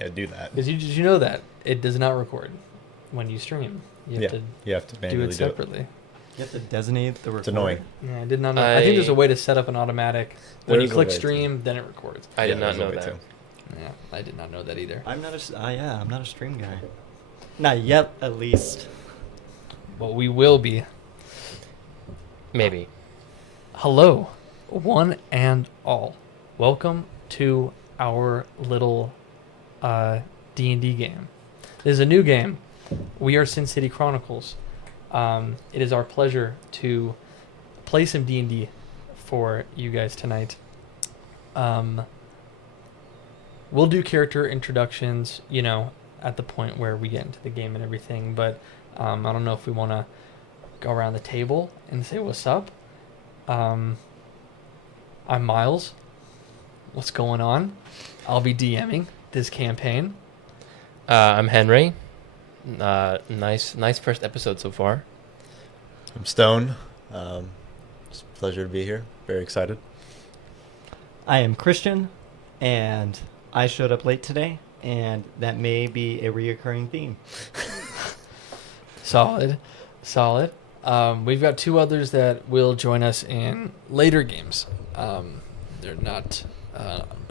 Yeah, do that. Because did you know that it does not record when you stream? You have You have to to manually do it separately. You have to designate the record. It's annoying. Yeah, I did not know. I think there's a way to set up an automatic. When you There's a click way to. stream, then it records. I did not there's a know way that. to. Yeah, I did not know that either. I'm not a stream guy. Not yet, at least. But we will be. Maybe. Hello, one and all. Welcome to our little D&D game. This is a new game. We are Sin City Chronicles. It is our pleasure to play some D&D for you guys tonight. We'll do character introductions, at the point where we get into the game and everything, but I don't know if we want to go around the table and say what's up. I'm Miles. What's going on? I'll be DMing this campaign. I'm Henry. Nice first episode so far. I'm Stone. It's a pleasure to be here. Very excited. I am Christian, and I showed up late today, and that may be a reoccurring theme. Solid. We've got two others that will join us in later games. They're not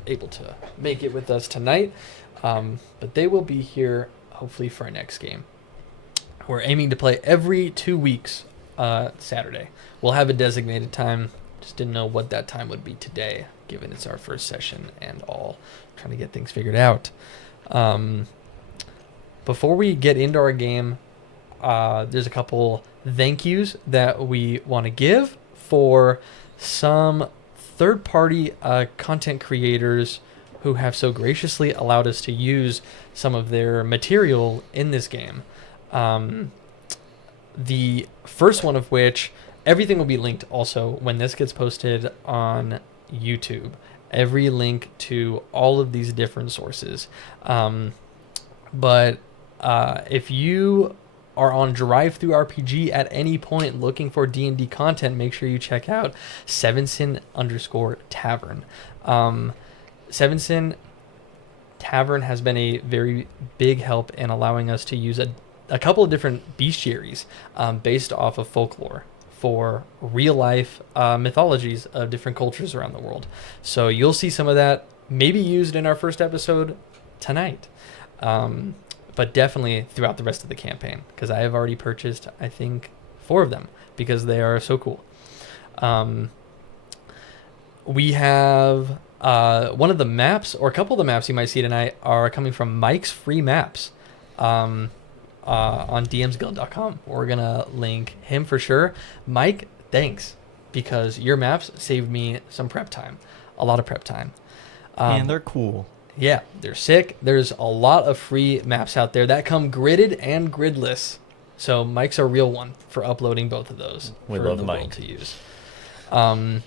able to make it with us tonight, but they will be here hopefully for our next game. We're aiming to play every 2 weeks, Saturday. We'll have a designated time. Just didn't know what that time would be today, given it's our first session and all. Trying to get things figured out. Before we get into our game, there's a couple thank yous that we want to give for some third-party content creators who have so graciously allowed us to use some of their material in this game. The first one of which, everything will be linked also when this gets posted on YouTube. Every link to all of these different sources. But if you are on DriveThruRPG at any point looking for D&D content, make sure you check out Sevensin_Tavern. Sevensin Tavern has been a very big help in allowing us to use a couple of different bestiaries based off of folklore for real life mythologies of different cultures around the world. So you'll see some of that maybe used in our first episode tonight. But definitely throughout the rest of the campaign, because I have already purchased, I think, 4 of them because they are so cool. We have one of the maps, or a couple of the maps you might see tonight, are coming from Mike's Free Maps on dmsguild.com. We're going to link him for sure. Mike, thanks, because your maps saved me some prep time, a lot of prep time. And they're cool. Yeah, they're sick. There's a lot of free maps out there that come gridded and gridless. So Mike's a real one for uploading both of those We for love the Mike. world to use. A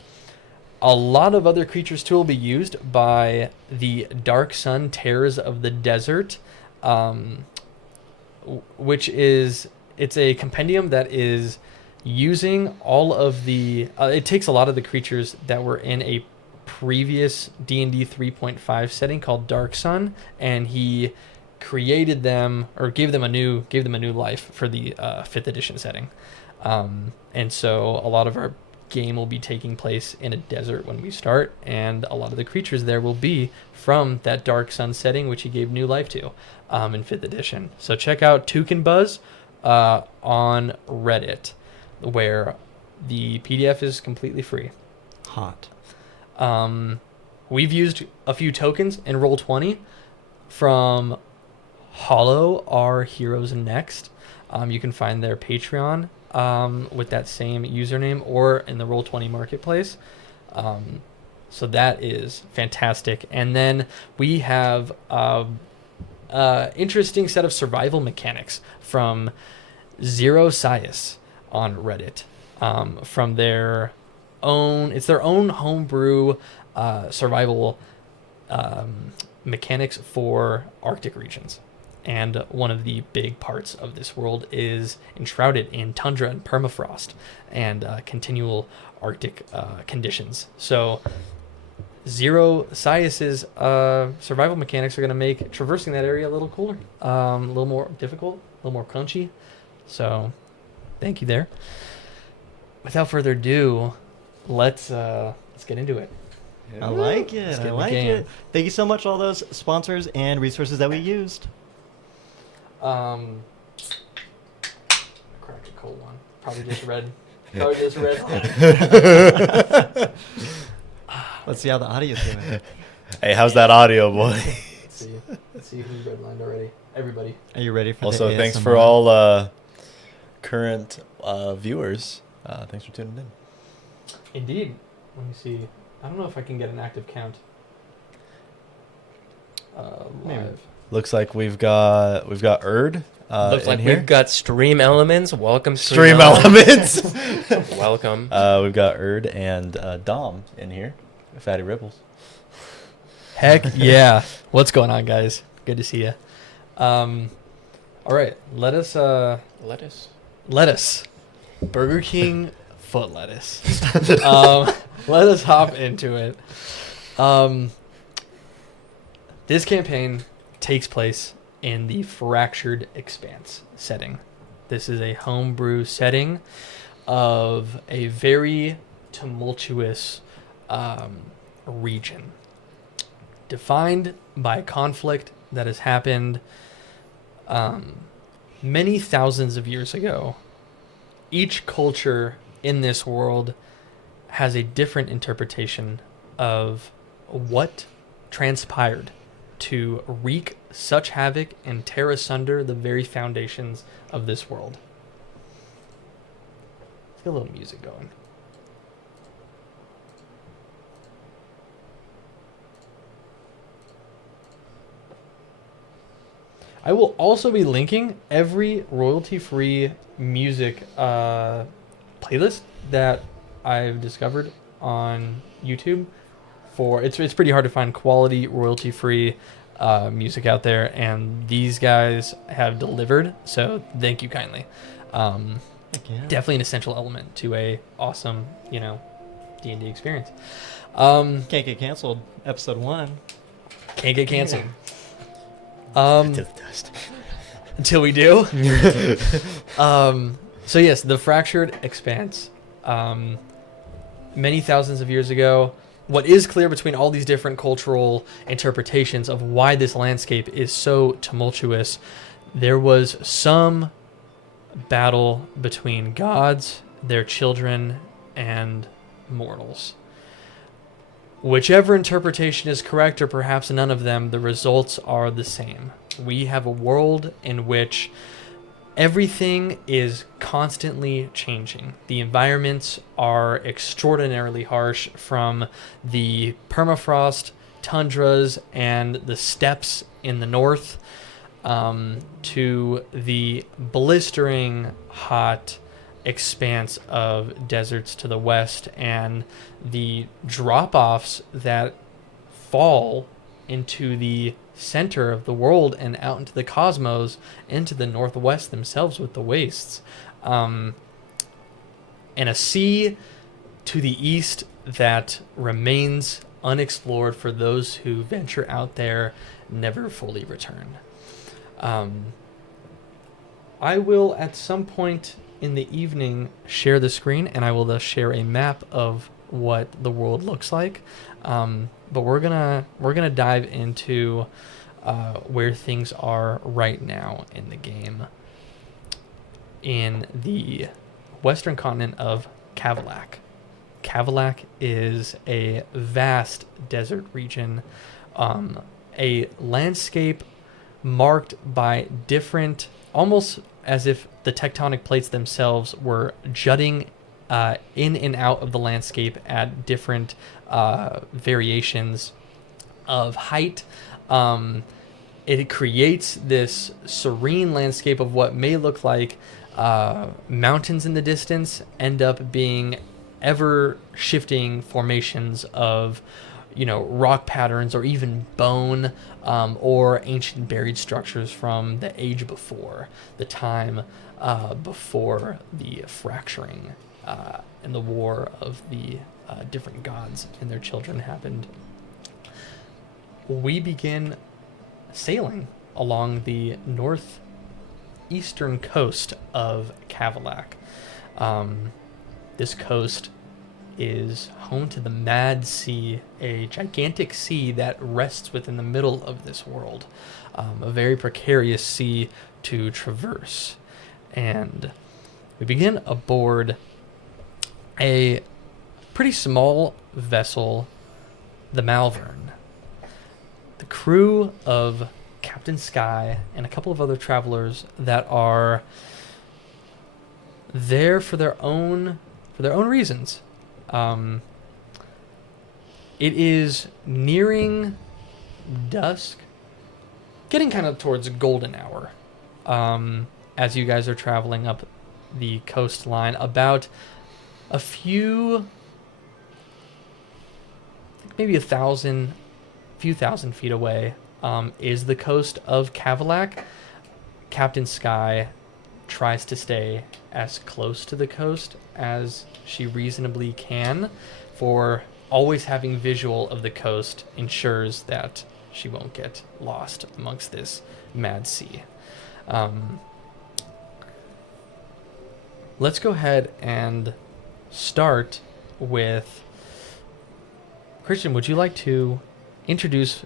lot of other creatures too will be used by the Dark Sun Terrors of the Desert, which is, it's a compendium that is using all of the it takes a lot of the creatures that were in a previous D&D 3.5 setting called Dark Sun, and he created them, or gave them a new life for the 5th edition setting. And so a lot of our game will be taking place in a desert when we start, and a lot of the creatures there will be from that Dark Sun setting, which he gave new life to in 5th edition. So check out Toucan Buzz on Reddit, where the PDF is completely free. Hot. We've used a few tokens in Roll20 from Hollow Our Heroes Next. You can find their Patreon with that same username, or in the Roll20 marketplace. So that is fantastic. And then we have interesting set of survival mechanics from Zero Sias on Reddit, from their own, it's their own homebrew survival mechanics for Arctic regions. And one of the big parts of this world is enshrouded in tundra and permafrost and continual Arctic conditions. So Zero Sias's survival mechanics are going to make traversing that area a little cooler, a little more difficult, a little more crunchy. So, thank you there. Without further ado, let's get into it. I like it. Let's get I in the like game. it. Thank you so much to all those sponsors and resources that we used. Crack a cold one. Probably just red. Probably just red. Let's see how the audio's doing. Hey, how's that audio, boy? Let's see who's redlined already. Everybody. Are you ready for Also, the thanks ASMR? for all current viewers. Thanks for tuning in. Indeed. Let me see. I don't know if I can get an active count. Maybe. Live. Looks like we've got Erd Looks in like here. we've got stream elements. Welcome, Stream Elements. Welcome. We've got Erd and Dom in here. Fatty Ripples. Heck yeah. What's going on, guys? Good to see you. All right. Lettuce. Burger King foot lettuce. Let us hop into it. This campaign takes place in the Fractured Expanse setting. This is a homebrew setting of a very tumultuous region, defined by conflict that has happened many thousands of years ago. Each culture in this world has a different interpretation of what transpired to wreak such havoc and tear asunder the very foundations of this world. Let's get a little music going. I will also be linking every royalty-free music playlist that I've discovered on YouTube. It's pretty hard to find quality royalty-free music out there, and these guys have delivered. So thank you kindly. Heck yeah. Definitely an essential element to a awesome, D&D experience. Can't get canceled. Episode 1. Can't get canceled. To the dust. Until we do. So yes, the Fractured Expanse. Many thousands of years ago, what is clear between all these different cultural interpretations of why this landscape is so tumultuous, there was some battle between gods, their children, and mortals. Whichever interpretation is correct, or perhaps none of them, the results are the same. We have a world in which everything is constantly changing. The environments are extraordinarily harsh, from the permafrost, tundras, and the steppes in the north to the blistering hot expanse of deserts to the west, and the drop-offs that fall into the center of the world and out into the cosmos, into the northwest themselves with the wastes, and a sea to the east that remains unexplored for those who venture out there, never fully return. I will at some point in the evening share the screen, and I will thus share a map of what the world looks like. But we're gonna dive into where things are right now in the game. In the western continent of Kavalach. Kavalach is a vast desert region, a landscape marked by different, almost as if the tectonic plates themselves were jutting in and out of the landscape at different variations of height. It creates this serene landscape of what may look like mountains in the distance end up being ever shifting formations of rock patterns, or even bone, or ancient buried structures from the age before, the time before the fracturing and the war of the different gods and their children happened. we begin sailing along the northeastern coast of Kavalach. This coast is home to the Mad Sea, a gigantic sea that rests within the middle of this world, a very precarious sea to traverse. And we begin aboard a pretty small vessel, the Malvern. The crew of Captain Sky and a couple of other travelers that are there for their own reasons. It is nearing dusk, getting kind of towards golden hour, as you guys are traveling up the coastline. About a few, maybe a few thousand feet away, is the coast of Kavalach. Captain Sky tries to stay as close to the coast as she reasonably can, for always having visual of the coast ensures that she won't get lost amongst this mad sea. Let's go ahead and start with Christian. Would you like to introduce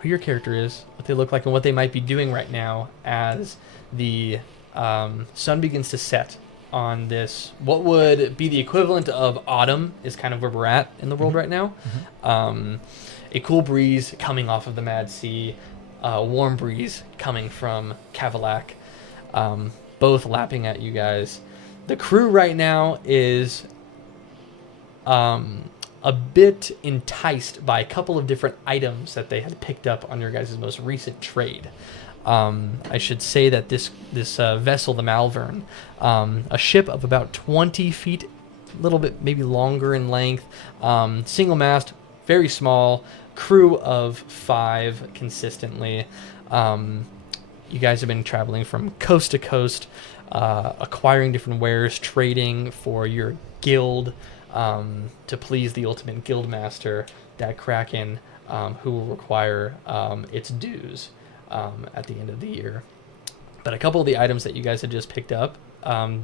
who your character is, what they look like, and what they might be doing right now as the sun begins to set on this, what would be the equivalent of autumn, is kind of where we're at in the world right now. A cool breeze coming off of the Mad Sea, a warm breeze coming from Kavalach, both lapping at you guys. The crew right now is a bit enticed by a couple of different items that they had picked up on your guys' most recent trade. I should say that this vessel, the Malvern, a ship of about 20 feet, a little bit maybe longer in length, single mast, very small, crew of 5 consistently. You guys have been traveling from coast to coast, acquiring different wares, trading for your guild, to please the ultimate guild master, that Kraken, who will require its dues at the end of the year. But a couple of the items that you guys had just picked up,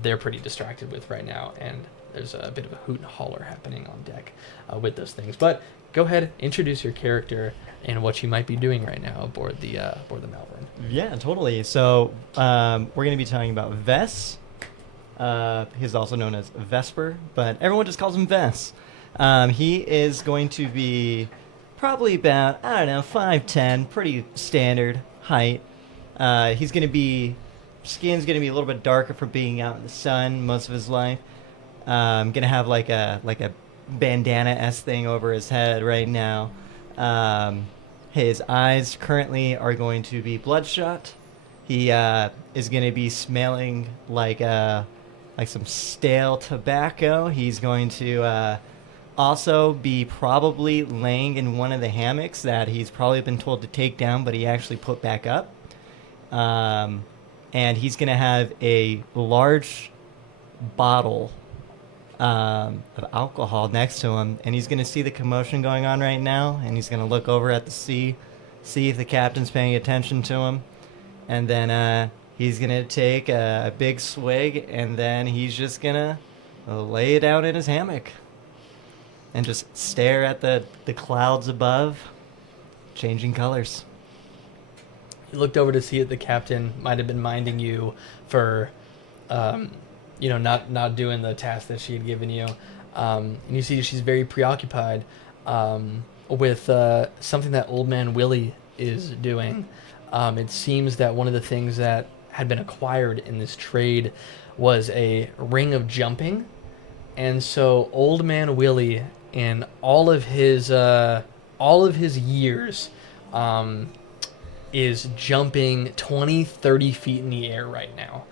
they're pretty distracted with right now, and there's a bit of a hoot and holler happening on deck with those things. But go ahead, introduce your character and what you might be doing right now aboard the Malvern. Yeah, totally. So we're going to be talking about Vess. He's also known as Vesper, but everyone just calls him Vess. He is going to be probably about, 5'10", pretty standard height. He's going to be, skin's going to be a little bit darker for being out in the sun most of his life. Going to have like a bandana-esque thing over his head right now. His eyes currently are going to be bloodshot. He is going to be smelling like some stale tobacco. He's going to also be probably laying in one of the hammocks that he's probably been told to take down, but he actually put back up. And he's going to have a large bottle of alcohol next to him, and he's going to see the commotion going on right now, and he's going to look over at the sea, see if the captain's paying attention to him, and then he's going to take a big swig, and then he's just going to lay it out in his hammock and just stare at the clouds above, changing colors. You looked over to see that the captain might have been minding you for, not doing the task that she had given you. And you see she's very preoccupied with something that Old Man Willie is doing. It seems that one of the things that had been acquired in this trade was a ring of jumping. And so Old Man Willie, in all of his years, is jumping 20, 30 feet in the air right now.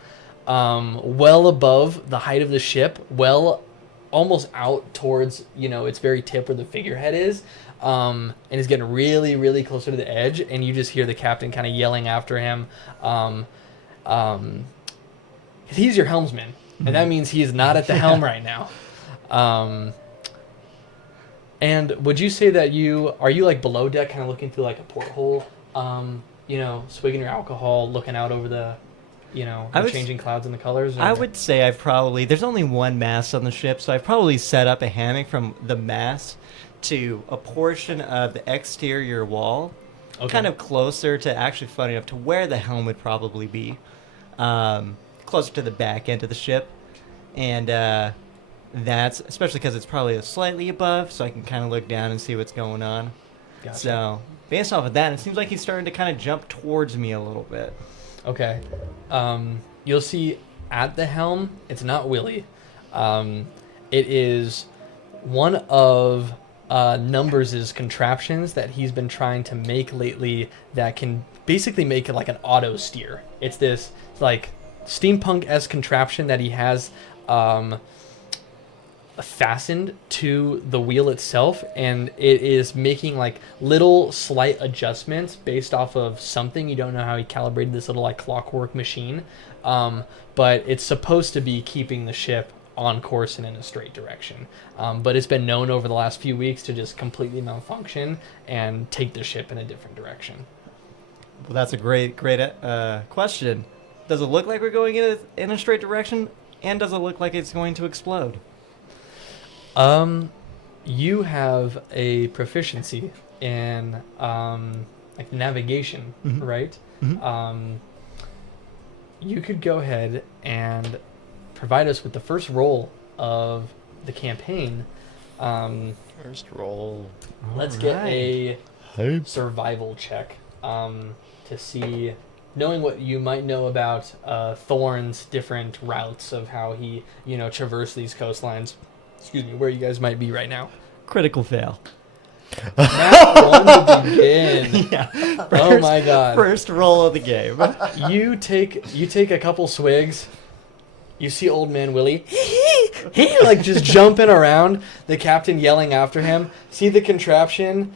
Well above the height of the ship, almost out towards, its very tip where the figurehead is, and is getting really, really closer to the edge, and you just hear the captain kind of yelling after him. He's your helmsman, and that means he is not at the helm right now. And would you say that are you like below deck, kind of looking through like a porthole, swigging your alcohol, looking out over the, the changing clouds and the colors? Or? I would say there's only one mast on the ship, so I've probably set up a hammock from the mast to a portion of the exterior wall, kind of closer to, actually funny enough, to where the helm would probably be, closer to the back end of the ship. And that's, especially because it's probably slightly above, so I can kind of look down and see what's going on. Gotcha. So, based off of that, it seems like he's starting to kind of jump towards me a little bit. Okay. You'll see at the helm, it's not Willie. It is one of Numbers' contraptions that he's been trying to make lately that can basically make it like an auto steer. It's this like steampunk-esque contraption that he has fastened to the wheel itself, and it is making like little slight adjustments based off of something. You don't know how he calibrated this little like clockwork machine, but it's supposed to be keeping the ship on course and in a straight direction. But it's been known over the last few weeks to just completely malfunction and take the ship in a different direction. Well, that's a great question. Does it look like we're going in a straight direction, and does it look like it's going to explode? You have a proficiency in like navigation, Mm-hmm. right? Mm-hmm. You could go ahead and provide us with the first roll of the campaign. First roll. Let's get a Hype. survival check to see, knowing what you might know about Thorn's different routes of how he, traversed these coastlines. Excuse me, where you guys might be right now. Critical fail. Nat 1 to begin. Yeah. Oh my god. First roll of the game. You take a couple swigs. You see old man Willie, like just jumping around. The captain yelling after him. See the contraption.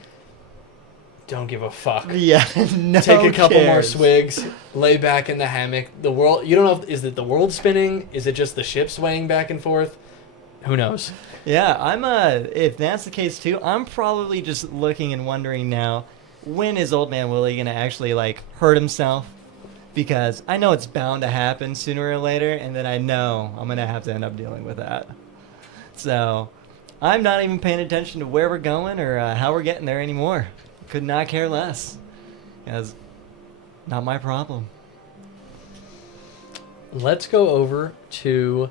Don't give a fuck. Yeah. No Take a couple more cares. swigs. Lay back in the hammock. The world. You don't know. Is it the world spinning? Is it just the ship swaying back and forth? Who knows? Yeah, if that's the case too, I'm probably just looking and wondering now, when is old man Willie gonna actually like hurt himself? Because I know it's bound to happen sooner or later, and then I know I'm gonna have to end up dealing with that. So I'm not even paying attention to where we're going or how we're getting there anymore. Could not care less. Because not my problem. Let's go over to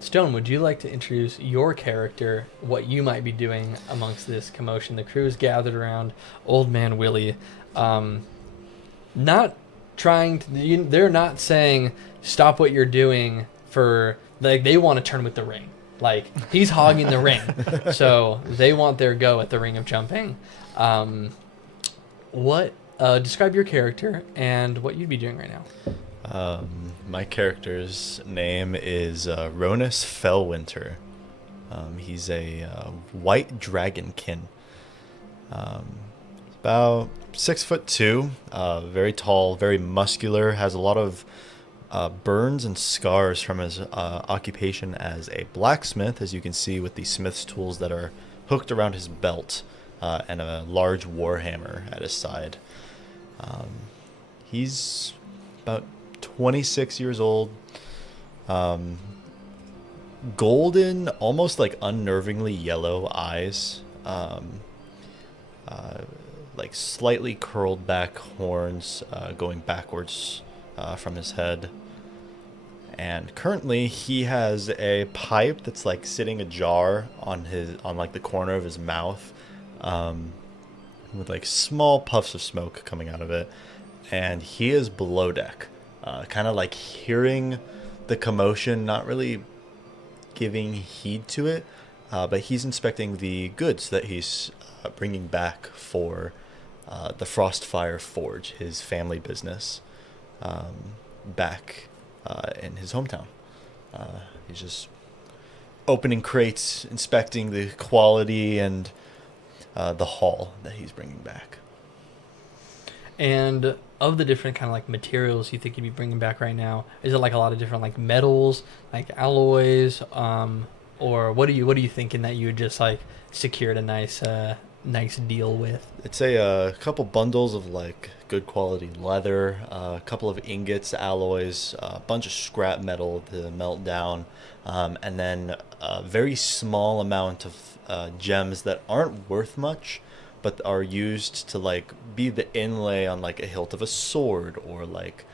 Stone. Would you like to introduce your character, what you might be doing amongst this commotion? The crew's gathered around old man Willie. Not trying to, they're not saying stop what you're doing for, like, they want to turn with the ring. Like, he's hogging the ring. So they want their go at the ring of jumping. Describe your character and what you'd be doing right now. My character's name is Ronus Fellwinter. He's a white dragonkin. About 6'2", very tall, very muscular, has a lot of burns and scars from his occupation as a blacksmith, as you can see with the smith's tools that are hooked around his belt, and a large warhammer at his side. He's about 26 years old. Golden, almost like unnervingly yellow eyes. Like slightly curled back horns going backwards from his head. And currently he has a pipe that's like sitting ajar on like the corner of his mouth, with like small puffs of smoke coming out of it. And he is below deck, kind of like hearing the commotion, not really giving heed to it, but he's inspecting the goods that he's bringing back for the Frostfire Forge, his family business, back in his hometown. He's just opening crates, inspecting the quality and the haul that he's bringing back. And of the different kind of like materials you think you'd be bringing back right now, is it like a lot of different like metals, like alloys, or what are you thinking that you had just like secured a nice deal with? It's a couple bundles of like good quality leather, a couple of ingots, alloys, a bunch of scrap metal to melt down, and then a very small amount of gems that aren't worth much, but are used to like be the inlay on like a hilt of a sword or like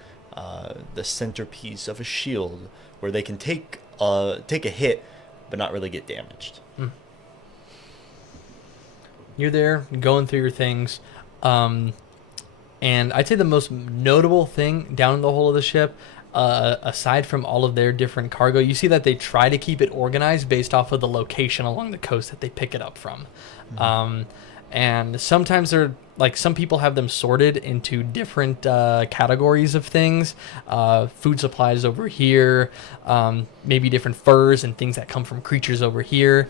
the centerpiece of a shield, where they can take a hit, but not really get damaged. You're there going through your things, and I'd say the most notable thing down in the hull of the ship, aside from all of their different cargo, you see that they try to keep it organized based off of the location along the coast that they pick it up from. And sometimes they're like, some people have them sorted into different categories of things. Food supplies over here, maybe different furs and things that come from creatures over here.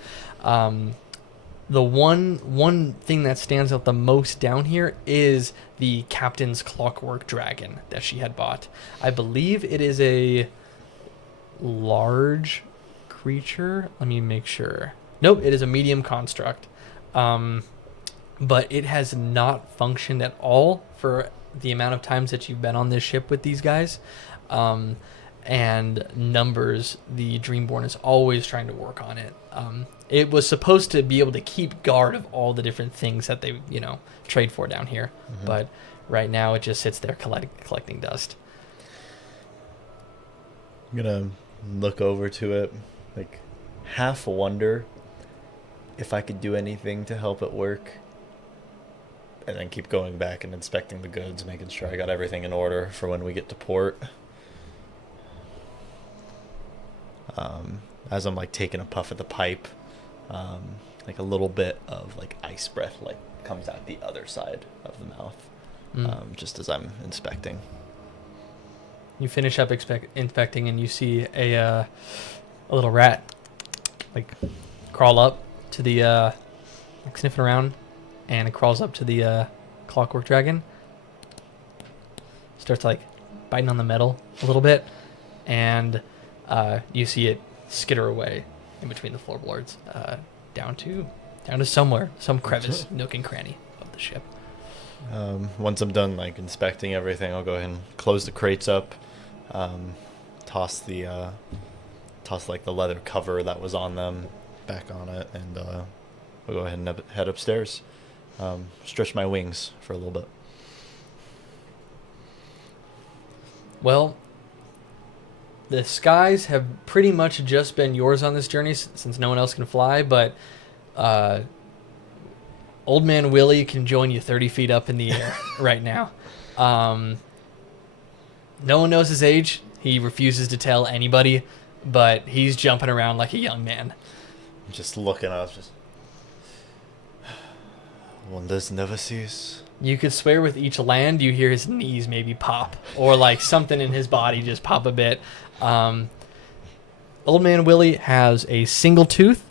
The one thing that stands out the most down here is the captain's clockwork dragon that she had bought. I believe it is a large creature. Let me make sure. Nope, it is a medium construct. But it has not functioned at all for the amount of times that you've been on this ship with these guys. And Numbers, the Dreamborn, is always trying to work on it. It was supposed to be able to keep guard of all the different things that they, trade for down here. But right now it just sits there collecting dust. I'm gonna look over to it, like half wonder if I could do anything to help it work, and then keep going back and inspecting the goods, making sure I got everything in order for when we get to port. As I'm like taking a puff at the pipe, like a little bit of like ice breath like comes out the other side of the mouth, just as I'm inspecting. You finish up inspecting, and you see a little rat like crawl up to the like sniffing around, and it crawls up to the clockwork dragon, starts like biting on the metal a little bit, and you see it skitter away in between the floorboards, down to somewhere, some crevice, nook and cranny of the ship. Once I'm done like inspecting everything, I'll go ahead and close the crates up, toss like the leather cover that was on them back on it, and we'll go ahead and head upstairs, stretch my wings for a little bit. Well, the skies have pretty much just been yours on this journey since no one else can fly, but Old Man Willie can join you 30 feet up in the air right now. No one knows his age. He refuses to tell anybody, but he's jumping around like a young man. Just looking up, just wonders never cease. You could swear with each land you hear his knees maybe pop, or like something in his body just pop a bit. Old Man Willie has a single tooth,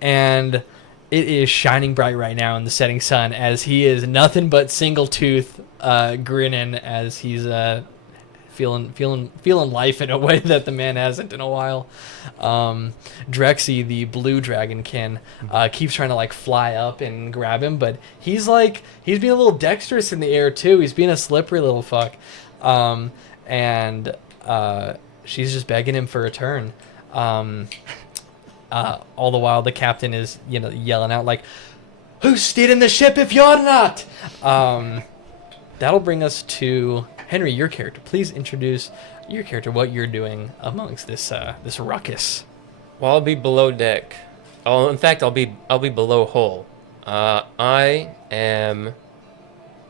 and it is shining bright right now in the setting sun, as he is nothing but single tooth, grinning as he's feeling life in a way that the man hasn't in a while. Drexy, the blue dragonkin, keeps trying to like fly up and grab him, but he's being a little dexterous in the air too. He's being a slippery little fuck, and she's just begging him for a turn. All the while the captain is yelling out like, "Who's steering the ship if you're not?" That'll bring us to Henry, your character. Please introduce your character, what you're doing amongst this ruckus. Well, I'll be below deck. Oh, in fact, I'll be below hull. I am.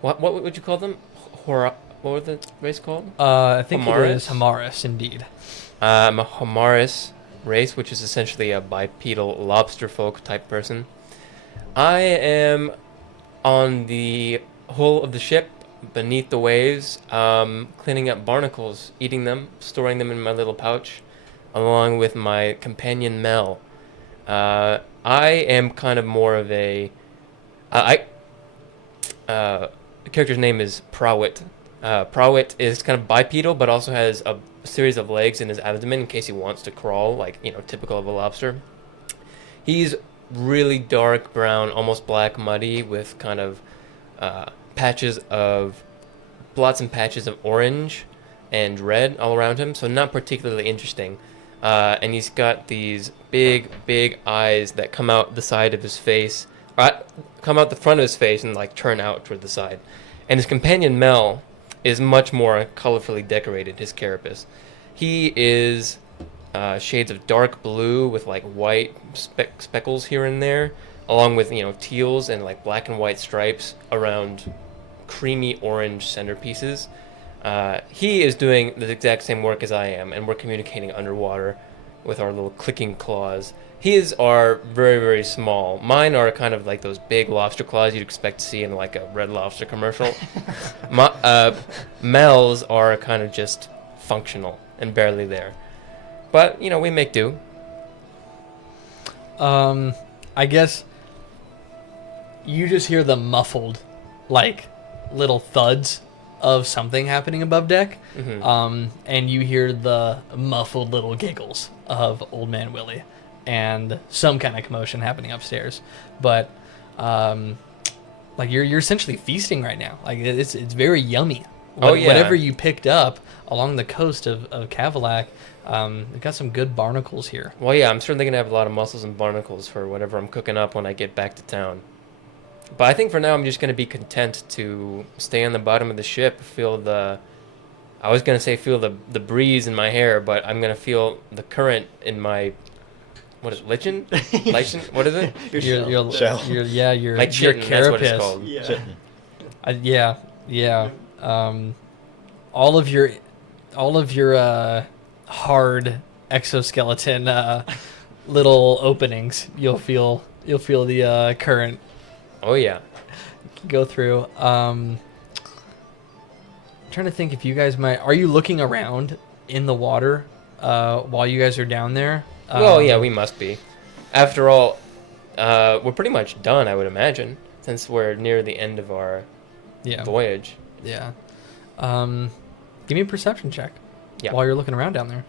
What would you call them? What was the race called? I think Homaris? it is Homaris, indeed. I'm a Homaris race, which is essentially a bipedal lobster folk type person. I am on the hull of the ship, beneath the waves, cleaning up barnacles, eating them, storing them in my little pouch, along with my companion Mel. I am kind of more of a... the character's name is Prowit. Prowit is kind of bipedal, but also has a series of legs in his abdomen in case he wants to crawl, like, typical of a lobster. He's really dark brown, almost black, muddy, with kind of patches of lots and patches of orange and red all around him. So not particularly interesting. And he's got these big eyes that come out the side of his face, come out the front of his face and like turn out toward the side. And his companion Mel is much more colorfully decorated. His carapace, he is shades of dark blue with like white speckles here and there, along with teals and like black and white stripes around creamy orange centerpieces. He is doing the exact same work as I am, and we're communicating underwater with our little clicking claws. His are very, very small. Mine are kind of like those big lobster claws you'd expect to see in like a Red Lobster commercial. Mel's are kind of just functional and barely there. But, we make do. I guess you just hear the muffled, like, little thuds of something happening above deck. Mm-hmm. And you hear the muffled little giggles of Old Man Willie and some kind of commotion happening upstairs. But, like, you're essentially feasting right now. Like, it's very yummy. Whatever you picked up along the coast of Kavalach, we've got some good barnacles here. Well, yeah, I'm certainly going to have a lot of mussels and barnacles for whatever I'm cooking up when I get back to town. But I think for now I'm just going to be content to stay on the bottom of the ship, feel the breeze in my hair, but I'm going to feel the current in my, what is it, lichen? Lichen? What is it? Your shell. My chitin, that's what it's called. Yeah. All of your hard exoskeleton little openings, you'll feel the current. Oh yeah. Go through. I'm trying to think if you guys are you looking around in the water while you guys are down there? Well, yeah, we must be. After all, we're pretty much done, I would imagine, since we're near the end of our voyage. Yeah. Give me a perception check while you're looking around down there.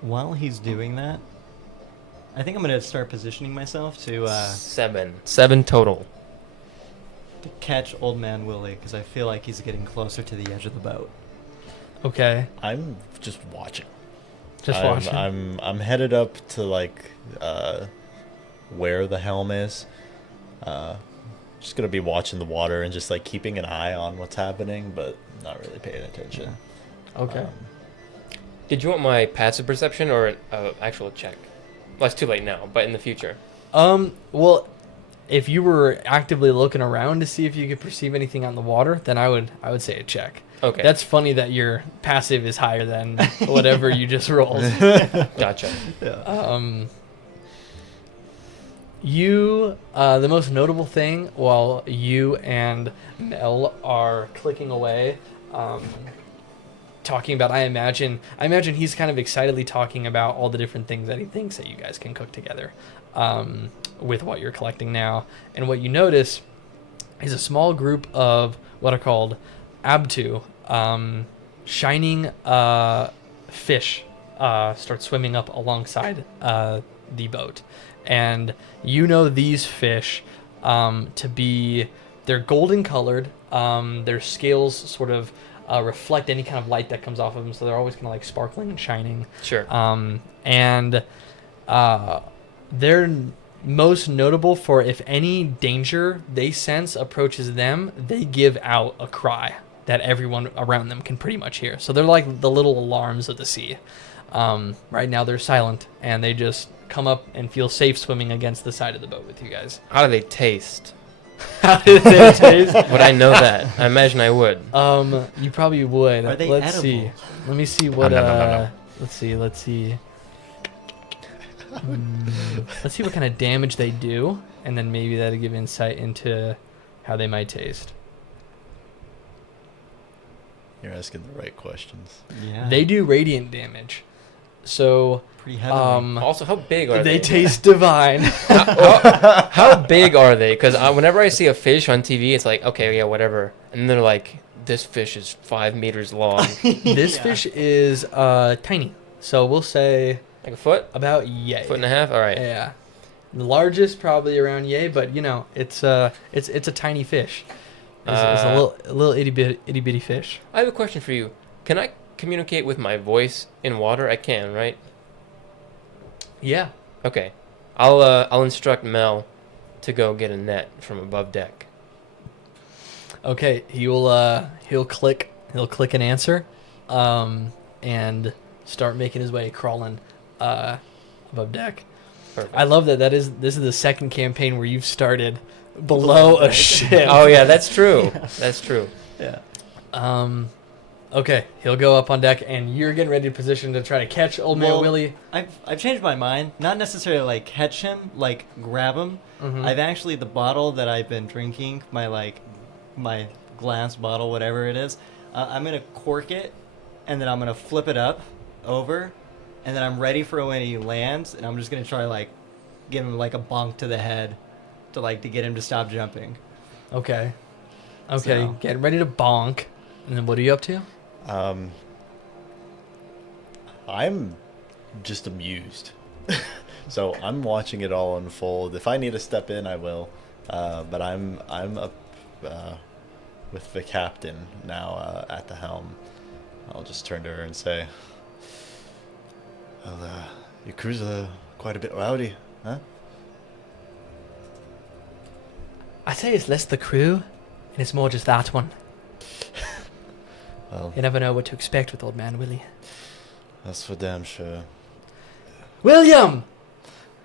While he's doing that, I think I'm going to start positioning myself to... 7 total. To catch Old Man Willie, because I feel like he's getting closer to the edge of the boat. Okay. I'm just watching. Watching. I'm headed up to like where the helm is. Just gonna be watching the water and just like keeping an eye on what's happening, but not really paying attention. Okay. Did you want my passive perception or an actual check? Well, it's too late now, but in the future. Well, if you were actively looking around to see if you could perceive anything on the water, then I would say a check. Okay. That's funny that your passive is higher than whatever you just rolled. Gotcha. Yeah. The most notable thing while you and Mel are clicking away, talking about, I imagine he's kind of excitedly talking about all the different things that he thinks that you guys can cook together, with what you're collecting now. And what you notice is a small group of what are called abtu, shining fish, start swimming up alongside the boat. And these fish to be, they're golden colored. Their scales sort of reflect any kind of light that comes off of them, so they're always kind of like sparkling and shining. Sure. And they're most notable for if any danger they sense approaches them, they give out a cry that everyone around them can pretty much hear. So they're like the little alarms of the sea. Right now they're silent, and they just come up and feel safe swimming against the side of the boat with you guys. How do they taste? How do they taste? Would I know that? I imagine I would. You probably would. Are they Let's edible? see. Let me see what. No. Let's see. Let's see what kind of damage they do, and then maybe that'll give insight into how they might taste. You're asking the right questions. Yeah. They do radiant damage, so pretty heavily. Also, how big are they they? taste divine. How big are they? Because whenever I see a fish on TV, it's like, okay, yeah, whatever. And they're like this fish is 5 meters long. This Yeah. fish is tiny, so we'll say Like a foot? about yay. Foot and a half? All right. Yeah, the largest probably around yay, but you know it's a tiny fish. It's a little itty bitty fish. I have a question for you. Can I communicate with my voice in water? I can, right? Yeah. Okay. I'll instruct Mel to go get a net from above deck. Okay, he'll click an answer, and start making his way crawling above deck. Perfect. I love that. This is the second campaign where you've started below a ship. Oh yeah, that's true. That's true. Yeah. Okay, he'll go up on deck, and you're getting ready to position to try to catch Old Man Well, Willie. I've changed my mind. Not necessarily like catch him, like grab him. Mhm. I've actually the bottle that I've been drinking, my glass bottle, whatever it is. I'm gonna cork it, and then I'm gonna flip it up, over, and then I'm ready for when he lands, and I'm just gonna try like give him like a bonk to the head, to get him to stop jumping. Okay, So- getting ready to bonk, and then what are you up to? I'm just amused. So I'm watching it all unfold. If I need to step in, I will. But I'm up with the captain now at the helm. I'll just turn to her and say, "Well, your crew's quite a bit rowdy, huh?" I'd say it's less the crew, and it's more just that one. Well, You never know what to expect with Old Man Willie. that's for damn sure. William!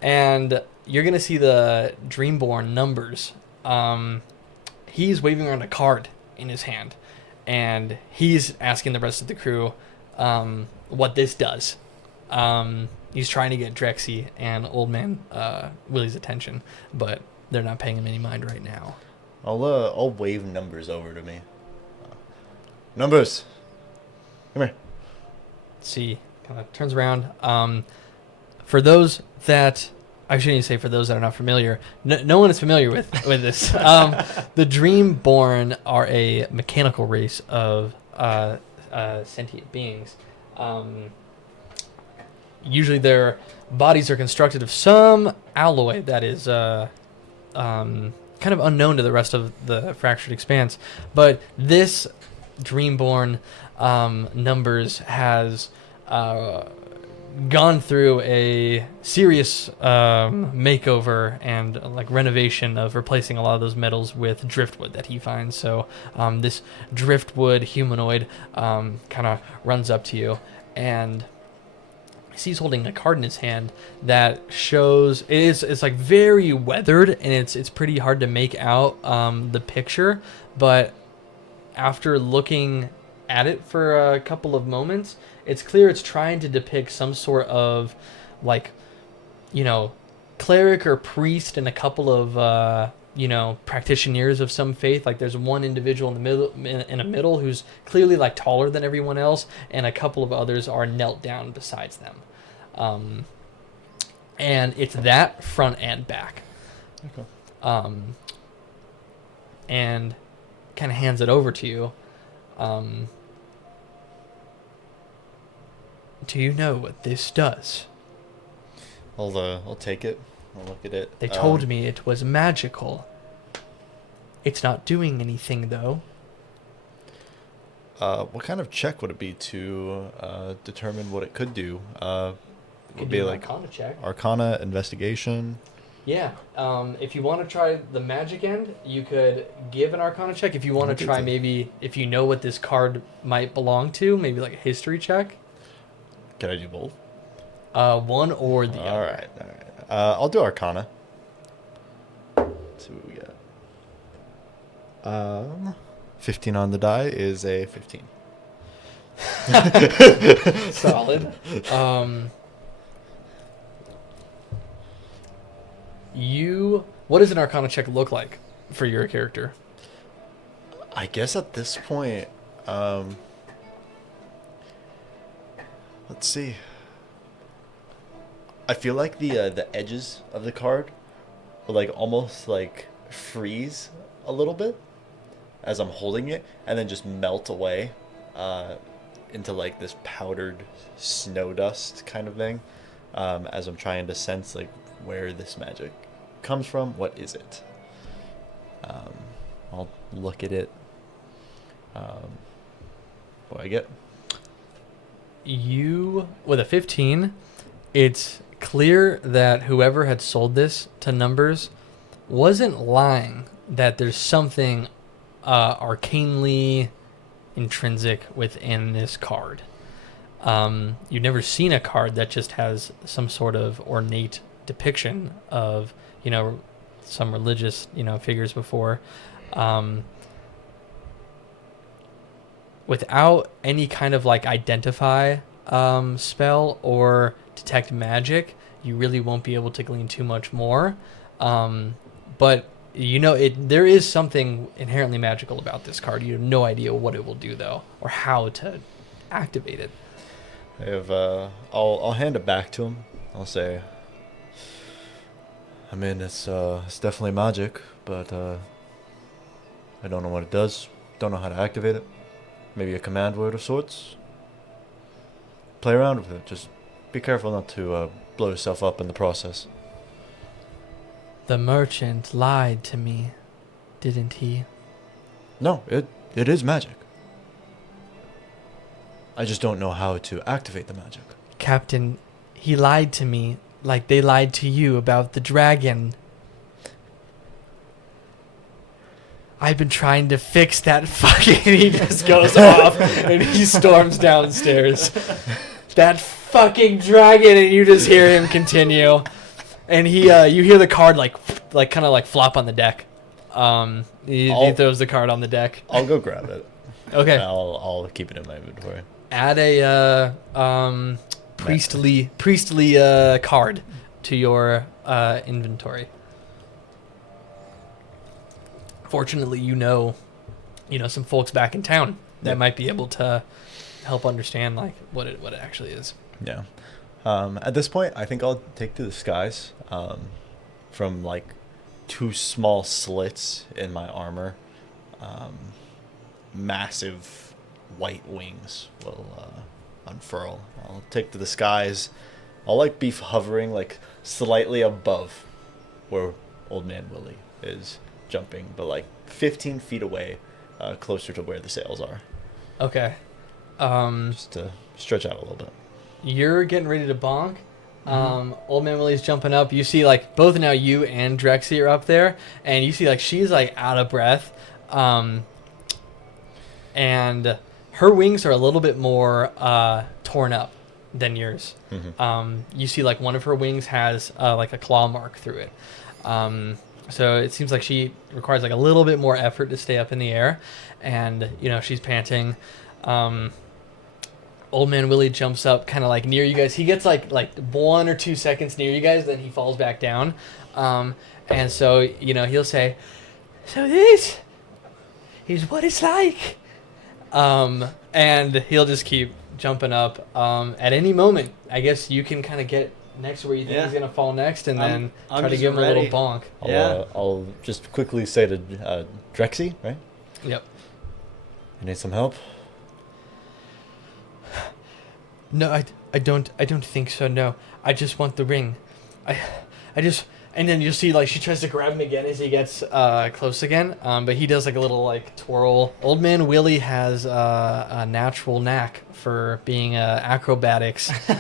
And you're going to see the Dreamborn numbers. He's waving around a card in his hand, and he's asking the rest of the crew what this does. He's trying to get Drexy and Old Man Willie's attention, but they're not paying him any mind right now. I'll wave numbers over to me. Numbers, come here. See, kind of turns around. For those that I shouldn't say for those that are not familiar, no one is familiar with this. The Dreamborn are a mechanical race of sentient beings. Usually their bodies are constructed of some alloy that is kind of unknown to the rest of the Fractured Expanse. But this Dreamborn numbers has gone through a serious makeover and renovation of replacing a lot of those metals with driftwood that he finds. So this driftwood humanoid kind of runs up to you, and he's holding a card in his hand that shows it's very weathered, and it's pretty hard to make out the picture, but after looking at it for a couple of moments, it's clear it's trying to depict some sort of cleric or priest and a couple of practitioners of some faith. Like there's one individual in the middle who's clearly taller than everyone else, and a couple of others are knelt down besides them. And it's that front and back. Okay. And kind of hands it over to you. Do you know what this does? I'll take it. I'll look at it. They told me it was magical. It's not doing anything, though. What kind of check would it be to determine what it could do? You Would could be do an like Arcana check. Arcana, investigation. Yeah. If you want to try the magic end, you could give an Arcana check. If you want I'll to do try that. maybe, if you know what this card might belong to, maybe like a history check. Can I do both? One or the All other. right. I'll do Arcana. Let's see what we got. 15 on the die is a 15. Solid. What does an Arcana check look like for your character? I guess at this point, let's see. I feel like the edges of the card will almost freeze a little bit as I'm holding it, and then just melt away into like this powdered snow dust kind of thing, as I'm trying to sense like where this magic comes from. What is it? I'll look at it. What do I get? You, with a 15, it's clear that whoever had sold this to Numbers wasn't lying, that there's something arcanely intrinsic within this card. You've never seen a card that just has some sort of ornate depiction of, some religious, figures before. Without any kind of like identify spell or detect magic, you really won't be able to glean too much more. But there is something inherently magical about this card. You have no idea what it will do though, or how to activate it. I'll hand it back to him. I'll say, I mean, it's definitely magic, but I don't know what it does. Don't know how to activate it. Maybe a command word of sorts. Play around with it. Just be careful not to blow yourself up in the process. The merchant lied to me, didn't he? No, it is magic. I just don't know how to activate the magic. Captain, he lied to me like they lied to you about the dragon. I've been trying to fix that fucking... He just goes off and he storms downstairs. That fucking dragon, and you just hear him continue. And you hear the card like kind of like flop on the deck. He throws the card on the deck. I'll go grab it. Okay. I'll keep it in my inventory. Add a priestly card to your inventory. Fortunately, some folks back in town that might be able to help understand like what it actually is. Yeah. At this point, I think I'll take to the skies. From like 2 small slits in my armor, massive white wings will unfurl. I'll take to the skies. I'll like be hovering like slightly above where Old Man Willie is jumping, but like 15 feet away, closer to where the sails are. Okay. Just to stretch out a little bit. You're getting ready to bonk. Old Man Willie's jumping up. You see like both now you and Drexy are up there, and you see like she's like out of breath. And her wings are a little bit more torn up than yours. You see like one of her wings has like a claw mark through it. So it seems like she requires like a little bit more effort to stay up in the air, and she's panting. Old Man Willie jumps up kind of like near you guys. He gets like 1 or 2 seconds near you guys, then he falls back down. And so he'll say, "So this is what it's like." And he'll just keep jumping up. At any moment, I guess you can kind of get next to where you think he's gonna fall next, and then try to give him a little bonk. I'll just quickly say to Drexy, right? Yep. You need some help? No, I don't think so. No, I just want the ring. I just, and then you'll see like she tries to grab him again as he gets close again. But he does like a little like twirl. Old Man Willie has a natural knack for being acrobatics. He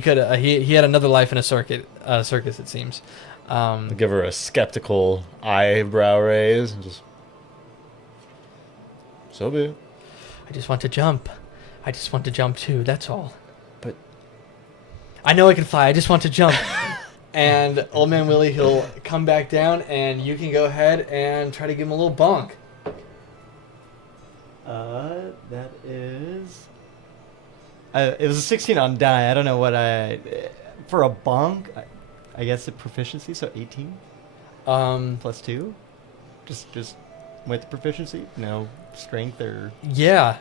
could he had another life in a circus, it seems. I'll give her a skeptical eyebrow raise and just, so be it. I just want to jump. I just want to jump too, that's all. But I know I can fly, I just want to jump. And Old Man Willie, he'll come back down, and you can go ahead and try to give him a little bonk. That is... it was a 16 on die. I don't know what for a bonk, I guess the proficiency, so 18? Plus 2? Just with proficiency? No strength or... Yeah.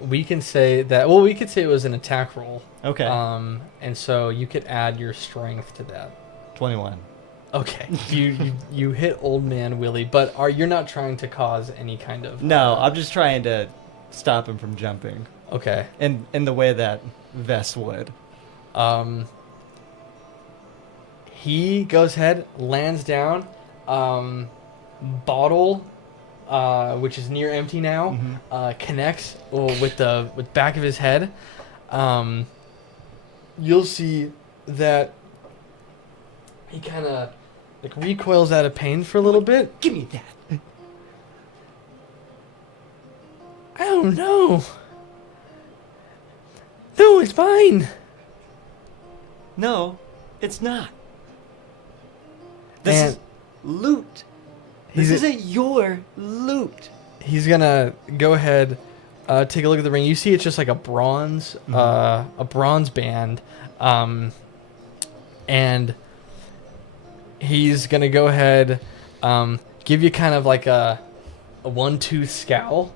We can say that... Well, we could say it was an attack roll. Okay. And so you could add your strength to that. 21. Okay, you hit Old Man Willie, but you're not trying to cause any kind of... No, I'm just trying to stop him from jumping Okay. in the way that Vess would. He goes ahead, lands down, bottle, which is near empty now, connects with back of his head. You'll see that he kind of like recoils out of pain for a little bit. Give me that. I don't know. No, it's mine. No, it's not. This And is loot. This isn't your loot. He's gonna go ahead, take a look at the ring. You see, it's just like a bronze band, and he's gonna go ahead, give you kind of like a one-tooth scowl,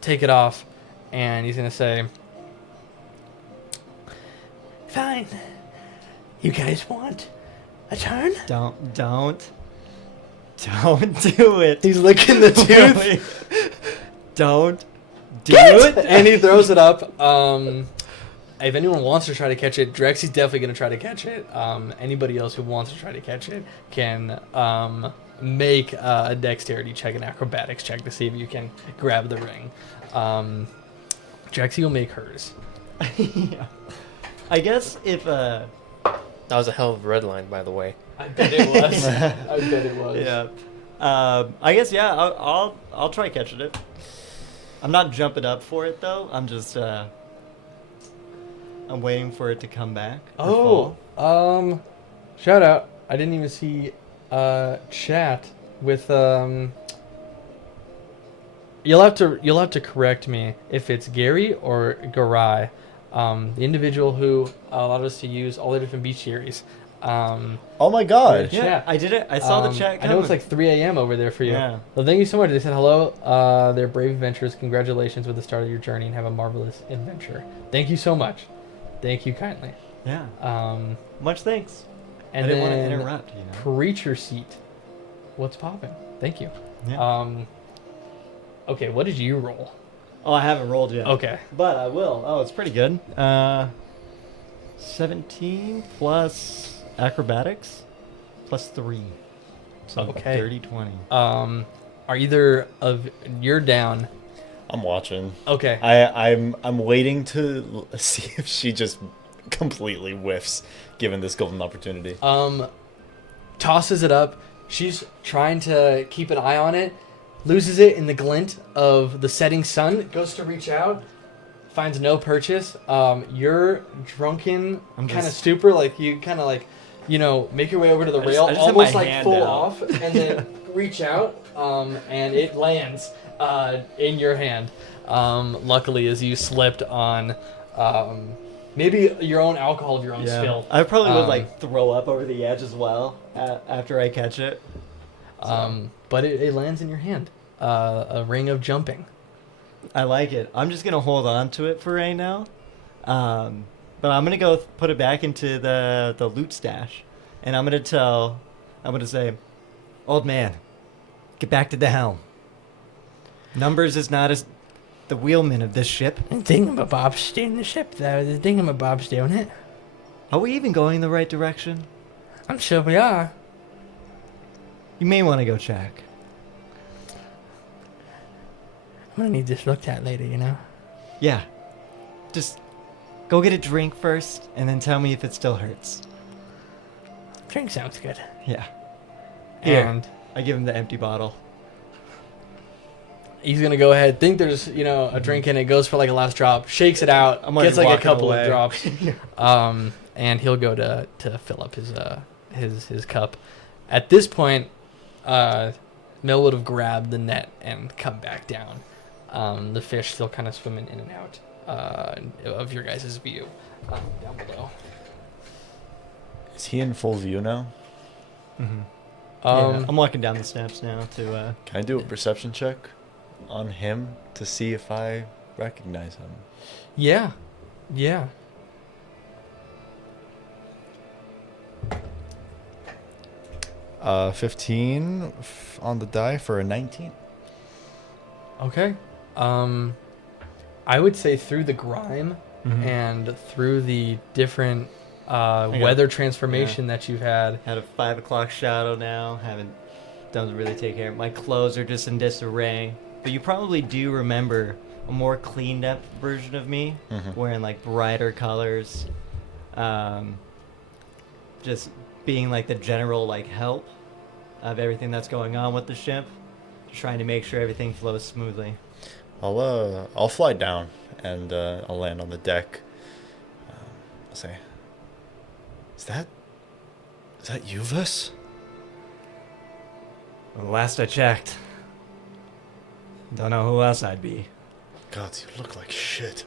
take it off, and he's gonna say, "Fine, you guys want a turn?" Don't do it. He's licking the tooth. Don't do it. And he throws it up. If anyone wants to try to catch it, Drexy's definitely going to try to catch it. Anybody else who wants to try to catch it can make a dexterity check, an acrobatics check to see if you can grab the ring. Drexy will make hers. Yeah. I guess if That was a hell of a red line, by the way. I bet it was. I bet it was. yeah, I guess yeah. I'll try catching it. I'm not jumping up for it though. I'm just I'm waiting for it to come back. or Oh, fall. shout out. I didn't even see chat with You'll have to correct me if it's Gary or Garai, the individual who allowed us to use all the different bestiaries. Oh my god. Yeah, chat. I did it. I saw the chat I coming. know it's like 3 a.m. over there for you. Yeah. Well, thank you so much. They said hello. They're brave adventurers. Congratulations with the start of your journey and have a marvelous adventure. Thank you so much. Thank you kindly. Yeah. Much thanks. And I didn't want to then interrupt. You know. Creature seat. What's popping? Thank you. Yeah. Okay, what did you roll? Oh, I haven't rolled yet. Okay. But I will. Oh, it's pretty good. 17 plus acrobatics plus 3. So Okay. 30, 20. Are either of you're down? I'm watching. Okay. I'm waiting to see if she just completely whiffs given this golden opportunity. Tosses it up. She's trying to keep an eye on it. Loses it in the glint of the setting sun. Goes to reach out. Finds no purchase. You're drunken, I'm kind of just- stupor. Like you kind of like, make your way over to the I just- rail, I just have my almost like hand full out. off, and then reach out, and it lands in your hand. Luckily, as you slipped on, maybe your own alcohol of your own spill. I probably would like throw up over the edge as well after I catch it. But it lands in your hand. A ring of jumping. I like it. I'm just gonna hold on to it for right now, but I'm gonna go put it back into the loot stash, and I'm gonna say, old man, get back to the helm. Numbers is not as the wheelman of this ship. Thingamabob's steering the ship, though. The Thingamabob's doing it. Are we even going the right direction? I'm sure we are. You may want to go check. I'm gonna need this looked at later, Yeah, just go get a drink first, and then tell me if it still hurts. Drink sounds good. Yeah. Here, And I give him the empty bottle. he's gonna go ahead, think there's, a drink in it, goes for like a last drop, shakes it out, I'm already gets like a walking couple away. of drops. And he'll go to fill up his cup. At this point, Mel would have grabbed the net and come back down. The fish still kind of swimming in and out of your guys' view down below. Is he in full view now? Mm-hmm. Um, I'm walking down the steps now to. Can I do a perception check on him to see if I recognize him? Yeah. 15 on the die for a 19. Okay. I would say through the grime and through the different weather transformation that you've had. Had a 5 o'clock shadow now. Doesn't really take care of it. My clothes are just in disarray. But you probably do remember a more cleaned up version of me, wearing like brighter colors. Just being like the general like help of everything that's going on with the ship. Trying to make sure everything flows smoothly. I'll fly down and I'll land on the deck. I'll say, Is that you, Vis? Well, last I checked. Don't know who else I'd be. God, you look like shit.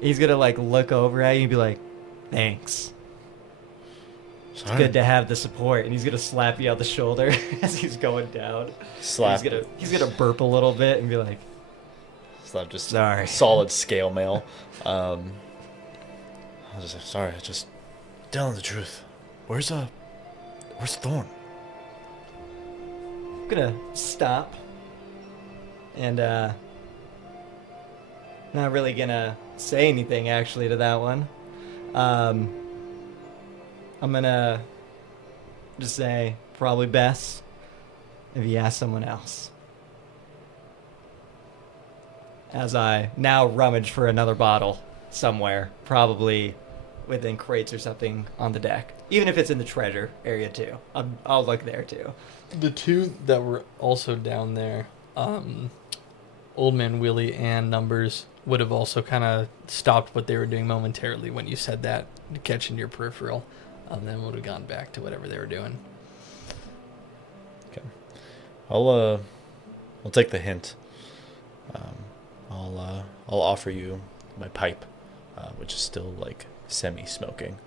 He's gonna like look over at you and be like, "Thanks. It's Sorry. good to have the support." And he's gonna slap you on the shoulder as he's going down. Slap. He's gonna burp a little bit and be like, Slap just "Sorry." solid scale mail. I'll just say, sorry, just telling the truth. Where's Thorn? I'm gonna stop and not really gonna say anything actually to that one. I'm gonna just say probably best if you ask someone else. As I now rummage for another bottle somewhere, probably within crates or something on the deck. Even if it's in the treasure area too. I'll look there too. The two that were also down there, Old Man Willie and Numbers, would have also kind of stopped what they were doing momentarily when you said that, to catch into your peripheral, and then would have gone back to whatever they were doing. Okay. I'll take the hint. I'll offer you my pipe, which is still like semi-smoking.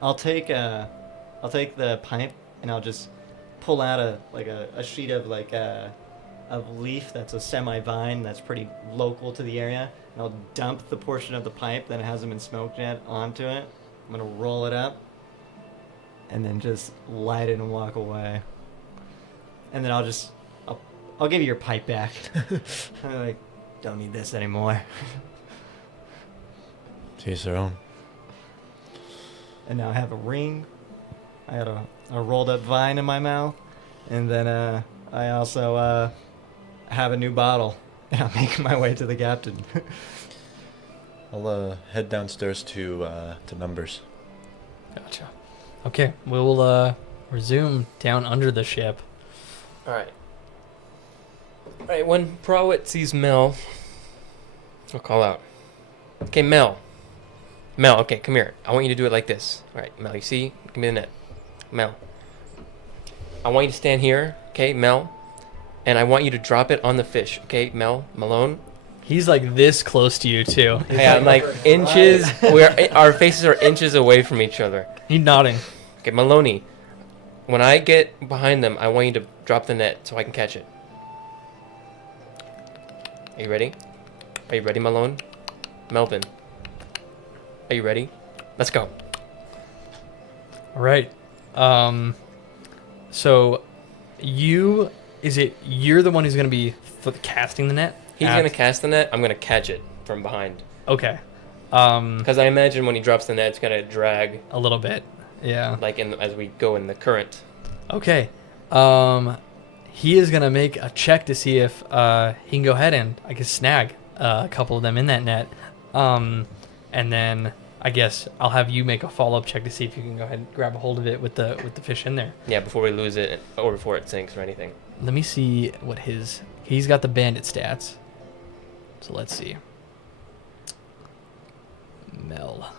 I'll take the pipe and I'll just pull out a sheet of of leaf that's a semi-vine that's pretty local to the area, and I'll dump the portion of the pipe that hasn't been smoked yet onto it. I'm gonna roll it up and then just light it and walk away. And then I'll give you your pipe back. I'm like, don't need this anymore. To each their own. And now I have a ring. I got a rolled up vine in my mouth. And then I also have a new bottle. And I'm making my way to the captain. I'll head downstairs to Numbers. Gotcha. Okay, we'll resume down under the ship. All right. All right. When Prawit sees Mel, I'll call out. Okay, Mel. Mel, okay, come here. I want you to do it like this. All right, Mel, you see? Give me the net. Mel. I want you to stand here, okay, Mel. And I want you to drop it on the fish, okay, Mel? Malone? He's like this close to you, too. Yeah, I'm like inches. Our faces are inches away from each other. He's nodding. Okay, Maloney. When I get behind them, I want you to drop the net so I can catch it. Are you ready? Are you ready, Malone? Melvin. Are you ready? Let's go. All right. So you're the one who's going to be casting the net? He's going to cast the net. I'm going to catch it from behind. Okay. Because I imagine when he drops the net, it's going to drag A little bit. Yeah. like as we go in the current. Okay. He is going to make a check to see if he can go ahead and I guess snag a couple of them in that net. And then I guess I'll have you make a follow-up check to see if you can go ahead and grab a hold of it with the fish in there. Yeah, before we lose it or before it sinks or anything. Let me see what he's got the bandit stats. So let's see. Mel.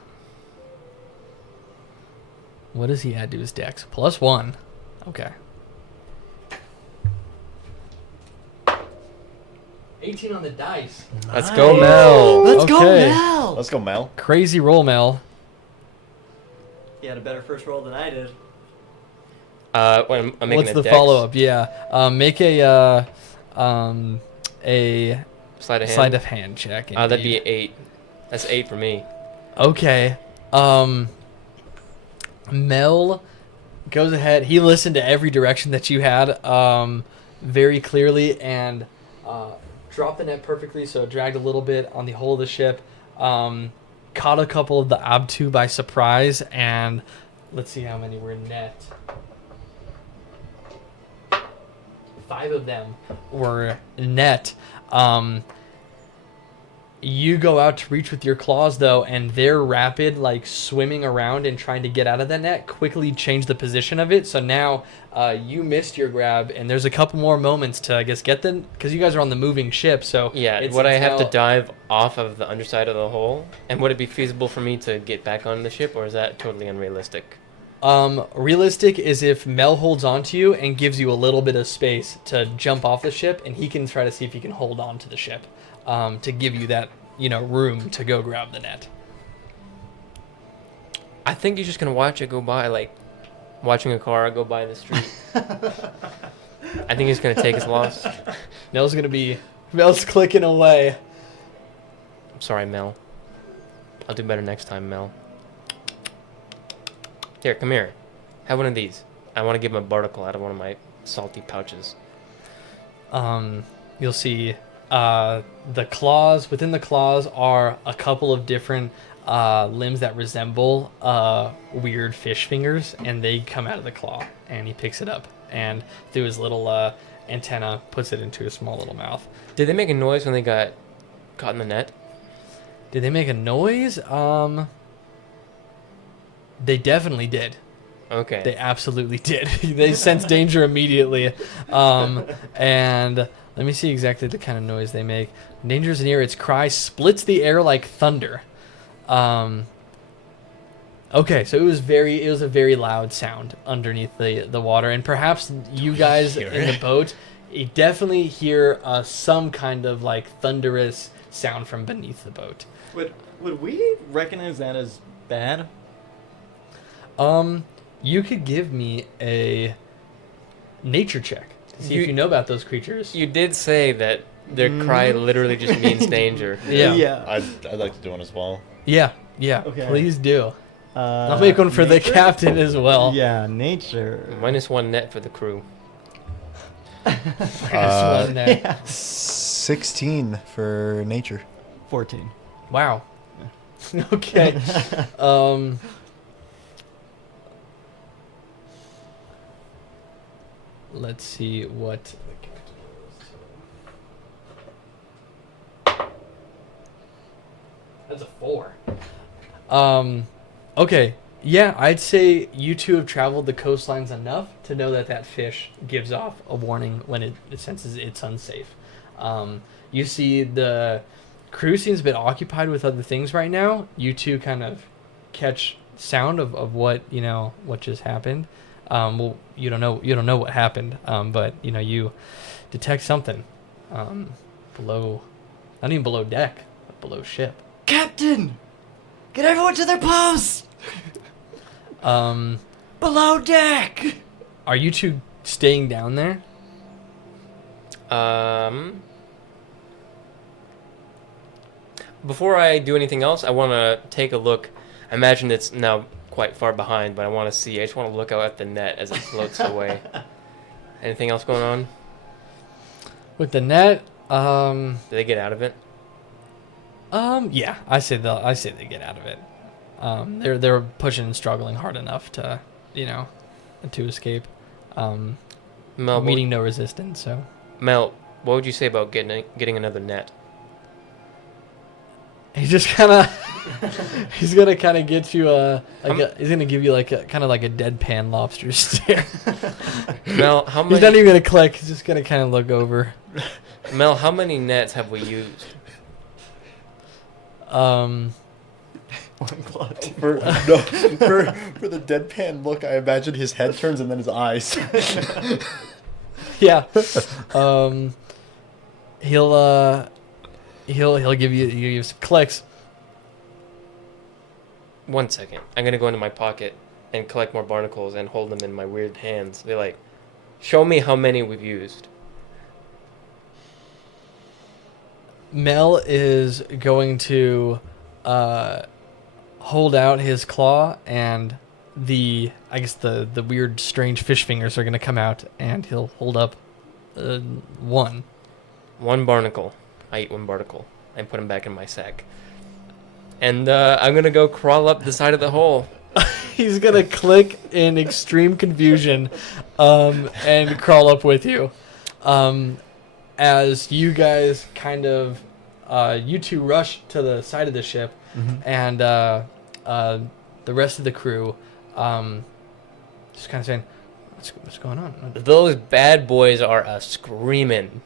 What does he add to his dex? +1. Okay. 18 on the dice. Let's go, Mel. Let's go, Okay. Mel! Let's go, Mel. Crazy roll, Mel. He had a better first roll than I did. When I'm making What's a the dex, follow-up? Yeah. Make a Sleight of hand. sleight of hand check. That'd be indeed. 8. That's 8 for me. Okay. Mel goes ahead. He listened to every direction that you had very clearly and dropped the net perfectly, so it dragged a little bit on the hull of the ship. Caught a couple of the Abtu by surprise, and let's see how many were net. 5 of them were net. You go out to reach with your claws, though, and their rapid, like, swimming around and trying to get out of that net quickly changed the position of it. So now you missed your grab, and there's a couple more moments to, I guess, get them, because you guys are on the moving ship. So Yeah, would I have to dive off of the underside of the hull? And would it be feasible for me to get back on the ship, or is that totally unrealistic? Realistic is if Mel holds on to you and gives you a little bit of space to jump off the ship, and he can try to see if he can hold on to the ship. To give you that, room to go grab the net. I think he's just gonna watch it go by, like watching a car go by the street. I think he's gonna take his loss. Mel's clicking away. I'm sorry, Mel. I'll do better next time, Mel. Here, come here. Have one of these. I want to give him a barnacle out of one of my salty pouches. You'll see the claws. Within the claws are a couple of different limbs that resemble weird fish fingers, and they come out of the claw, and he picks it up and through his little antenna puts it into his small little mouth. Did they make a noise when they got caught in the net? Did they make a noise? They definitely did. Okay. They absolutely did. They sense danger immediately. And let me see exactly the kind of noise they make. Danger is near. Its cry splits the air like thunder. Okay, so it was a very loud sound underneath the water, and perhaps you guys in the boat, you definitely hear some kind of like thunderous sound from beneath the boat. Would we recognize that as bad? You could give me a nature check to see if you know about those creatures. You did say that their cry literally just means danger. Yeah. I'd like to do one as well. Yeah. Okay. Please do. I'll make one for nature? the captain as well. Yeah, nature. -1 net for the crew. Minus 1 there. Yeah. 16 for nature. 14. Wow. Okay. Let's see what the captain goes to. That's a 4. Okay. Yeah, I'd say you two have traveled the coastlines enough to know that fish gives off a warning when it senses it's unsafe. You see the crew seems a bit occupied with other things right now. You two kind of catch sound of what what just happened. Well, you don't know what happened, but you detect something below, not even below deck, but below ship. Captain! Get everyone to their posts! Below deck! Are you two staying down there? Before I do anything else, I want to take a look. I imagine it's now quite far behind, but I just want to look out at the net as it floats away. Anything else going on? With the net, Did they get out of it? yeah, I say they get out of it. They're pushing and struggling hard enough to to escape. Mel, Meeting no resistance. So Mel, what would you say about getting another net? he just kind of he's gonna kind of get you he's gonna give you like a kind of like a deadpan lobster stare. Mel, how many? He's not even gonna click. He's just gonna kind of look over. Mel, how many nets have we used? One claw. For the deadpan look, I imagine his head turns and then his eyes. Yeah. He'll give you some clicks. 1 second. I'm gonna go into my pocket and collect more barnacles and hold them in my weird hands. They're like, show me how many we've used. Mel is going to hold out his claw and the weird, strange fish fingers are gonna come out, and he'll hold up one. One barnacle. I eat one barnacle. I put him back in my sack. And I'm going to go crawl up the side of the hole. He's gonna click in extreme confusion, and crawl up with you. As you guys kind of, you two rush to the side of the ship, and the rest of the crew, just kind of saying, "What's going on?" Those bad boys are screaming.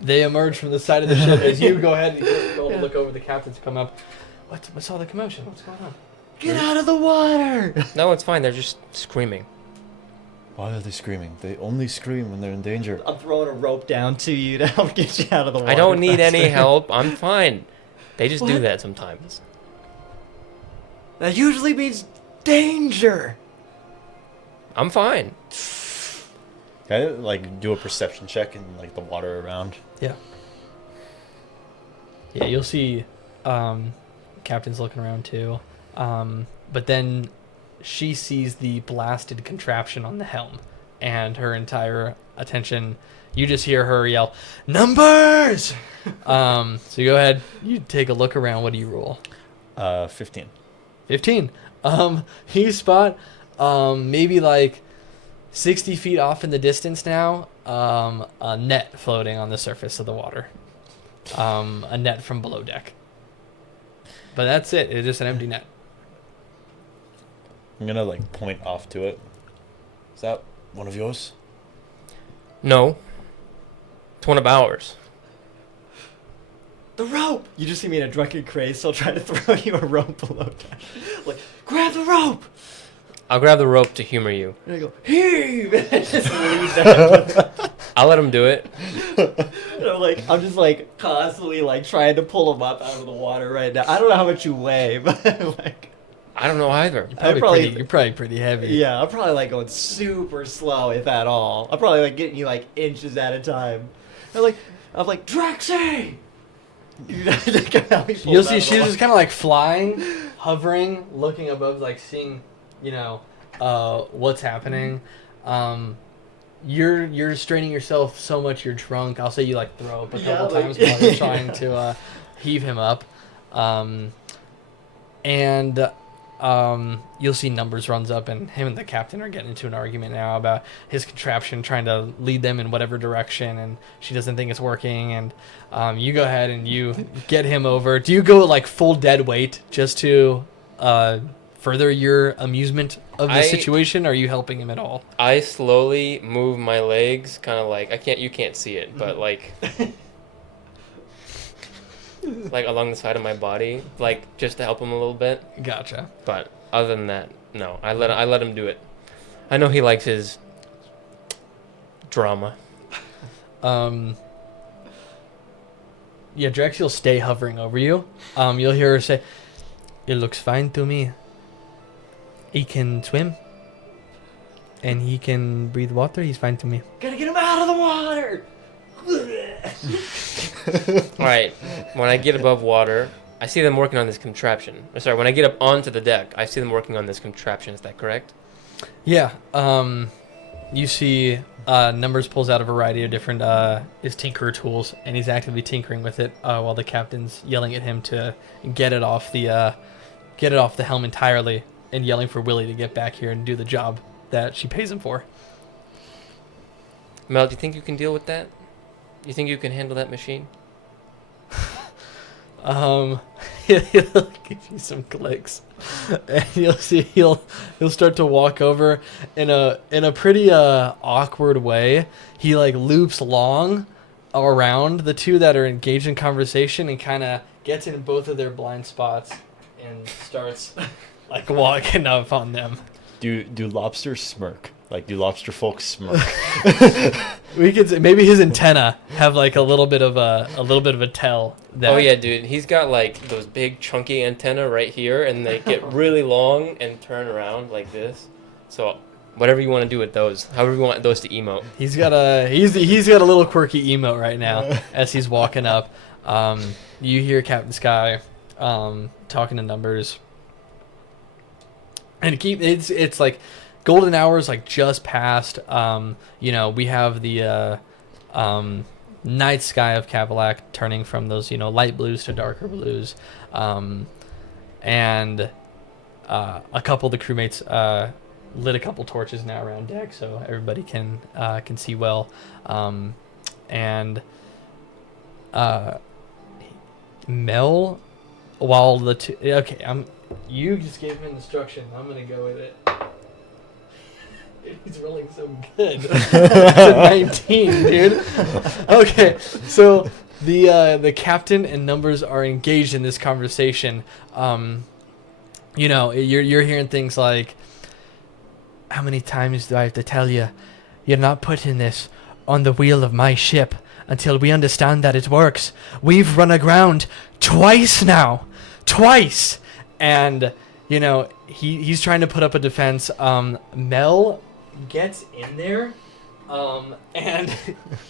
They emerge from the side of the ship as you go ahead and go look over. The captains come up. What's all the commotion? What's going on? Get out of the water! No, it's fine. They're just screaming. Why are they screaming? They only scream when they're in danger. I'm throwing a rope down to you to help get you out of the water. I don't need any faster. help. I'm fine. They just do What? that sometimes. That usually means danger. I'm fine. Can I like do a perception check in like the water around? Yeah, you'll see captain's looking around too. But then she sees the blasted contraption on the helm, and her entire attention, you just hear her yell, "Numbers!" So you go ahead, you take a look around. What do you roll? 15. 15. You spot maybe like 60 feet off in the distance now, a net floating on the surface of the water. A net from below deck. But that's it. It's just an empty net. I'm gonna like point off to it. Is that one of yours? No. It's one of ours. The rope! You just see me in a drunken craze, still trying to throw you a rope below deck. Like, grab the rope! I'll grab the rope to humor you. And I go, heave! And I just lean down. I'll let him do it. And I'm just like constantly like trying to pull him up out of the water right now. I don't know how much you weigh, but like, I don't know either. You're probably pretty heavy. yeah, I'm probably like going super slow, if at all. I'm probably like getting you like inches at a time. I'm like, Drexy! You'll see she's just kind of like flying, hovering, looking above, like seeing, what's happening. You're straining yourself so much you're drunk. I'll say you like throw up a couple times while you're trying to heave him up. You'll see Numbers runs up, and him and the captain are getting into an argument now about his contraption trying to lead them in whatever direction, and she doesn't think it's working. And you go ahead and you get him over. Do you go like full dead weight just to further your amusement of the situation? Or are you helping him at all? I slowly move my legs, kind of like you can't see it, but like like along the side of my body, like just to help him a little bit. Gotcha. But other than that, no. I let him do it. I know he likes his drama. Yeah, Drex will stay hovering over you. You'll hear her say, "It looks fine to me. He can swim. And he can breathe water. He's fine to me." Gotta get him out of the water! All right. When I get above water, I see them working on this contraption. Sorry, when I get up onto the deck, I see them working on this contraption. Is that correct? Yeah. You see Numbers pulls out a variety of different his tinkerer tools, and he's actively tinkering with it while the captain's yelling at him to get it off the helm entirely, and yelling for Willie to get back here and do the job that she pays him for. Mel, do you think you can deal with that? You think you can handle that machine? He'll give you some clicks, and you'll see he'll start to walk over in a pretty awkward way. He like loops long around the two that are engaged in conversation and kind of gets in both of their blind spots and starts like walking up on them. Do lobsters smirk? Like, do lobster folks smirk? We could say maybe his antenna have like a little bit of a tell. That, Oh yeah, dude. He's got like those big chunky antenna right here, and they get really long and turn around like this. So whatever you want to do with those, however you want those to emote. He's got a little quirky emote right now as he's walking up. You hear Captain Sky talking to Numbers. And it's like golden hours like just passed. We have the night sky of Kavalach turning from those light blues to darker blues, and a couple of the crewmates lit a couple torches now around deck so everybody can see well, and Mel, while you just gave him instruction. I'm gonna go with it. He's rolling so good. It's a 19, dude. Okay, so the captain and numbers are engaged in this conversation. You're hearing things like, "How many times do I have to tell you? You're not putting this on the wheel of my ship until we understand that it works. We've run aground twice now, twice." And he's trying to put up a defense. Mel gets in there, and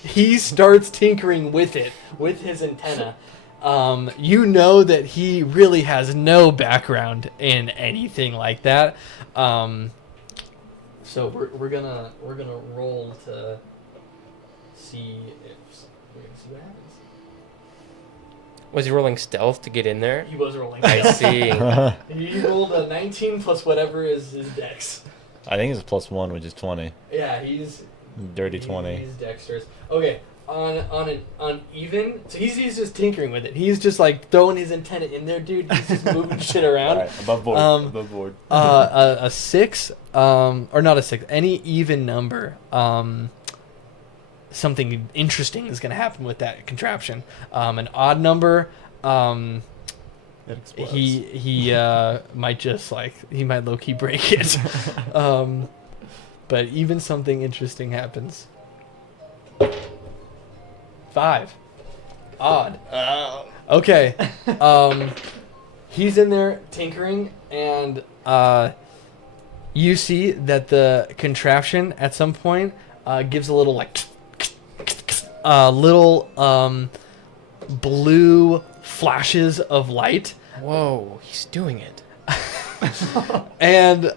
he starts tinkering with it, with his antenna. That he really has no background in anything like that. So we're gonna roll to see what happens. Was he rolling stealth to get in there? He was rolling. I see. He rolled a 19 plus whatever is his dex. I think it's +1, which is 20. Yeah, he's Dirty 20. He's dexterous. Okay, on even. So he's just tinkering with it. He's just like throwing his antenna in there, dude. He's just moving shit around. Alright, above board. Above board. A 6, or not a 6, any even number. Something interesting is going to happen with that contraption. An odd number. It explodes. He might just he might low key break it. But even something interesting happens. 5. Odd. Okay. He's in there tinkering, and you see that the contraption at some point gives a little little blue flashes of light. Whoa, he's doing it. And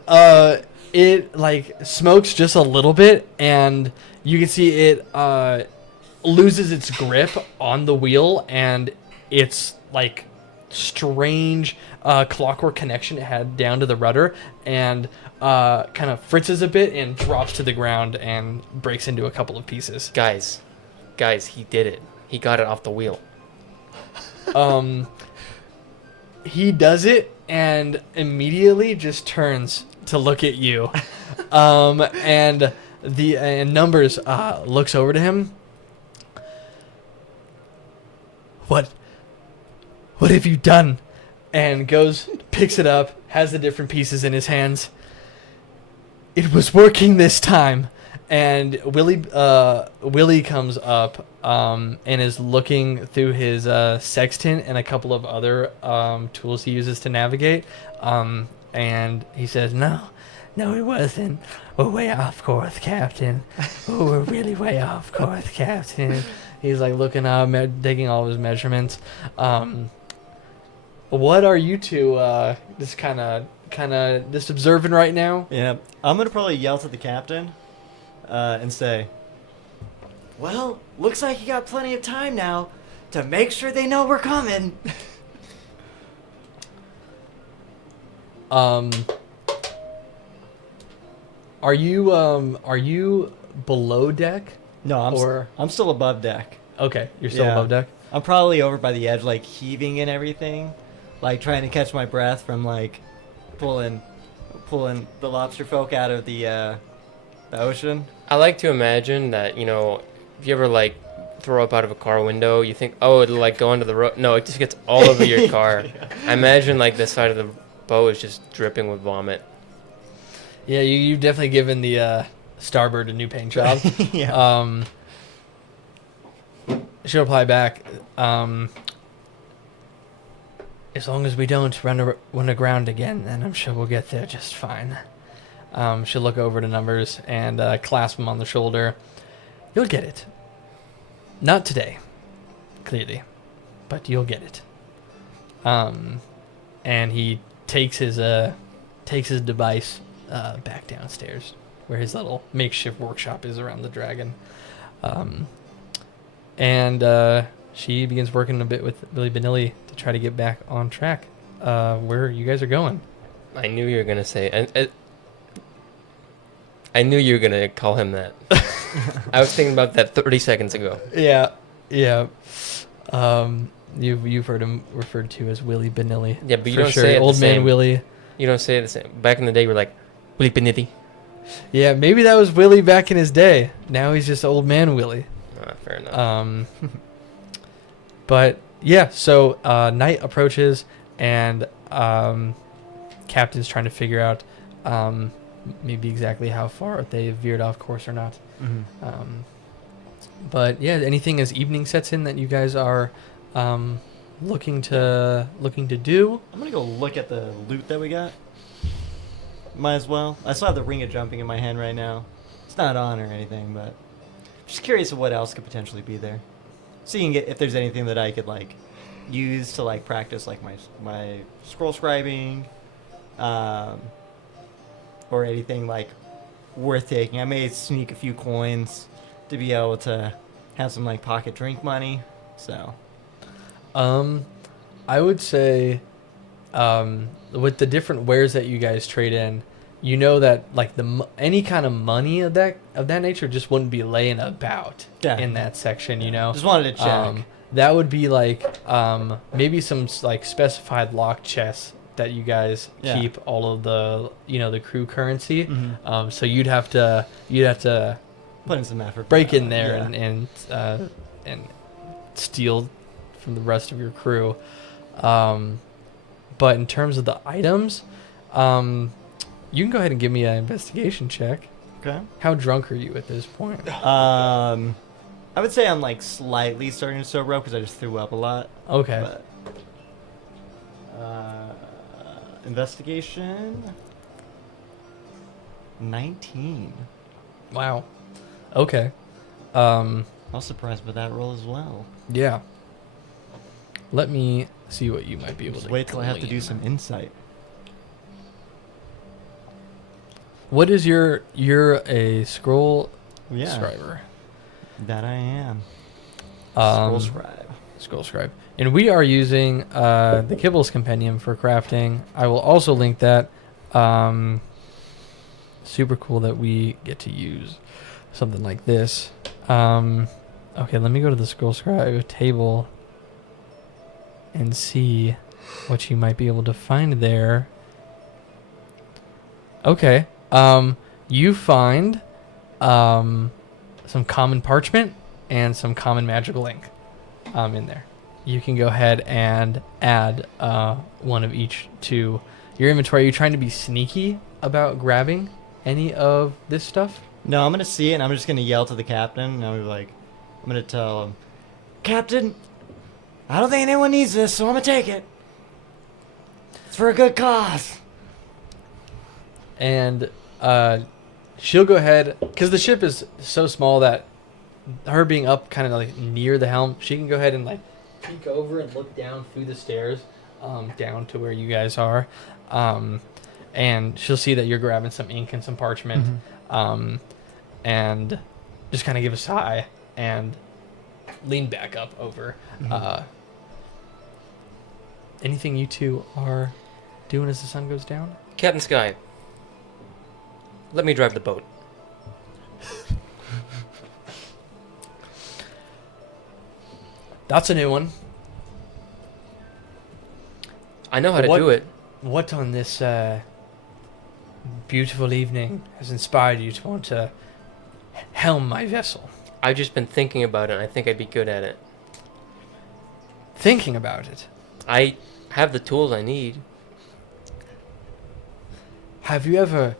it smokes just a little bit, and you can see it loses its grip on the wheel, and its strange clockwork connection it had down to the rudder, and kind of fritzes a bit and drops to the ground and breaks into a couple of pieces. Guys, he did it. He got it off the wheel. He does it and immediately just turns to look at you. And Numbers looks over to him. What have you done? And goes, picks it up, has the different pieces in his hands. It was working this time. And Willie comes up and is looking through his sextant and a couple of other tools he uses to navigate. And he says, No, it wasn't. We're way off course, Captain. We're really way off course, Captain. He's looking up, taking all of his measurements. What are you two just kind of just observing right now? Yeah, I'm gonna probably yell to the captain and say, "Well, looks like you got plenty of time now to make sure they know we're coming." Are you below deck? No, I'm still above deck. Okay, you're still Yeah. above deck. I'm probably over by the edge, heaving and everything, trying to catch my breath from pulling the lobster folk out of the ocean. I like to imagine that, if you ever throw up out of a car window, you think, oh, it'll go onto the road. No, it just gets all over your car. Yeah. I imagine the side of the boat is just dripping with vomit. Yeah, you've definitely given the starboard a new paint job. Yeah. She'll reply back. As long as we don't run aground again, then I'm sure we'll get there just fine. She'll look over to Numbers and clasp him on the shoulder. You'll get it. Not today, clearly, but you'll get it. And he takes his takes his device back downstairs where his little makeshift workshop is around the dragon. And she begins working a bit with Billy Benilli to try to get back on track. Where you guys are going? I knew you were gonna say. I knew you were gonna call him that. I was thinking about that 30 seconds ago. Yeah. You've heard him referred to as Willie Benilli. Yeah, but you for don't sure. say it Old the man same. Willie. You don't say it the same. Back in the day, you were like, Willy Piniti. Yeah, maybe that was Willie back in his day. Now he's just old man Willie. Fair enough. But yeah, so night approaches and Captain's trying to figure out maybe exactly how far they veered off course or not. Mm-hmm. But yeah, anything as evening sets in that you guys are looking to do? I'm gonna go look at the loot that we got. Might as well. I still have the ring of jumping in my hand right now. It's not on or anything, but just curious of what else could potentially be there. Seeing if there's anything that I could like use to like practice like my scroll scribing, or anything like worth taking. I may sneak a few coins to be able to have some like pocket drink money. So I would say with the different wares that you guys trade in, you know that like any kind of money of that nature just wouldn't be laying about in that section, you know. Just wanted to check. That would be like maybe some like specified lock chests that you guys keep all of the the crew currency. Mm-hmm. So you'd have to Put in some effort. break in there and steal from the rest of your crew. But in terms of the items, you can go ahead and give me an investigation check. Okay. How drunk are you at this point? I would say I'm like slightly starting to sober up because I just threw up a lot. Okay. But, investigation 19. Wow. Okay. I was surprised by that roll as well. Yeah. Let me see what you might be able Just to wait till I have to do glean. some insight. What is you're a scroll Yeah, scriber. that I am. Um, Scroll scribe. Scroll scribe. And we are using the Kibbles Compendium for crafting. I will also link that. Super cool that we get to use something like this. Okay, let me go to the Scroll Scribe table and see what you might be able to find there. Okay. You find some common parchment and some common magical ink in there. You can go ahead and add one of each to your inventory. Are you trying to be sneaky about grabbing any of this stuff? No, I'm gonna see it and I'm just gonna yell to the captain and I'm gonna tell him, Captain, I don't think anyone needs this, so I'm gonna take it. It's for a good cause. And she'll go ahead, because the ship is so small that her being up kind of like near the helm, she can go ahead and like peek over and look down through the stairs down to where you guys are. And she'll see that you're grabbing some ink and some parchment. Mm-hmm. And just kind of give a sigh and lean back up over. Mhm. Anything you two are doing as the sun goes down? Captain Sky, let me drive the boat. That's a new one. I know how to What- do it. What on this beautiful evening has inspired you to want to helm my vessel? I've just been thinking about it, and I think I'd be good at it. Thinking about it. I have the tools I need. Have you ever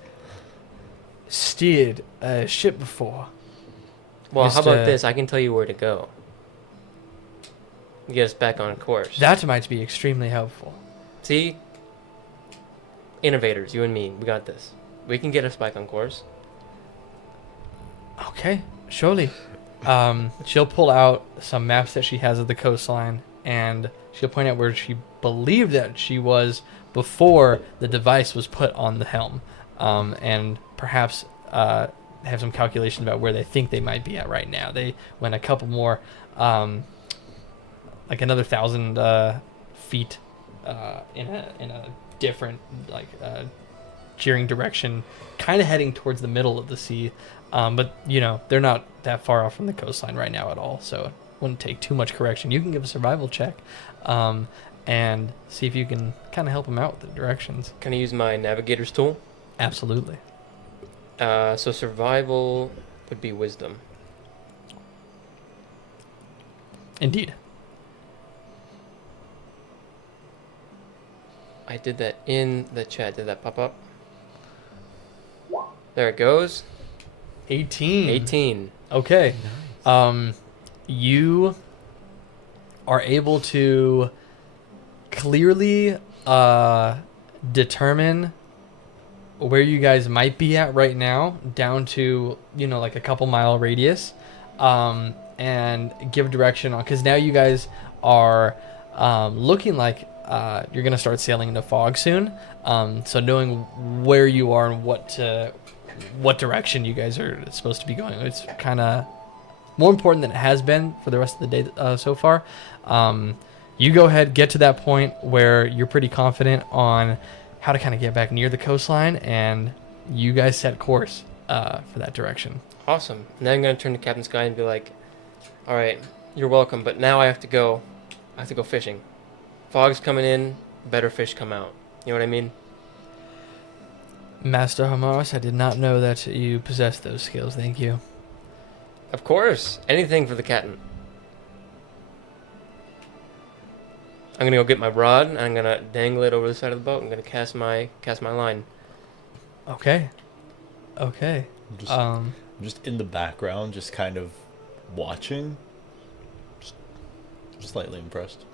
steered a ship before? Well, how about Mr. this? I can tell you where to go. Get us back on course. That might be extremely helpful. See? Innovators, you and me, we got this. We can get us back on course. Okay, surely. She'll pull out some maps that she has of the coastline and she'll point out where she believed that she was before the device was put on the helm, and perhaps have some calculations about where they think they might be at right now. They went a couple more, like another 1,000 feet in a different cheering direction, kind of heading towards the middle of the sea. But they're not that far off from the coastline right now at all, so it wouldn't take too much correction. You can give a survival check, and see if you can kind of help them out with the directions. Can I use my navigator's tool? Absolutely. So survival would be wisdom. Indeed. I did that in the chat. Did that pop up? There it goes. 18. 18. Okay. You are able to clearly determine where you guys might be at right now, down to like a couple mile radius, and give direction on, because now you guys are looking like you're gonna start sailing into fog soon. So knowing where you are and what direction you guys are supposed to be going, it's kind of more important than it has been for the rest of the day so far. You go ahead, get to that point where you're pretty confident on how to kind of get back near the coastline, and you guys set course for that direction. Awesome. Now I'm going to turn to Captain Sky and be like, all right, you're welcome, but now I have to go fishing. Fog's coming in, better fish come out. You know what I mean? Master Hamaris, I did not know that you possessed those skills. Thank you. Of course. Anything for the captain. I'm going to go get my rod, and I'm going to dangle it over the side of the boat. I'm going to cast my line. Okay. I'm just in the background, just kind of watching. Just slightly impressed.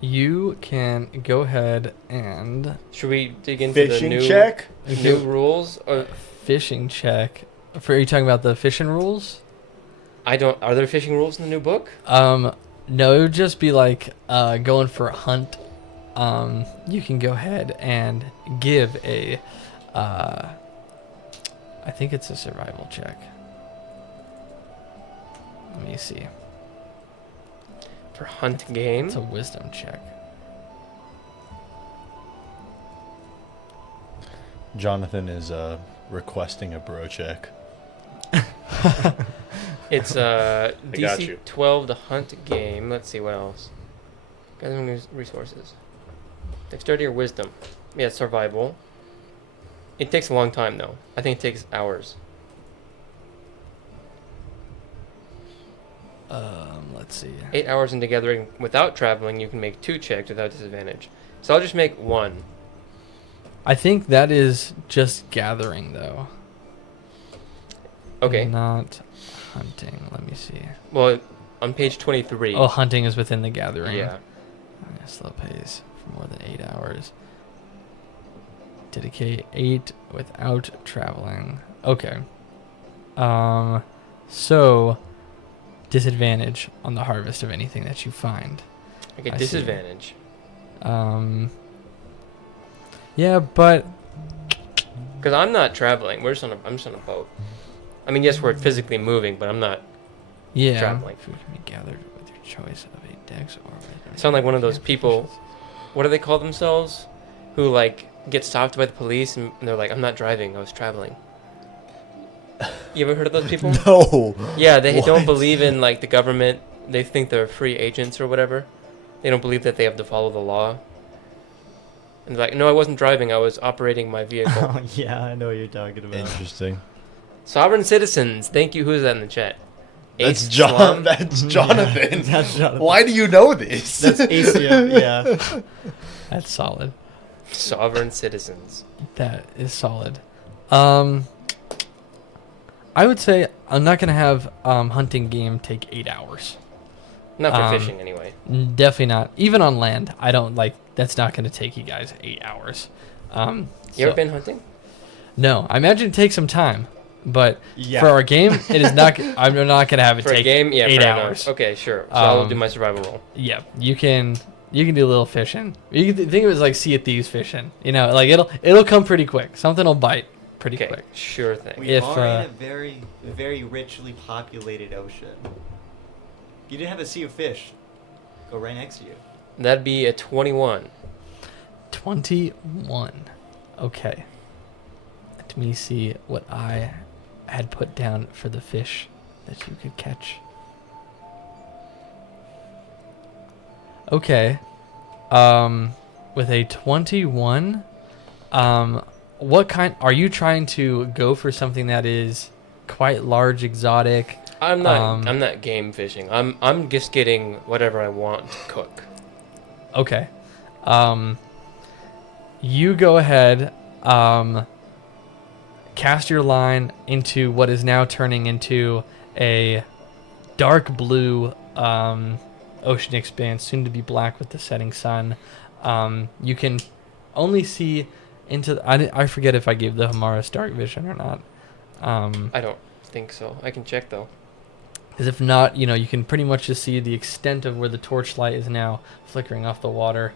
You can go ahead and Should we dig into Fishing the check? new rules? Or fishing check. Are you talking about the fishing rules? are there fishing rules in the new book? No, it would just be like going for a hunt. You can go ahead and give a I think it's a survival check. Let me see. For hunt game? It's a wisdom check. Jonathan is requesting a bro check. It's got DC you. 12 to hunt game. Let's see what else. Gathering resources. Dexterity or wisdom? Yeah, survival. It takes a long time though. I think it takes hours. Let's see. 8 hours into gathering without traveling, you can make 2 checks without disadvantage. So I'll just make 1. I think that is just gathering though. Okay. Not hunting. Let me see. Well, on page 23. Oh, hunting is within the gathering. Yeah. Slow pace for more than 8 hours. Dedicate 8 without traveling. Okay. So disadvantage on the harvest of anything that you find. I get I see. disadvantage. Yeah, but Because I'm not traveling. I'm just on a boat. I mean, yes, we're physically moving, but I'm not. yeah, Traveling. food can be gathered with your choice of a dex or I sound like one of those people. What do they call themselves? Who like get stopped by the police and they're like, "I'm not driving. I was traveling." You ever heard of those people? No. Yeah, they don't What? believe in like the government. They think they're free agents or whatever. They don't believe that they have to follow the law. And they're like, "No, I wasn't driving. I was operating my vehicle." Oh, yeah, I know what you're talking about. Interesting. Sovereign citizens. Thank you. Who's that in the chat? That's Ace John. Slum? That's Jonathan. That's Jonathan. Why do you know this? That's Acia, yeah. That's solid. Sovereign citizens. That is solid. I would say I'm not gonna have hunting game take 8 hours. Not for fishing anyway. Definitely not. Even on land, I don't like. That's not gonna take you guys 8 hours. You ever been hunting? No, I imagine it takes some time, But Yeah. for our game, it is not. I'm not gonna have it For take a game, yeah, 8 fair enough. hours. Okay, sure. So I'll do Um, my survival roll. Yeah, you can do a little fishing. You can think of it as like Sea of Thieves fishing. You know, like it'll come pretty quick. Something will bite pretty Okay, quick. sure thing. We If, are in uh, a very, very richly populated ocean. You did have a sea of fish go right next to you. That'd be a 21. 21. Okay. Let me see what I had put down for the fish that you could catch. Okay. With a 21, what kind are you trying to go for? Something that is quite large, exotic? I'm not game fishing. I'm just getting whatever I want to cook. Okay. You go ahead, cast your line into what is now turning into a dark blue ocean expanse, soon to be black with the setting sun. You can only see into. I forget if I gave the Hamaris dark vision or not. I don't think so. I can check though. Because if not, you can pretty much just see the extent of where the torchlight is now flickering off the water.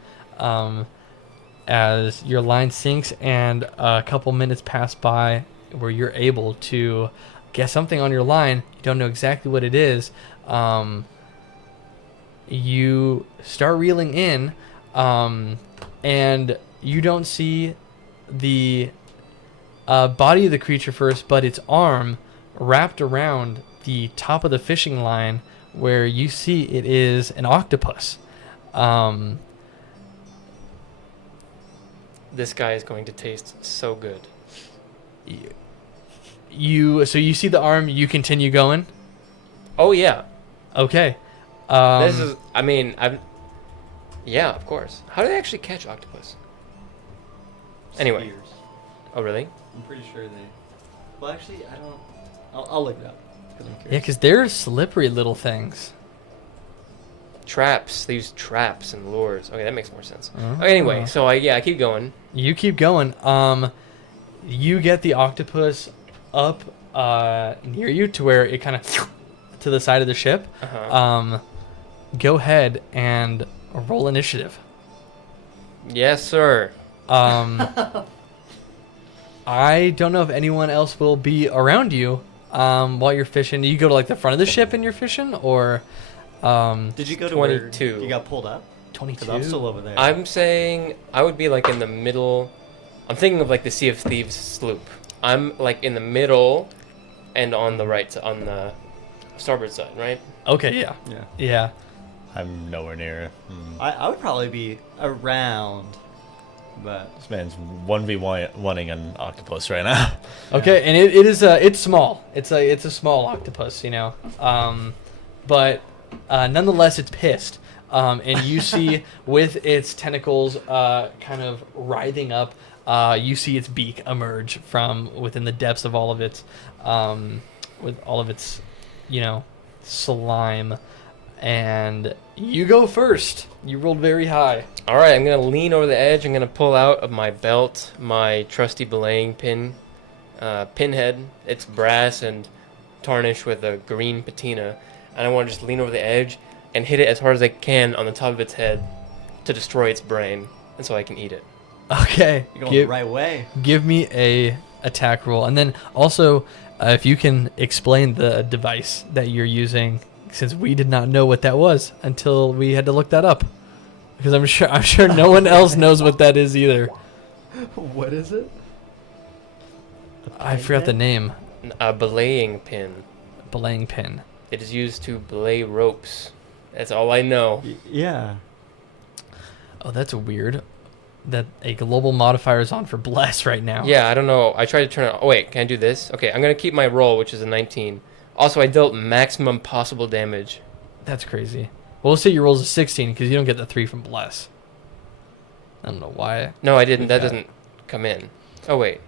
As your line sinks and a couple minutes pass by where you're able to get something on your line, you don't know exactly what it is. You start reeling in, and you don't see the body of the creature first, but its arm wrapped around the top of the fishing line, where you see it is an octopus. This guy is going to taste so good. You see the arm. You continue going. Oh yeah. Okay. This is. I mean, yeah, of course. How do they actually catch octopus? Anyway. Spears. Oh really? I'm pretty sure they. Well, actually, I don't. I'll look it up. 'Cause I'm Yeah, curious. because they're slippery little things. Traps. They use traps and lures. Okay, that makes more sense. Oh. Okay, anyway, so I keep going. You keep going. You get the octopus up near you to where it kind of to the side of the ship. Uh-huh. Go ahead and roll initiative. Yes, sir. I don't know if anyone else will be around you while you're fishing. You go to like the front of the ship and you're fishing, or Did you go to where 22. you got pulled up? 22. Because I'm still over there. I'm saying I would be like in the middle. I'm thinking of like the Sea of Thieves sloop. I'm like in the middle, and on the right, on the starboard side, right? Okay, yeah. Yeah. Yeah. I'm nowhere near. I would probably be around, but This man's 1v1ing an octopus right now. Okay, and it is it's small. It's a small octopus, but nonetheless it's pissed. And you see with its tentacles kind of writhing up, you see its beak emerge from within the depths of all of its with all of its slime. And you go first. You rolled very high. All right, I'm gonna lean over the edge. I'm gonna pull out of my belt my trusty belaying pin, pinhead. It's brass and tarnished with a green patina, and I want to just lean over the edge and hit it as hard as I can on the top of its head to destroy its brain, and so I can eat it. Okay. you're going the right way. Give me a attack roll, and then also if you can explain the device that you're using, since we did not know what that was until we had to look that up, because I'm sure no one else knows what that is either. What is it? I forgot the name. A belaying pin. Belaying pin. It is used to belay ropes. That's all I know. Yeah. Oh, that's weird. That a global modifier is on for bless right now. Yeah, I don't know. I tried to turn it. Oh wait, can I do this? Okay, I'm gonna keep my roll, which is a 19. Also, I dealt maximum possible damage. That's crazy. Well, we'll say your roll's a 16 because you don't get the 3 from bless. I don't know why. No, I didn't. That Okay. doesn't come in. Oh wait.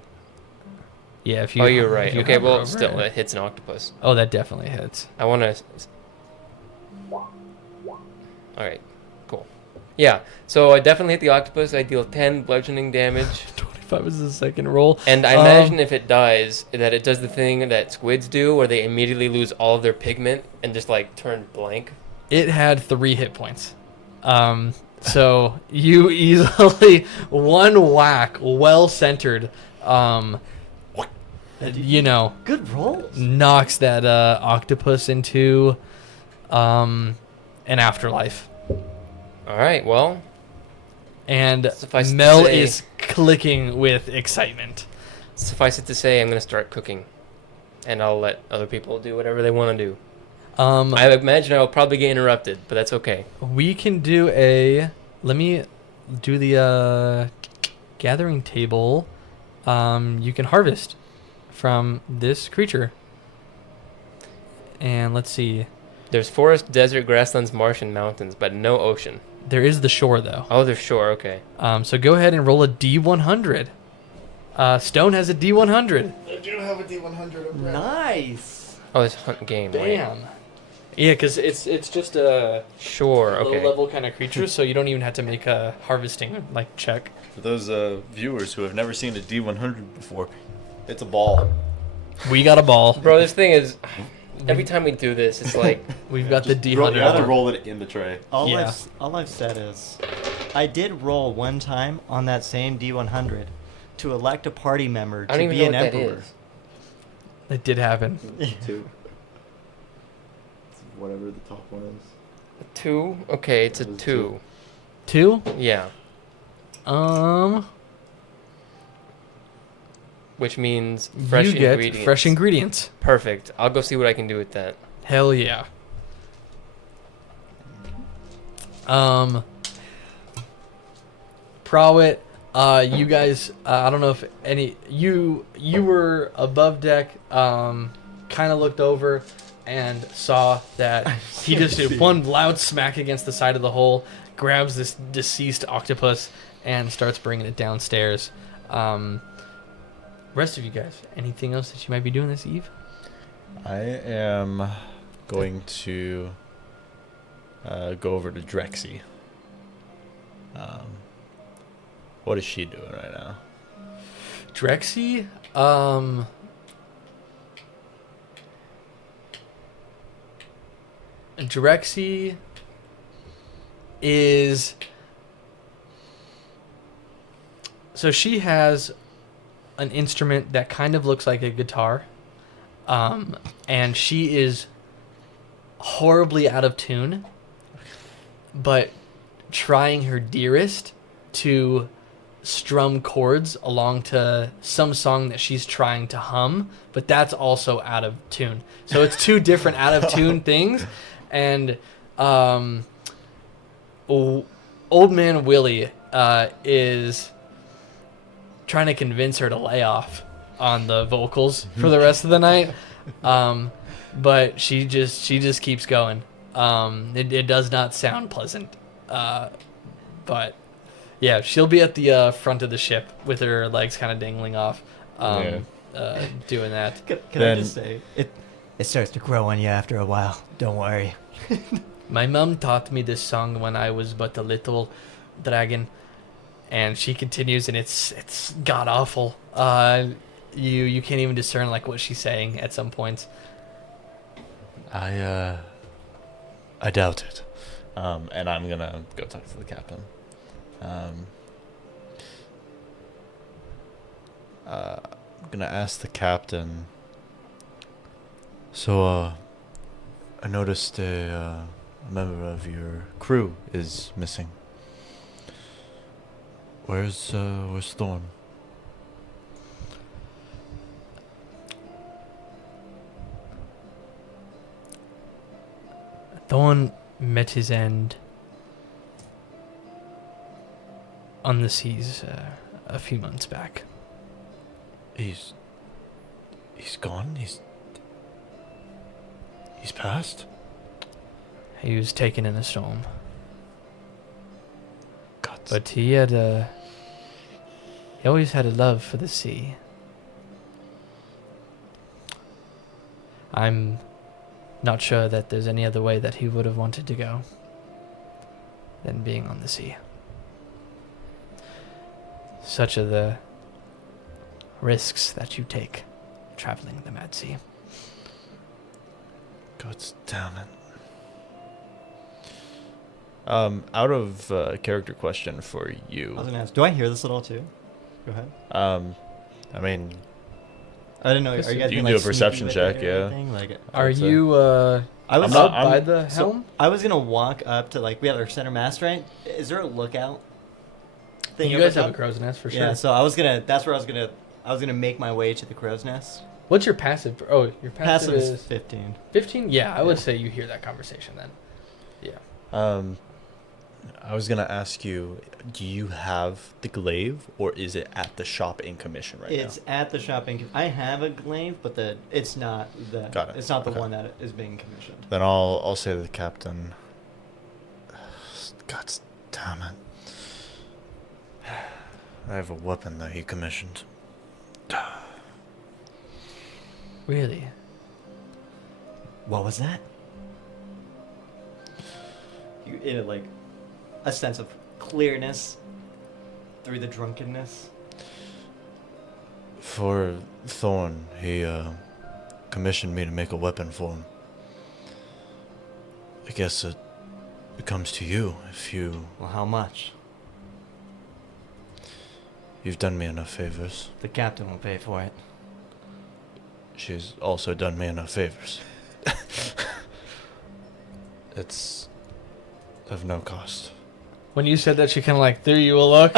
Yeah, if you. Oh, you're if right. you Okay, hover well, over still, it. it hits an octopus. Oh, that definitely hits. I want to. All right, cool. Yeah, so I definitely hit the octopus. I deal 10 bludgeoning damage. 5 is the second roll. And I imagine if it dies, that it does the thing that squids do, where they immediately lose all of their pigment and just like turn blank. It had 3 hit points. So you easily, one whack, well centered, you know, Good rolls. knocks that octopus into an afterlife. All right, well, And Suffice to Mel say- is clicking with excitement. suffice it to say, I'm gonna start cooking, and I'll let other people do whatever they want to do. I imagine I will probably get interrupted, but that's okay. We can do a. Let me do the gathering table. You can harvest from this creature. And let's see. There's forest, desert, grasslands, marsh, and mountains, but no ocean. There is the shore, though. Oh, there's shore. Okay. So go ahead and roll a D100. Stone has a D100. I do have a D100 Nice. Oh, it's hunt game. Right? Damn. Yeah, because it's just a Shore. Okay. low-level kind of creature, so you don't even have to make a harvesting like check. For those viewers who have never seen a D100 before, it's a ball. We got a ball. Bro, this thing is. Every time we do this, it's like We've got the Just D100. you have to roll it in the tray. Yeah. All I've said is, I did roll one time on that same D100 to elect a party member I don't to even be know an what that emperor. is. It did happen. 2. Whatever the top one is. A 2? Okay, it's a It was 2. 2? Yeah. Which means fresh you get ingredients. fresh ingredients. Perfect. I'll go see what I can do with that. Hell yeah. Prawit, you guys, I don't know if any you were above deck, kind of looked over and saw that he just did one loud smack against the side of the hole, grabs this deceased octopus and starts bringing it downstairs. Rest of you guys, anything else that you might be doing this eve? I am going to go over to Drexy. What is she doing right now? Drexy, Drexy is, so she has an instrument that kind of looks like a guitar, and she is horribly out of tune, but trying her dearest to strum chords along to some song that she's trying to hum, but that's also out of tune. So it's two different out of tune things. And old man Willie is trying to convince her to lay off on the vocals for the rest of the night. But she just keeps going. It does not sound pleasant. But yeah, she'll be at the front of the ship with her legs kind of dangling off, doing that. Can I Then- just say, it starts to grow on you after a while. Don't worry. My mum taught me this song when I was but a little dragon, and she continues, and it's god awful. You can't even discern like what she's saying at some points. I doubt it. And I'm gonna go talk to the captain. I'm gonna ask the captain. So, I noticed a member of your crew is missing. Where's Thorn? Thorn met his end on the seas a few months back. He's gone. He's passed. He was taken in a storm, God. but he always had a love for the sea. I'm not sure that there's any other way that he would have wanted to go than being on the sea. Such are the risks that you take traveling the Mad Sea. God damn it. Out of character question for I was you. gonna ask, do I hear this at all too? Go ahead. I mean, I didn't know. Are you guys You being, can like, do a perception sneaky with check, it or yeah. anything? Like, Are would say. you I was I'm not- up by the so helm? I was gonna walk up to, like, we have our center mast, right? Is there a lookout thing? You over guys have a top? crow's nest for sure. Yeah. So I was gonna. That's where I was gonna make my way to the crow's nest. What's your passive? Oh, your passive, Passive is is 15. 15? Yeah, I would Yeah. say you hear that conversation then. Yeah. I was gonna ask you, do you have the glaive, or is it at the shop in commission right It's at the shopping. I have a glaive, but it's not the. Got it. It's not the Okay. one that is being commissioned. now? Then I'll say to the captain. God damn it! I have a weapon that he commissioned. Really? What was that? You in like a sense of clearness through the drunkenness. For Thorn, he commissioned me to make a weapon for him. I guess it comes to you if Well, how much? you've done me enough favors. The captain will pay for it. She's also done me enough favors. It's of no cost. When you said that, she kind of like threw you a look.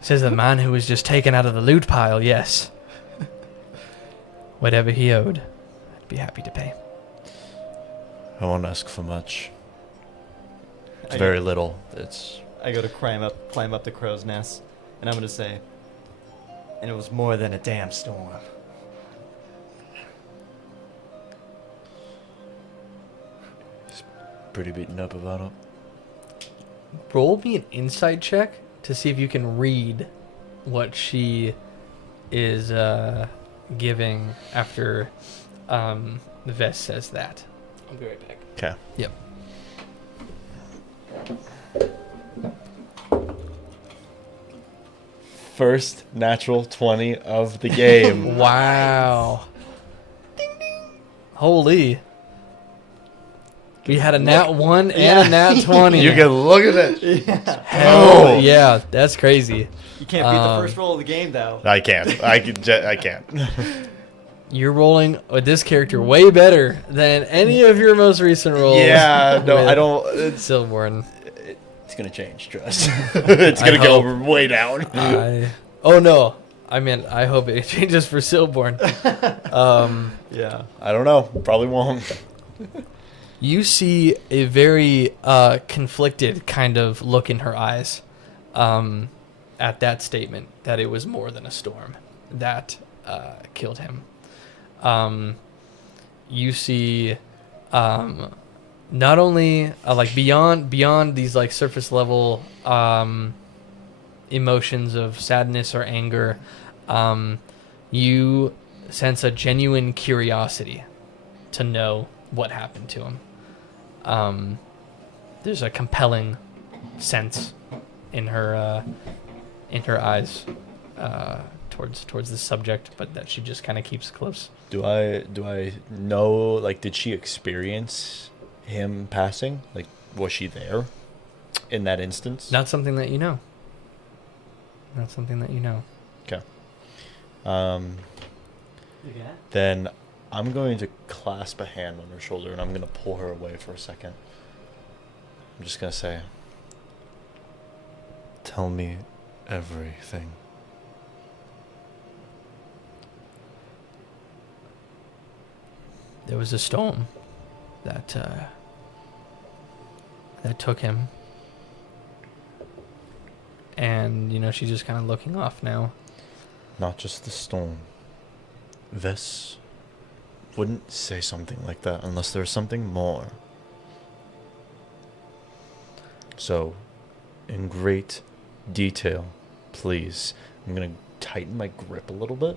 Says the man who was just taken out of the loot pile, yes. Whatever he owed, I'd be happy to pay. I won't ask for much. It's I very go- little. It's I go to climb up the crow's nest, and I'm gonna say, and it was more than a damn storm. pretty beaten up about it. Roll me an insight check to see if you can read what she is giving after Vess says that. I'll be right back. Okay. Yep. First natural 20 of the game. Wow. Ding ding. Holy. We had a nat 1 and a nat 20. You can look at it. Hell Oh. yeah, that's crazy. You can't beat the Um, first roll of the game, though. I can't. I can't. You're rolling with this character way better than any of your most recent rolls. Yeah, no, with I don't. It's Silborn. gonna change. Trust. It's gonna go hope. way down. Oh no. I mean, I hope it changes for Silborn. Yeah. I don't know. Probably won't. You see a very conflicted kind of look in her eyes at that statement that it was more than a storm that killed him. You see not only like beyond these like surface level emotions of sadness or anger, you sense a genuine curiosity to know what happened to him. There's a compelling sense in her eyes towards the subject, but that she just kind of keeps close. Do I know? Like, did she experience him passing? Like, was she there in that instance? Not something that you know. Not something that you know. Okay. Yeah. Then I'm going to clasp a hand on her shoulder and I'm going to pull her away for a second. I'm just going to say, tell me everything. There was a storm that took him, and she's just kind of looking off now. Not just the storm. Vess wouldn't say something like that unless there's something more. So, in great detail, please. I'm going to tighten my grip a little bit.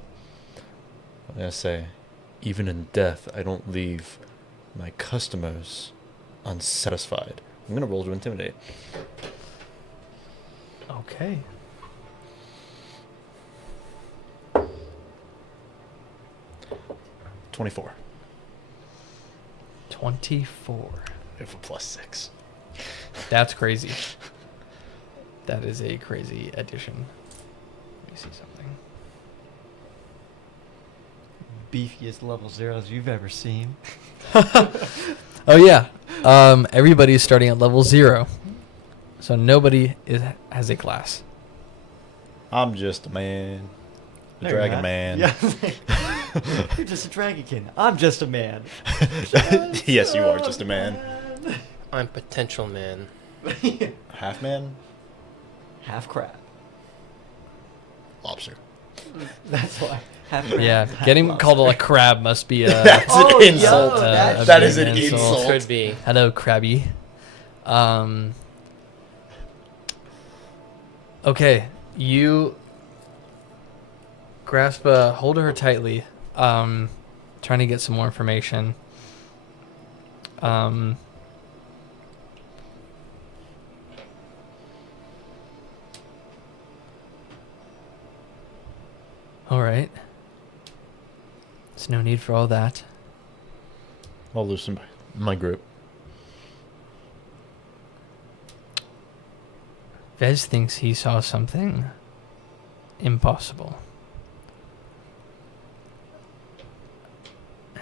I'm going to say, even in death, I don't leave my customers unsatisfied. I'm going to roll to intimidate. Okay. 24. 24. If a +6. That's crazy. That is a crazy addition. Let me see something. Beefiest level zeros you've ever seen. Oh yeah. Everybody's starting at level 0. So nobody has a class. I'm just a man. A No, you're dragon not. man. Yeah. You're just a dragonkin. I'm just a man. Yes, you are just a man. I'm potential man. Half man? Half crab. Lobster. That's why. Half crab, Yeah, half getting lobster. called a crab must be a That's Oh, an insult. yo, a That big is an insult. Could be. Hello, crabby. Okay, you grasp hold her tightly. Trying to get some more information. All right. There's no need for all that. I'll loosen my grip. Vez thinks he saw something impossible.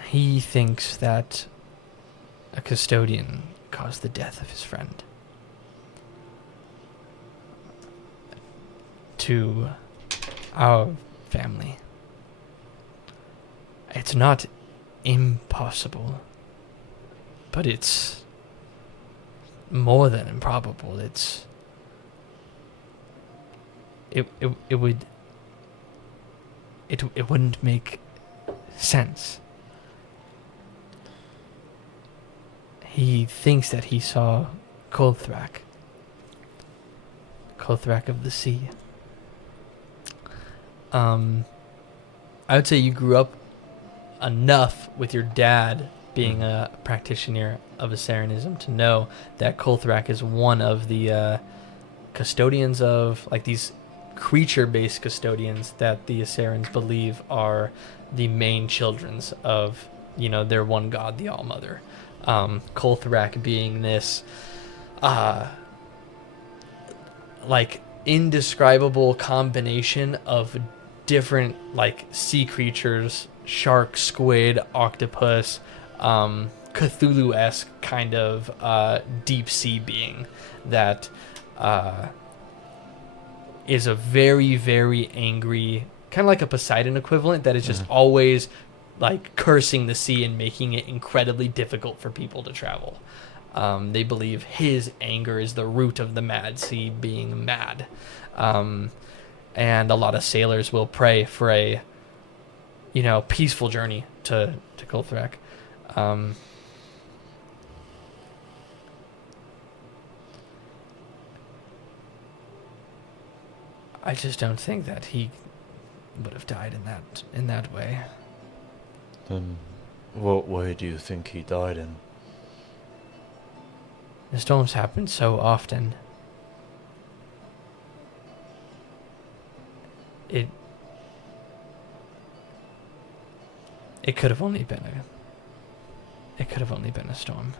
He thinks that a custodian caused the death of his friend. To our family. It's not impossible, but it's more than improbable. It wouldn't make sense. He thinks that he saw Kolthrak of the Sea. I would say you grew up enough with your dad being a practitioner of Assyrianism to know that Kolthrak is one of the custodians of, like, these creature-based custodians that the Assyrians believe are the main childrens of, their one god, the All-Mother. Kolthrak being this, indescribable combination of different, sea creatures, shark, squid, octopus, Cthulhu-esque kind of deep sea being that is a very, very angry, kind of like a Poseidon equivalent that is just always cursing the sea and making it incredibly difficult for people to travel. They believe his anger is the root of the mad sea being mad. And a lot of sailors will pray for a, peaceful journey to Kolthrak. I just don't think that he would have died in that way. Then what way do you think he died in? The storms happen so often. It could have only been a storm.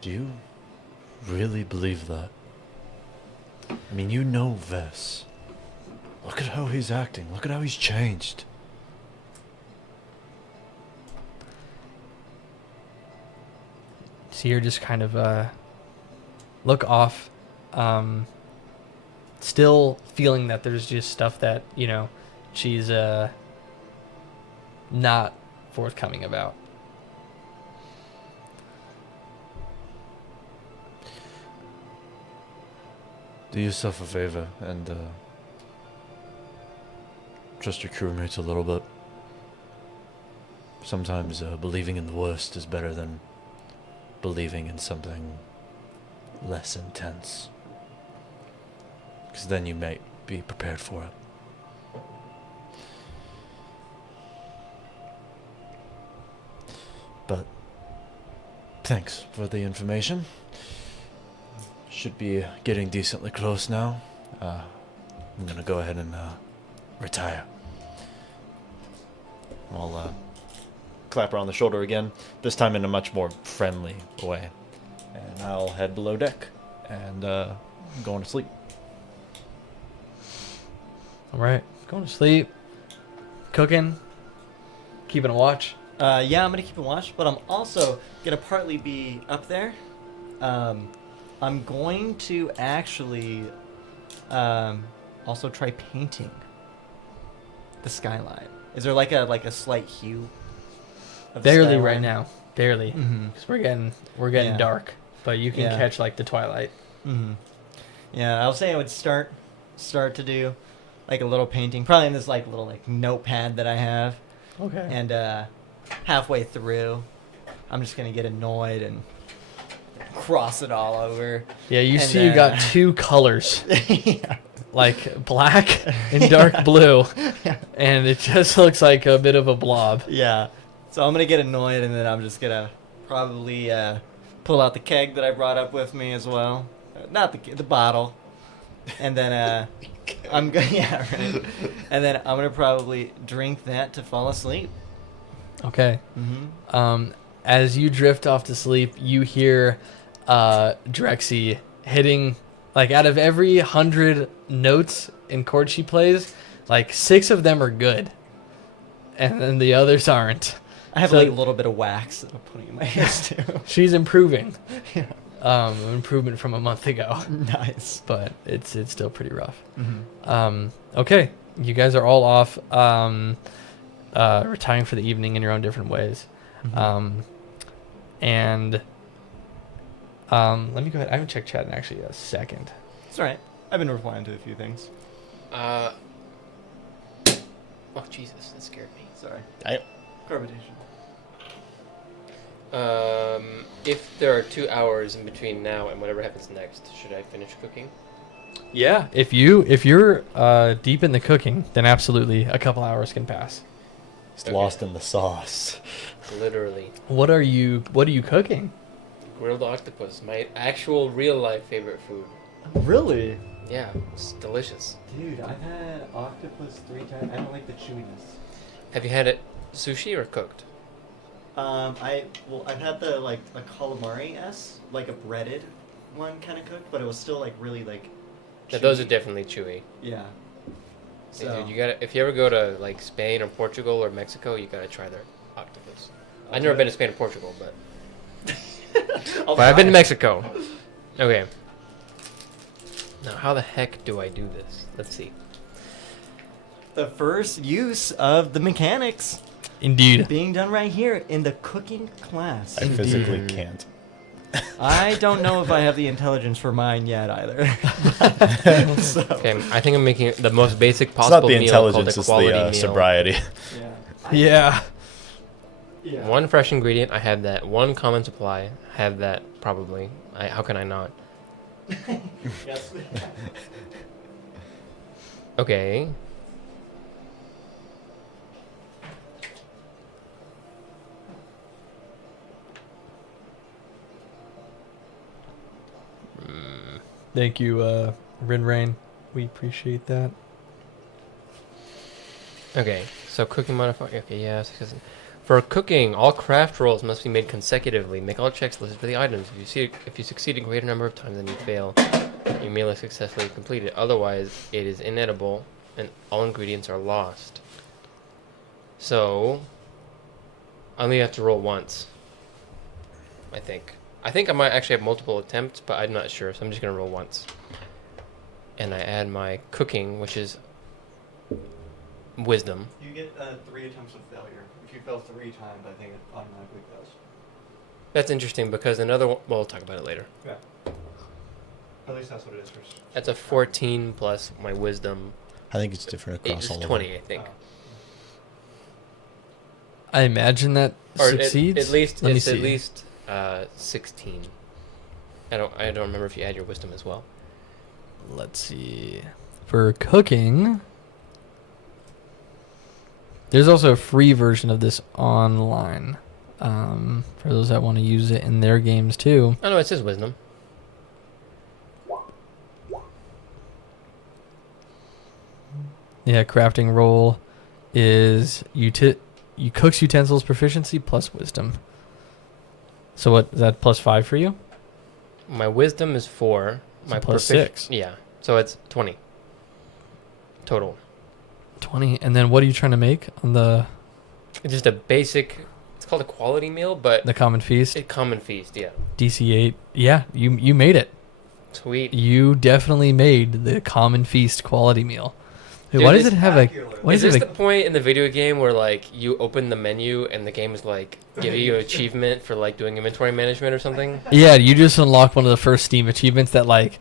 Do you really believe that? I mean, you know Ves. Look at how he's acting. Look at how he's changed. So you're just kind of look off, still feeling that there's just stuff that, she's not forthcoming about. Do yourself a favor and trust your crewmates a little bit. Sometimes believing in the worst is better than believing in something less intense. Because then you may be prepared for it. But thanks for the information. Should be getting decently close now. I'm gonna go ahead and retire. I'll clap her on the shoulder again, this time in a much more friendly way. And I'll head below deck and going to sleep. All right, going to sleep, cooking, keeping a watch. Yeah, I'm gonna keep a watch, but I'm also gonna partly be up there. I'm going to actually also try painting the skyline. Is there like a slight hue? Of the Barely skyline? right now, barely, Mm-hmm. because we're getting Yeah. dark, but you can Yeah. catch like the twilight. Mm-hmm. Yeah, I'll say I would start to do like a little painting, probably in this like little like notepad that I have, Okay. and halfway through, I'm just gonna get annoyed and cross it all over. Yeah, you and, see, you got 2 colors, Yeah. like black and dark blue, Yeah. and it just looks like a bit of a blob. Yeah. So I'm gonna get annoyed, and then I'm just gonna probably pull out the keg that I brought up with me as well. Not the bottle. And then I'm gonna yeah, right. And then I'm gonna probably drink that to fall asleep. Okay. Mm-hmm. As you drift off to sleep, you hear Drexy hitting, like, out of every 100 notes and chords she plays, like 6 of them are good, and then the others aren't. I have So- like a little bit of wax that I'm putting in my ears too. She's improving. Yeah. Improvement from a month ago, Nice. but it's still pretty rough. Mm-hmm. Okay, you guys are all off, retiring for the evening in your own different ways. Mm-hmm. Let me go ahead. I haven't checked chat in actually a second. It's alright. I've been replying to a few things. Oh Jesus, that scared me. Sorry. I, Carbotation. If there are 2 hours in between now and whatever happens next, should I finish cooking? Yeah, if you're deep in the cooking, then absolutely a couple hours can pass. it's Okay. lost in the sauce. Literally. What are you cooking? Grilled octopus, my actual real life favorite food. Really? Yeah, it's delicious. Dude, I've had octopus 3 times. I don't like the chewiness. Have you had it sushi or cooked? I've had the like a calamari like a breaded one kind of cooked, but it was still like really like. Yeah, those are chewy. definitely chewy. Yeah. Hey, So dude, you gotta, if you ever go to like Spain or Portugal or Mexico, you gotta try their octopus. I've never been to Spain or Portugal, but I'll I've been to try. Mexico. Okay. Now, how the heck do I do this? Let's see. The first use of the mechanics Indeed. being done right here in the cooking class. I physically can't. I don't know if I have the intelligence for mine yet either. So, Okay, I think I'm making the most basic It's not possible the meal called intelligence, a it's quality the meal. sobriety. yeah. Yeah. One fresh ingredient, I have that. One common supply, I have that probably. How can I not? Yes. Okay. Thank you, Rin Rain. We appreciate that. Okay, so cooking modifier. Okay, yes. For cooking, all craft rolls must be made consecutively. Make all checks listed for the items. If you succeed a greater number of times than you fail, your meal is successfully completed. Otherwise, it is inedible and all ingredients are lost. So, I only have to roll once. I think. I think I might actually have multiple attempts, but I'm not sure, so I'm just gonna roll once. And I add my cooking, which is wisdom. You get 3 attempts of failure. If you fail 3 times, I think it automatically fails. That's interesting because another one, well, we'll talk about it later. Yeah. At least that's what it is for. That's a 14 plus my wisdom. I think it's different across It's all of them. 20, I think. I imagine that Or succeeds. at least Let me it's at see. least 16. I don't remember if you add your wisdom as well. Let's see. For cooking, there's also a free version of this online. For those that want to use it in their games too. Oh no, it says wisdom. Yeah, crafting roll is you cooks utensils proficiency plus wisdom. So what is that +5 for you? My wisdom is 4. So My plus 6. Yeah. So it's 20 total. 20. And then what are you trying to make on the It's just a basic. It's called a quality meal, but common feast? a common feast. Yeah. DC 8. Yeah, you made it. Sweet. You definitely made the common feast quality meal. Wait, Dude, why does this- it have a? Why Is does this it the point in the video game where like you open the menu and the game is like giving you an achievement for like doing inventory management or something? Yeah, you just unlock one of the first Steam achievements that like,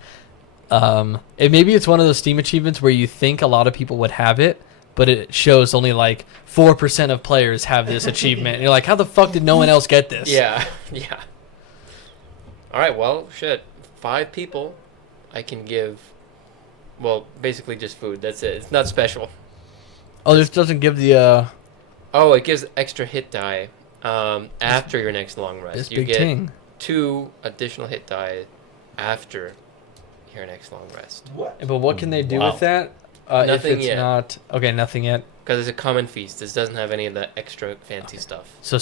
maybe it's one of those Steam achievements where you think a lot of people would have it, but it shows only like 4% of players have this achievement. And you're like, how the fuck did no one else get this? Yeah. Yeah. All right. Well, shit. 5 people, I can give. Well, basically just food. That's it. It's not special. Oh, this doesn't give the Oh, it gives extra hit die after your next long rest. this You big get ting. 2 additional hit die after your next long rest. But what can they do Wow. with that? Nothing if it's yet. not okay, nothing yet. Because it's a common feast. This doesn't have any of the extra fancy stuff. So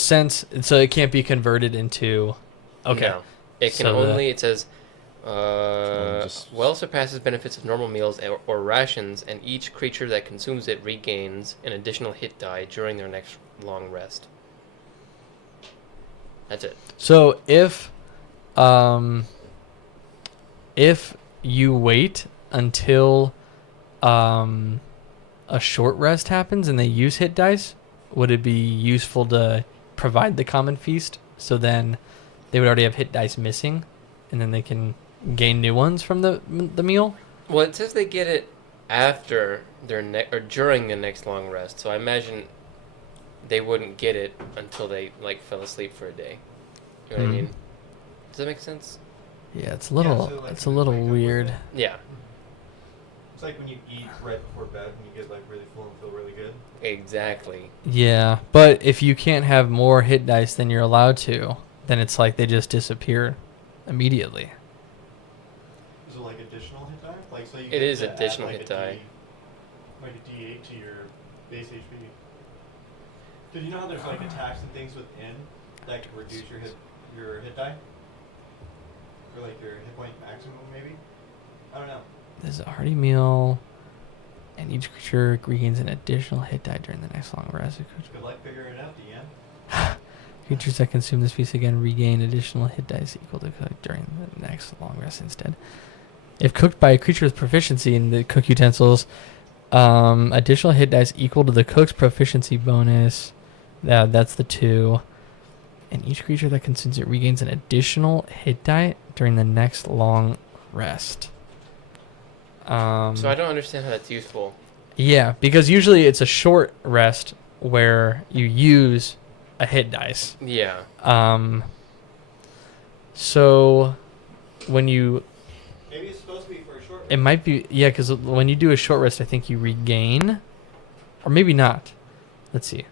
it can't be converted into. Okay. No. It can So the- only, it says, just- well surpasses benefits of normal meals or rations, and each creature that consumes it regains an additional hit die during their next long rest. That's it. So if you wait until a short rest happens and they use hit dice, would it be useful to provide the common feast? So then they would already have hit dice missing, and then they can gain new ones from the meal. Well, it says they get it after their or during the next long rest. So I imagine they wouldn't get it until they like fell asleep for a day. You know what I Hmm. mean? Does that make sense? Yeah, it's a little so, like, it's a little wake up with weird. it. Yeah, It's like when you eat right before bed and you get like really full and feel really good. exactly. Yeah, but if you can't have more hit dice than you're allowed to, then it's like they just disappear immediately. Is it like additional hit die? Like so you It get is to add, additional like, hit a die. like a D8 to your base HP. Did you know how there's like attacks and things within that can reduce your hit die? Or like your hit point maximum maybe? I don't know. There's a hearty meal, and each creature regains an additional hit die during the next long rest. Good luck figuring it out, Deanne. Creatures that consume this feast again regain additional hit dice equal to cook during the next long rest instead. If cooked by a creature with proficiency in the cook utensils, additional hit dice equal to the cook's proficiency bonus. That's the 2. And each creature that consumes it regains an additional hit die during the next long rest. So I don't understand how that's useful. Yeah, because usually it's a short rest where you use a hit dice. Yeah. So when you, Maybe it's supposed to be for a short it might be, yeah, because when you do a short rest, I think you regain, or maybe not. Let's see.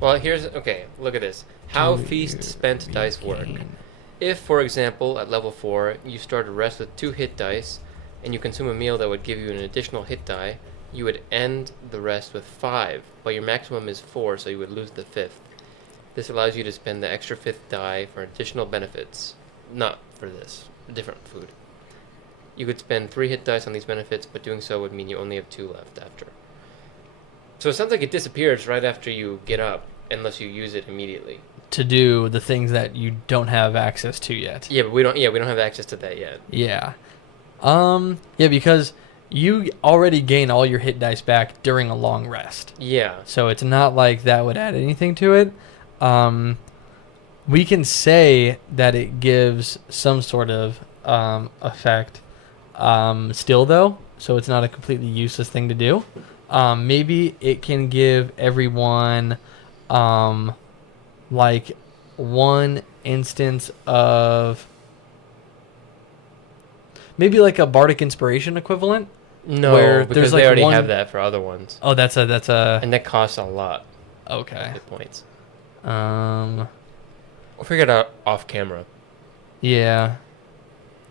Well, okay, look at this. How Do feast you spent dice work. regain- If, for example, at level 4, you start a rest with 2 hit dice, and you consume a meal that would give you an additional hit die, you would end the rest with 5, but your maximum is 4, so you would lose the 5th. This allows you to spend the extra 5th die for additional benefits. Not for this, different food. You could spend 3 hit dice on these benefits, but doing so would mean you only have 2 left after. So it sounds like it disappears right after you get up, unless you use it immediately. to do the things that you don't have access to yet. Yeah, but we don't have access to that yet. Yeah. Yeah, because you already gain all your hit dice back during a long rest. Yeah. So it's not like that would add anything to it. We can say that it gives some sort of effect still, though. So it's not a completely useless thing to do. Maybe it can give everyone like one instance of maybe like a bardic inspiration equivalent. No, Where because there's, they like, already one- have that for other ones, Oh, that's a and that costs a lot of okay. hit points. Um, We'll figure it out off camera. yeah.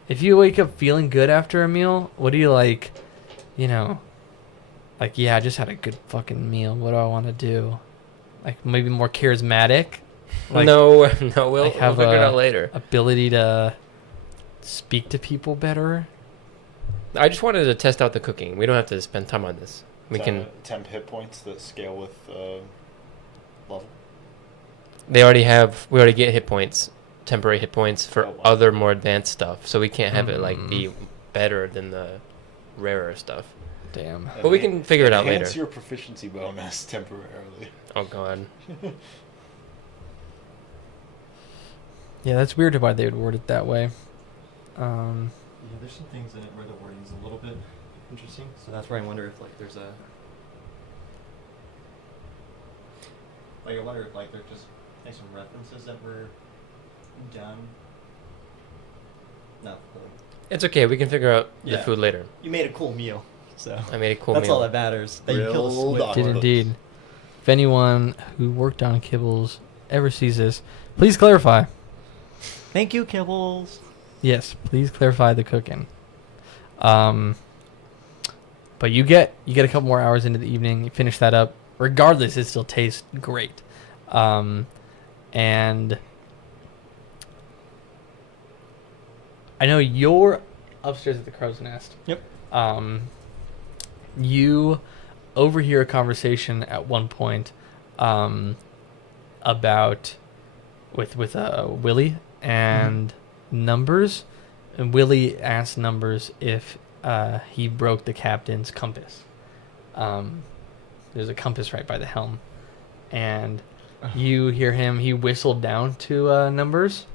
If you wake up feeling good after a meal, what do you like? You know, like, yeah, I just had a good fucking meal. What do I want to do? like maybe more charismatic? Like, no, we'll like have figure it a- out later. ability to speak to people better? I just wanted to test out the cooking. We don't have to spend time on this. We can. temp hit points that scale with level. We already get hit points, temporary hit points for Oh, wow. other more advanced stuff. So we can't have it like Mm. be better than the rarer stuff. Damn. But we can figure it out later. Enhance your proficiency bonus temporarily. Oh god. Yeah, that's weird why they would word it that way. Yeah, there's some things in it where the wording's a little bit interesting. So that's where I wonder if like there's a like I wonder if like there's just like some references that were done. No, really. It's okay. We can figure out the Yeah. food later. You made a cool meal, so I made a cool that's meal. all that matters. That you Real killed a squid. dog. Did indeed. If anyone who worked on Kibbles ever sees this, please clarify. Thank you, Kibbles. Yes, please clarify the cooking. But you get a couple more hours into the evening. You finish that up. Regardless, it still tastes great. And I know you're upstairs at the crow's nest. Yep. You overhear a conversation at one point about with Willie and Numbers, and Willie asks Numbers if he broke the captain's compass. There's a compass right by the helm, and you hear him. He whistled down to Numbers,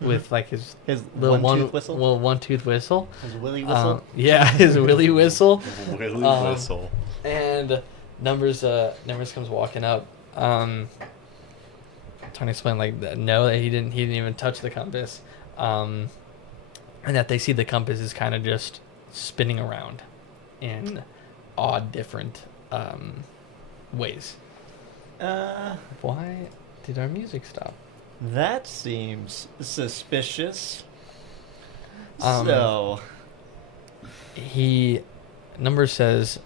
with like his His little one-tooth whistle. little one-tooth whistle. His willy whistle. Yeah, his Willie whistle. Willy whistle. And Numbers comes walking up, trying to explain that he didn't even touch the compass, and that they see the compass is kind of just spinning around in odd different ways. Why did our music stop? That seems suspicious. Um, So, Numbers says,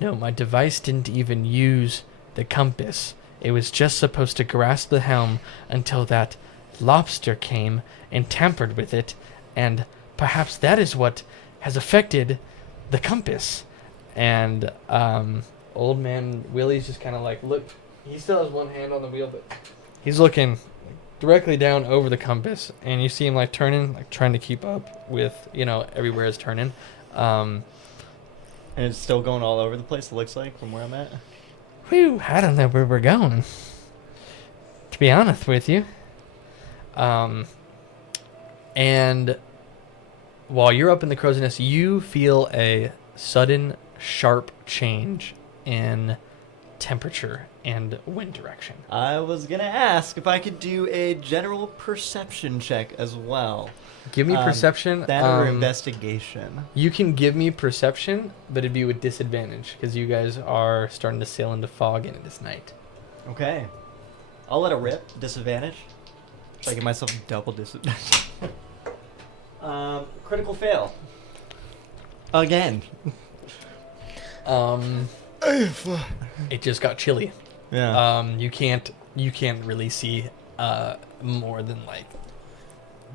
no, my device didn't even use the compass. It was just supposed to grasp the helm until that lobster came and tampered with it, and perhaps that is what has affected the compass. And old man Willie's just kind of look. He still has one hand on the wheel, but he's looking directly down over the compass, and you see him turning, trying to keep up with everywhere it's turning. and it's still going all over the place, it looks like, from where I'm at. Whew, I don't know where we're going, to be honest with you. And while you're up in the crow's nest, you feel a sudden, sharp change in temperature and wind direction. I was going to ask if I could do a general perception check as well. Give me perception. That or investigation. You can give me perception, but it'd be with disadvantage because you guys are starting to sail into fog and it is night. Okay. I'll let it rip. Disadvantage. So I give myself double disadvantage. Critical fail. Again. It just got chilly. Yeah. You can't really see more than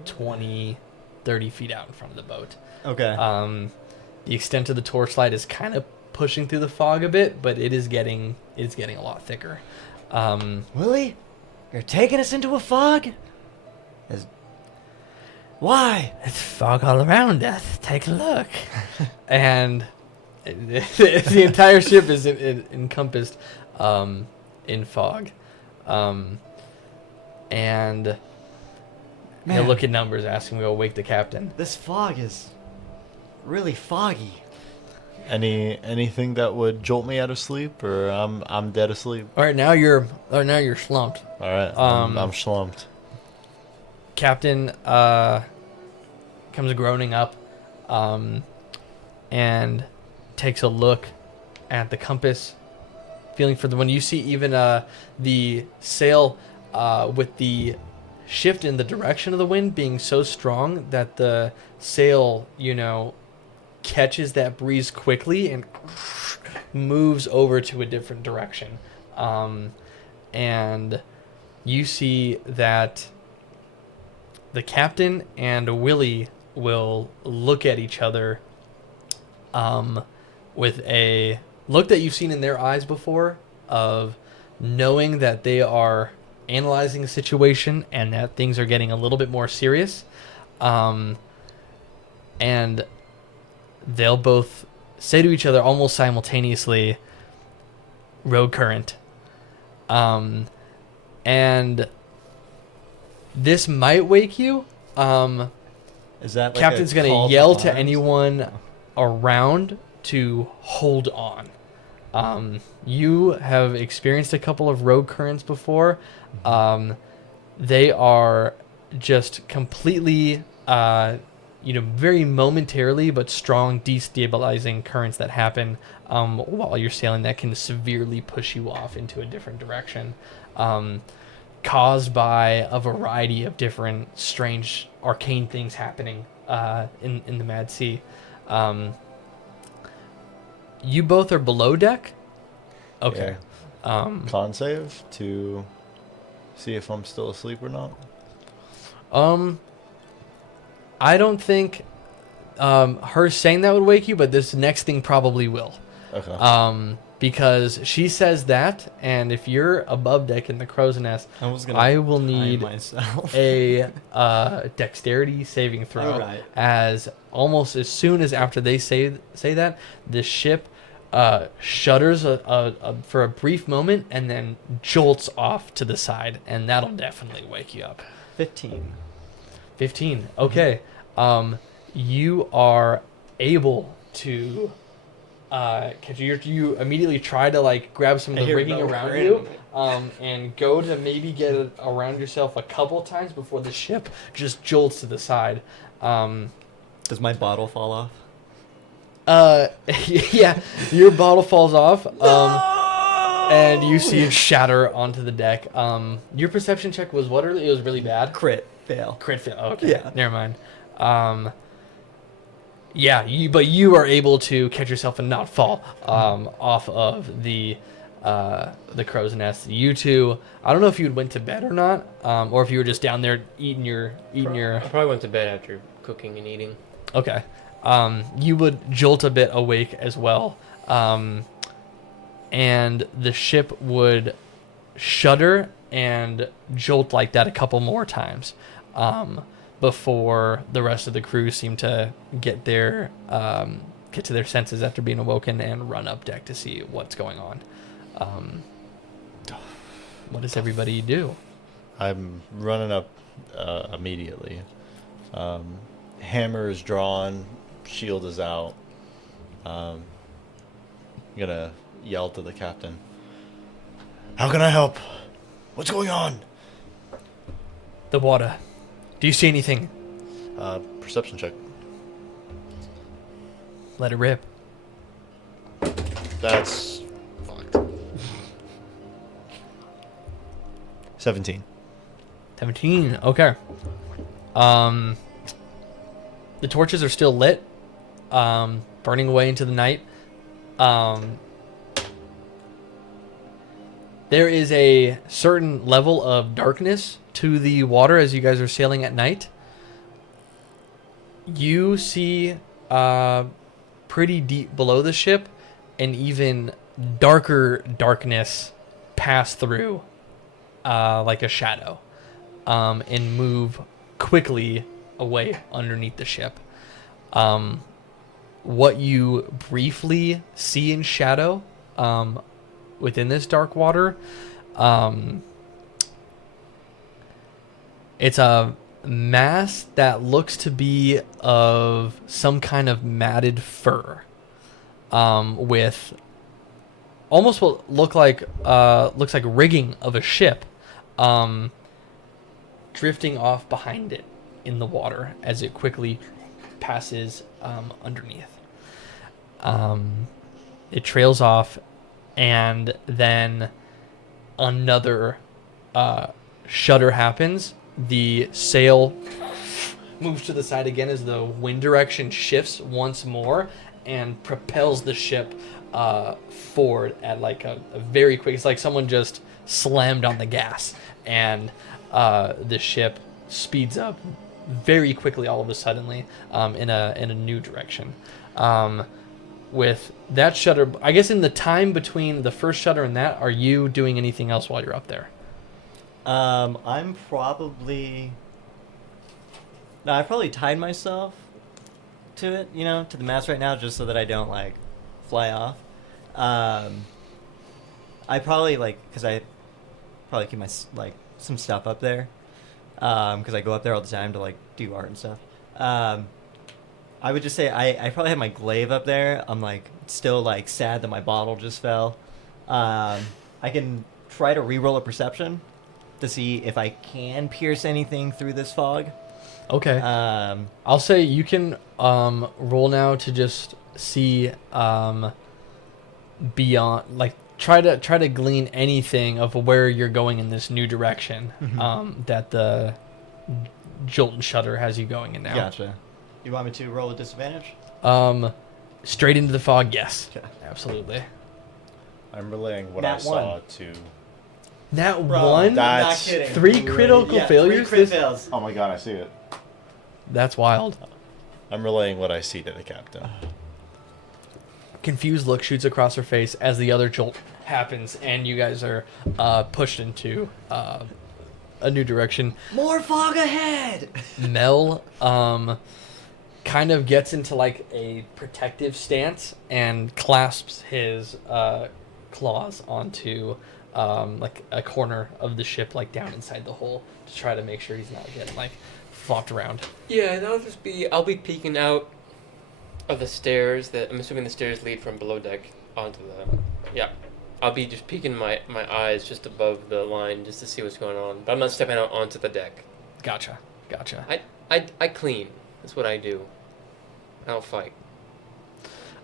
20, 30 feet out in front of the boat. Okay. The extent of the torchlight is kind of pushing through the fog a bit, but it's getting a lot thicker. Willie, you're taking us into a fog? Why? It's fog all around us. Take a look. And the entire ship is encompassed in fog. And he'll look at Numbers, asking to go wake the captain. This fog is really foggy. Anything that would jolt me out of sleep, or I'm dead asleep. All right, now you're slumped. All right, I'm slumped. Captain comes groaning up and takes a look at the compass, feeling for the one. You see even the sail with the shift in the direction of the wind being so strong that the sail, catches that breeze quickly and moves over to a different direction. And you see that the captain and Willie will look at each other with a look that you've seen in their eyes before of knowing that they are analyzing the situation and that things are getting a little bit more serious. And they'll both say to each other almost simultaneously, road current. And this might wake you. Is that like Captain's a going call to yell arms? to anyone around to hold on. You have experienced a couple of road currents before. They are just completely, very momentarily but strong destabilizing currents that happen while you're sailing that can severely push you off into a different direction, caused by a variety of different strange arcane things happening in the Mad Sea. You both are below deck? Okay. Con save to see if I'm still asleep or not. I don't think her saying that would wake you, but this next thing probably will. Okay. Because she says that, and if you're above deck in the crow's nest, I will need myself. a dexterity saving throw. All right. As almost as soon as after they say that, the ship shudders for a brief moment and then jolts off to the side, and that'll definitely wake you up. 15. 15. Okay. You are able to catch you immediately try to like grab some I of the hear rigging no around current. you, and go to maybe get it around yourself a couple times before the ship just jolts to the side. Does my bottle fall off? Yeah, your bottle falls off. And you see it shatter onto the deck. Your perception check was what earlier? It was really bad. Crit fail. Crit fail. Okay. Yeah. Never mind. Yeah, you are able to catch yourself and not fall off of the crow's nest. You two, I don't know if you went to bed or not, or if you were just down there eating your. I probably went to bed after cooking and eating. Okay. You would jolt a bit awake as well, and the ship would shudder and jolt like that a couple more times. Before the rest of the crew seem to get to their senses after being awoken and run up deck to see what's going on. What does everybody do? I'm running up immediately. Hammer is drawn, shield is out. I'm gonna yell to the captain. How can I help? What's going on? The water. Do you see anything? Perception check. Let it rip. That's fucked. 17. 17. Okay. The torches are still lit, burning away into the night. There is a certain level of darkness to the water as you guys are sailing at night. You see pretty deep below the ship an even darker darkness pass through like a shadow and move quickly away underneath the ship. What you briefly see in shadow within this dark water, it's a mass that looks to be of some kind of matted fur, with almost what looks like rigging of a ship, drifting off behind it in the water as it quickly passes underneath. It trails off, and then another shudder happens. The sail moves to the side again as the wind direction shifts once more, and propels the ship forward at like a very quick. It's like someone just slammed on the gas, and the ship speeds up very quickly all of a suddenly in a new direction. With that shutter, I guess in the time between the first shutter and that, are you doing anything else while you're up there? I'm probably... No, I probably tied myself to it, to the mast right now, just so that I don't, like, fly off. I probably, because I probably keep my, some stuff up there. Because I go up there all the time to, do art and stuff. I would just say I probably have my glaive up there. I'm, still, sad that my bottle just fell. I can try to re-roll a perception to see if I can pierce anything through this fog. Okay. I'll say you can roll now to just see beyond, try to glean anything of where you're going in this new direction that the Jolt Shutter has you going in now. Gotcha. You want me to roll a disadvantage? Straight into the fog, yes. Okay. Absolutely. I'm relaying what Nat I saw one. to... That Bro, one? That's- not kidding. 3 critical Yeah, failures? 3 crit fails. Oh my god, I see it. That's wild. I'm relaying what I see to the captain. Confused look shoots across her face as the other jolt happens, and you guys are pushed into a new direction. More fog ahead! Mel kind of gets into a protective stance and clasps his claws onto a corner of the ship, down inside the hull, to try to make sure he's not getting flopped around. Yeah, and I'll be peeking out of the stairs that I'm assuming the stairs lead from below deck onto the... Yeah. I'll be just peeking my eyes just above the line just to see what's going on. But I'm not stepping out onto the deck. Gotcha. I clean. That's what I do. I don't fight.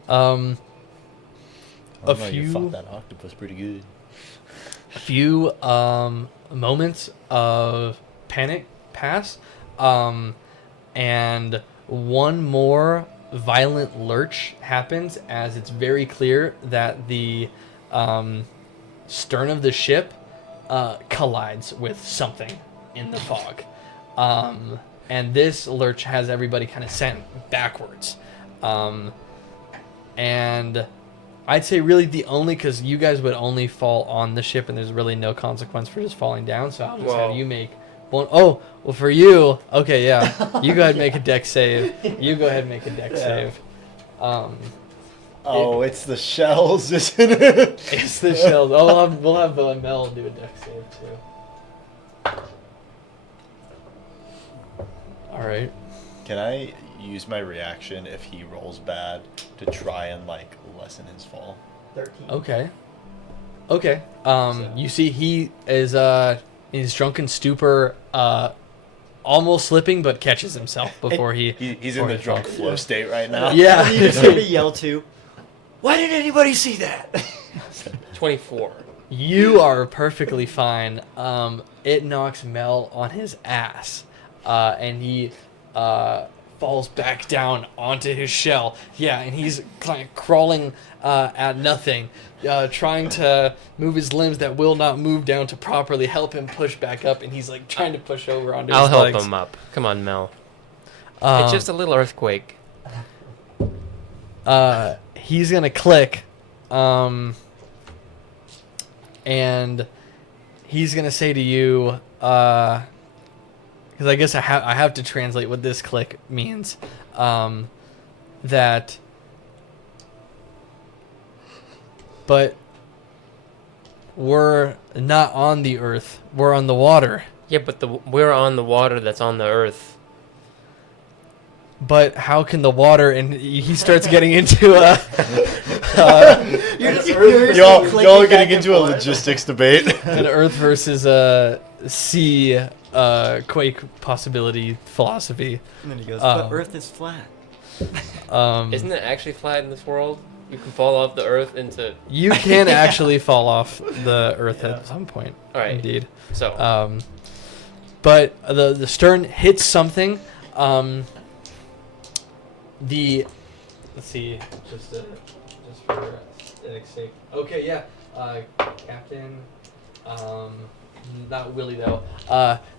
A You fought few that octopus pretty good. moments of panic pass, and one more violent lurch happens as it's very clear that the stern of the ship collides with something in the fog. And this lurch has everybody kind of sent backwards. And I'd say really the only, because you guys would only fall on the ship and there's really no consequence for just falling down, so I'll just have you make one. Oh, well for you, okay, yeah. You go ahead and make a dex save. Save. Oh, it's the shells, isn't it? It's the shells. Oh, we'll have Mel do a dex save too. Alright. Can I use my reaction if he rolls bad to try and lessen his fall? 13. Okay. You see he is in his drunken stupor, almost slipping, but catches himself before he's before in the he drunk falls. flow state right now. Yeah. And you just hear me yell too. Why didn't anybody see that? 24. You are perfectly fine. It knocks Mel on his ass, and he falls back down onto his shell. Yeah, and he's crawling at nothing, trying to move his limbs that will not move down to properly help him push back up, and he's trying to push over onto I'll his help legs. him up. Come on, Mel. It's just a little earthquake. He's gonna click, and he's gonna say to you, because I guess I have to translate what this click means, that. But we're not on the earth. We're on the water. Yeah, but we're on the water that's on the earth. But how can the water? And he starts getting into a. Y'all are getting into a logistics debate. An Earth versus a sea quake possibility philosophy. And then he goes, but Earth is flat. Isn't it actually flat in this world? You can fall off the earth into... You can actually fall off the Earth at some point. All right. Indeed. So... But the stern hits something. The let's see, just for aesthetic's sake. Okay, yeah. Captain, not Willie though.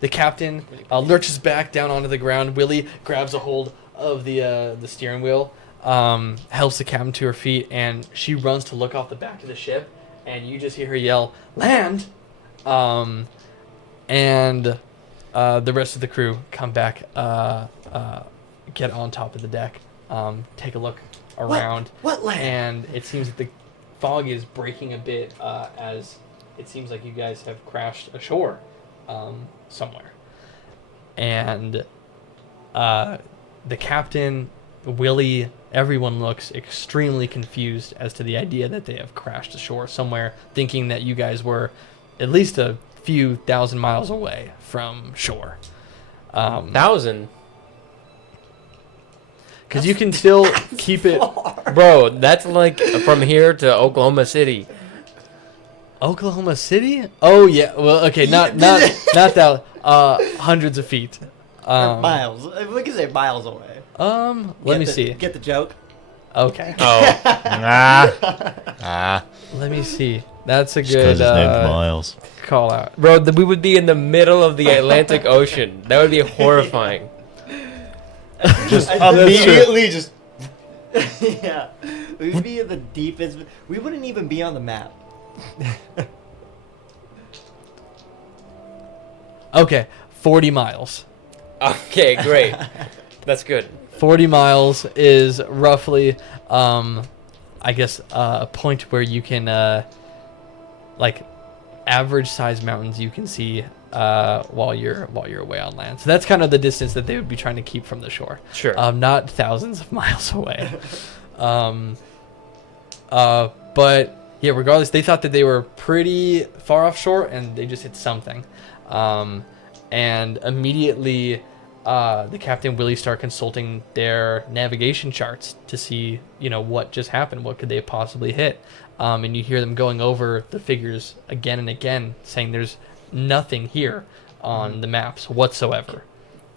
The captain lurches back down onto the ground. Willie grabs a hold of the steering wheel, helps the captain to her feet, and she runs to look off the back of the ship. And you just hear her yell, "Land!" And the rest of the crew come back, get on top of the deck, take a look around. What land? And it seems that the fog is breaking a bit as it seems like you guys have crashed ashore somewhere. And the captain, Willie, everyone looks extremely confused as to the idea that they have crashed ashore somewhere, thinking that you guys were at least a few thousand miles away from shore. 1,000? Because you can still keep it... Bro, that's like from here to Oklahoma City. Oklahoma City? Oh, yeah. Well, okay, not that. Hundreds of feet. Miles. We can say miles away. Let me see. Get the joke? Okay. Oh. Let me see. That's a Just because good his name's Miles. call out. Bro, we would be in the middle of the Atlantic Ocean. That would be horrifying. Just Immediately, just Yeah. We'd be in the deepest. We wouldn't even be on the map. Okay, 40 miles. Okay, great. That's good. 40 miles is roughly, I guess, a point where you can, like, average size mountains you can see while you're away on land. So that's kind of the distance that they would be trying to keep from the shore. Sure. Not thousands of miles away. But yeah, regardless, they thought that they were pretty far offshore, and they just hit something. And immediately, the captain Willie start consulting their navigation charts to see, what just happened. What could they possibly hit? And you hear them going over the figures again and again, saying there's nothing here on the maps whatsoever.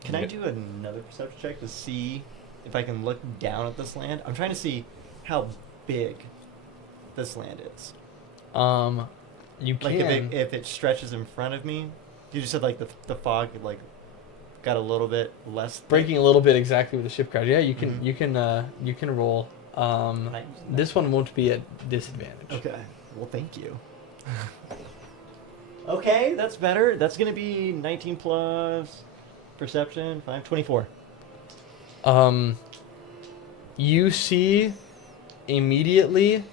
Can I do another perception check to see if I can look down at this land? I'm trying to see how big this land is. You Like can. if it stretches in front of me. You just said like the fog like got a little bit less thick. Breaking a little bit exactly with the ship crash. Yeah, you can Mhm. you can roll. Can I use that? This one won't be at disadvantage. Okay. Well, thank you. Okay, that's better. That's gonna be 19 plus perception 5, 24. You see immediately,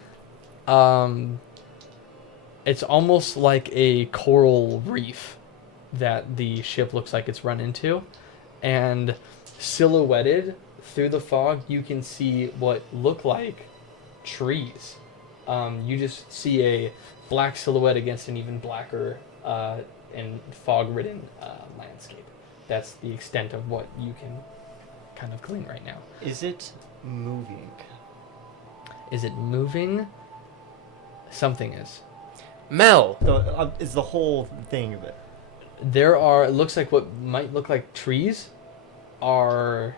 it's almost like a coral reef that the ship looks like it's run into, and silhouetted through the fog, you can see what look like trees. You just see a black silhouette against an even blacker and fog-ridden landscape. That's the extent of what you can kind of glean right now. Is it moving? Is it moving? Something is. Mel. Is the whole thing of it? There are, it looks like what might look like trees are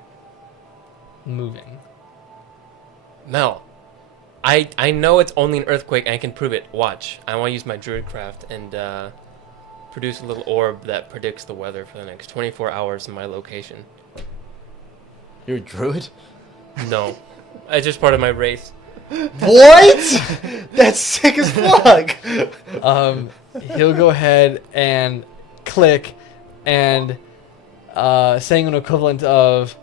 moving. Mel. I know it's only an earthquake and I can prove it. Watch. I want to use my druidcraft and produce a little orb that predicts the weather for the next 24 hours in my location. You're a druid? No. It's just part of my race. what? That's sick as fuck. He'll go ahead and click and saying an equivalent of,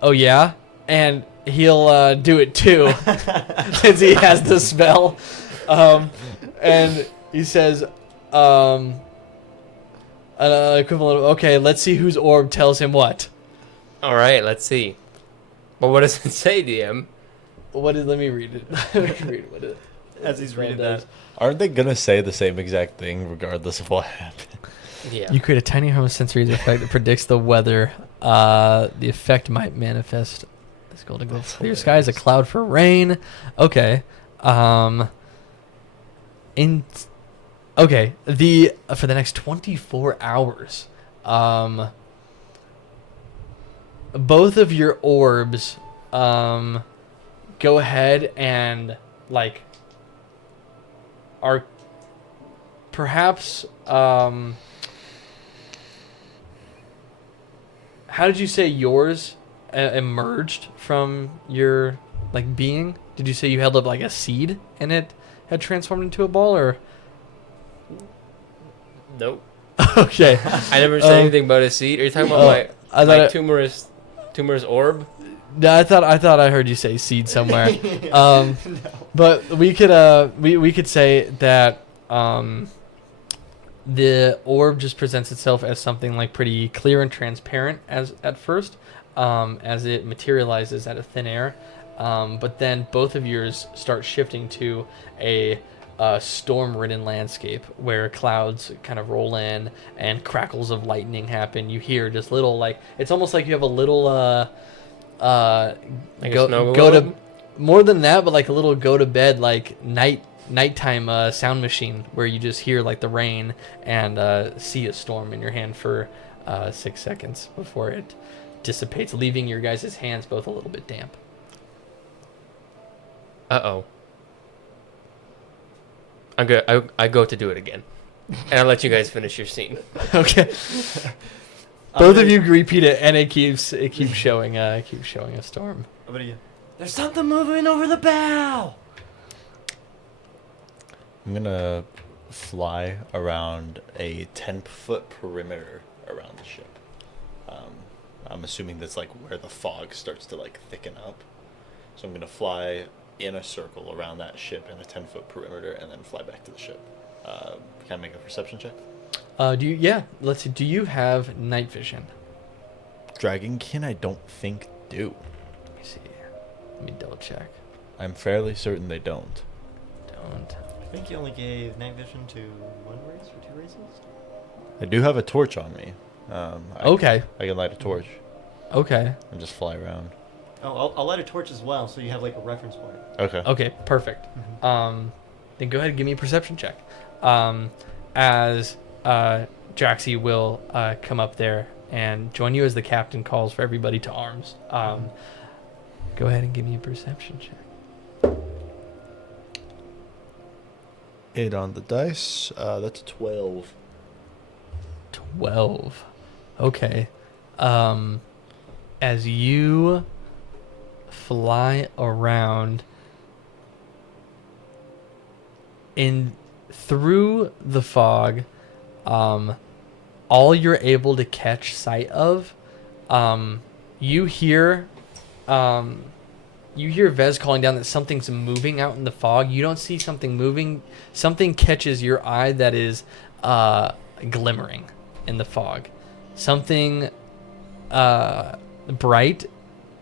"Oh yeah," and he'll do it too since he has the spell. And he says an equivalent of, "Okay, let's see whose orb tells him what." All right, let's see. Well, what does it say, DM? Let me read it. Let me read what it As he's reading does. that. Aren't they gonna say the same exact thing regardless of what happened? Yeah. You create a tiny homosensory effect that predicts the weather. The effect might manifest as golden glow clear skies, a cloud for rain. Okay. Okay. For the next 24 hours, both of your orbs go ahead and like are perhaps how did you say yours emerged from your like being? Did you say you held up like a seed and it had transformed into a ball, or? Nope. Okay. I never said anything about a seed. Are you talking about I my thought tumorous orb? No, I thought I heard you say seed somewhere. No. But we could we could say that the orb just presents itself as something like pretty clear and transparent as at first, as it materializes out of thin air. But then both of yours start shifting to a storm-ridden landscape where clouds kind of roll in and crackles of lightning happen. You hear just little like it's almost like you have a little Like a snow go to globe? more than that, but like a little go to bed like nighttime sound machine where you just hear like the rain and see a storm in your hand for 6 seconds before it dissipates, leaving your guys' hands both a little bit damp. Uh-oh. I go to do it again. And I'll let you guys finish your scene. Okay. Both of you repeat it, and it keeps showing a storm. What are you? There's something moving over the bow. I'm gonna fly around a 10-foot perimeter around the ship. I'm assuming that's like where the fog starts to like thicken up. So I'm gonna fly in a circle around that ship in a 10-foot perimeter and then fly back to the ship. Can I make a perception check? Let's see. Do you have night vision? Dragonkin, I don't think do. Let me see. Let me double check. I'm fairly certain they don't. Don't. I think you only gave night vision to one race or two races. I do have a torch on me. Okay. I can light a torch Okay. and just fly around. Oh, I'll light a torch as well, so you have like a reference point. Okay. Okay. Perfect. Then go ahead and give me a perception check. As Jaxie will come up there and join you as the captain calls for everybody to arms. Go ahead and give me a perception check. 8 on the dice. That's 12. 12. Okay. As you fly around through the fog, all you're able to catch sight of, you hear Vez calling down that something's moving out in the fog. You don't see something moving. Something catches your eye that is glimmering in the fog. Something bright,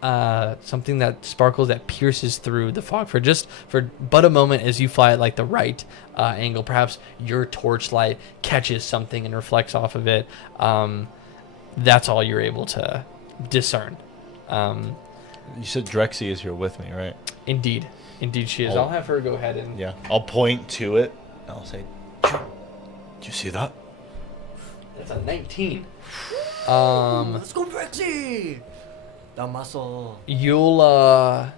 something that sparkles, that pierces through the fog for but a moment as you fly at like the right angle. Perhaps your torchlight catches something and reflects off of it. That's all you're able to discern. You said Drexy is here with me, right? Indeed she is. Oh. I'll have her go ahead and Yeah. I'll point to it. And I'll say, "Do you see that?" That's a 19. Let's go, Drexy! The muscle. You'll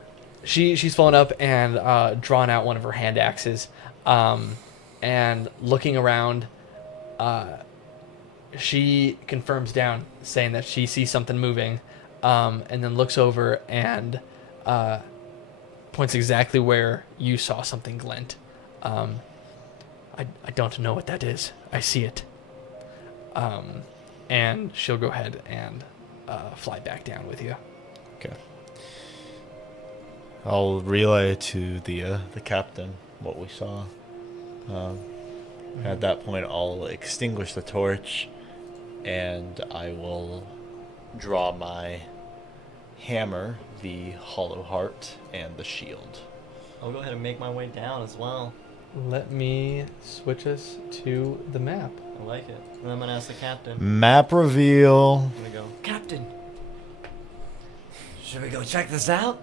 she's flown up and drawn out one of her hand axes, and looking around, she confirms down, saying that she sees something moving, and then looks over and points exactly where you saw something glint. I don't know what that is. I see it. And she'll go ahead and fly back down with you. Okay. I'll relay to the captain what we saw. At that point, I'll extinguish the torch, and I will draw my hammer, the hollow heart, and the shield. I'll go ahead and make my way down as well. Let me switch us to the map. I like it. And I'm gonna ask the captain. Map reveal. I'm gonna go, Captain, should we go check this out?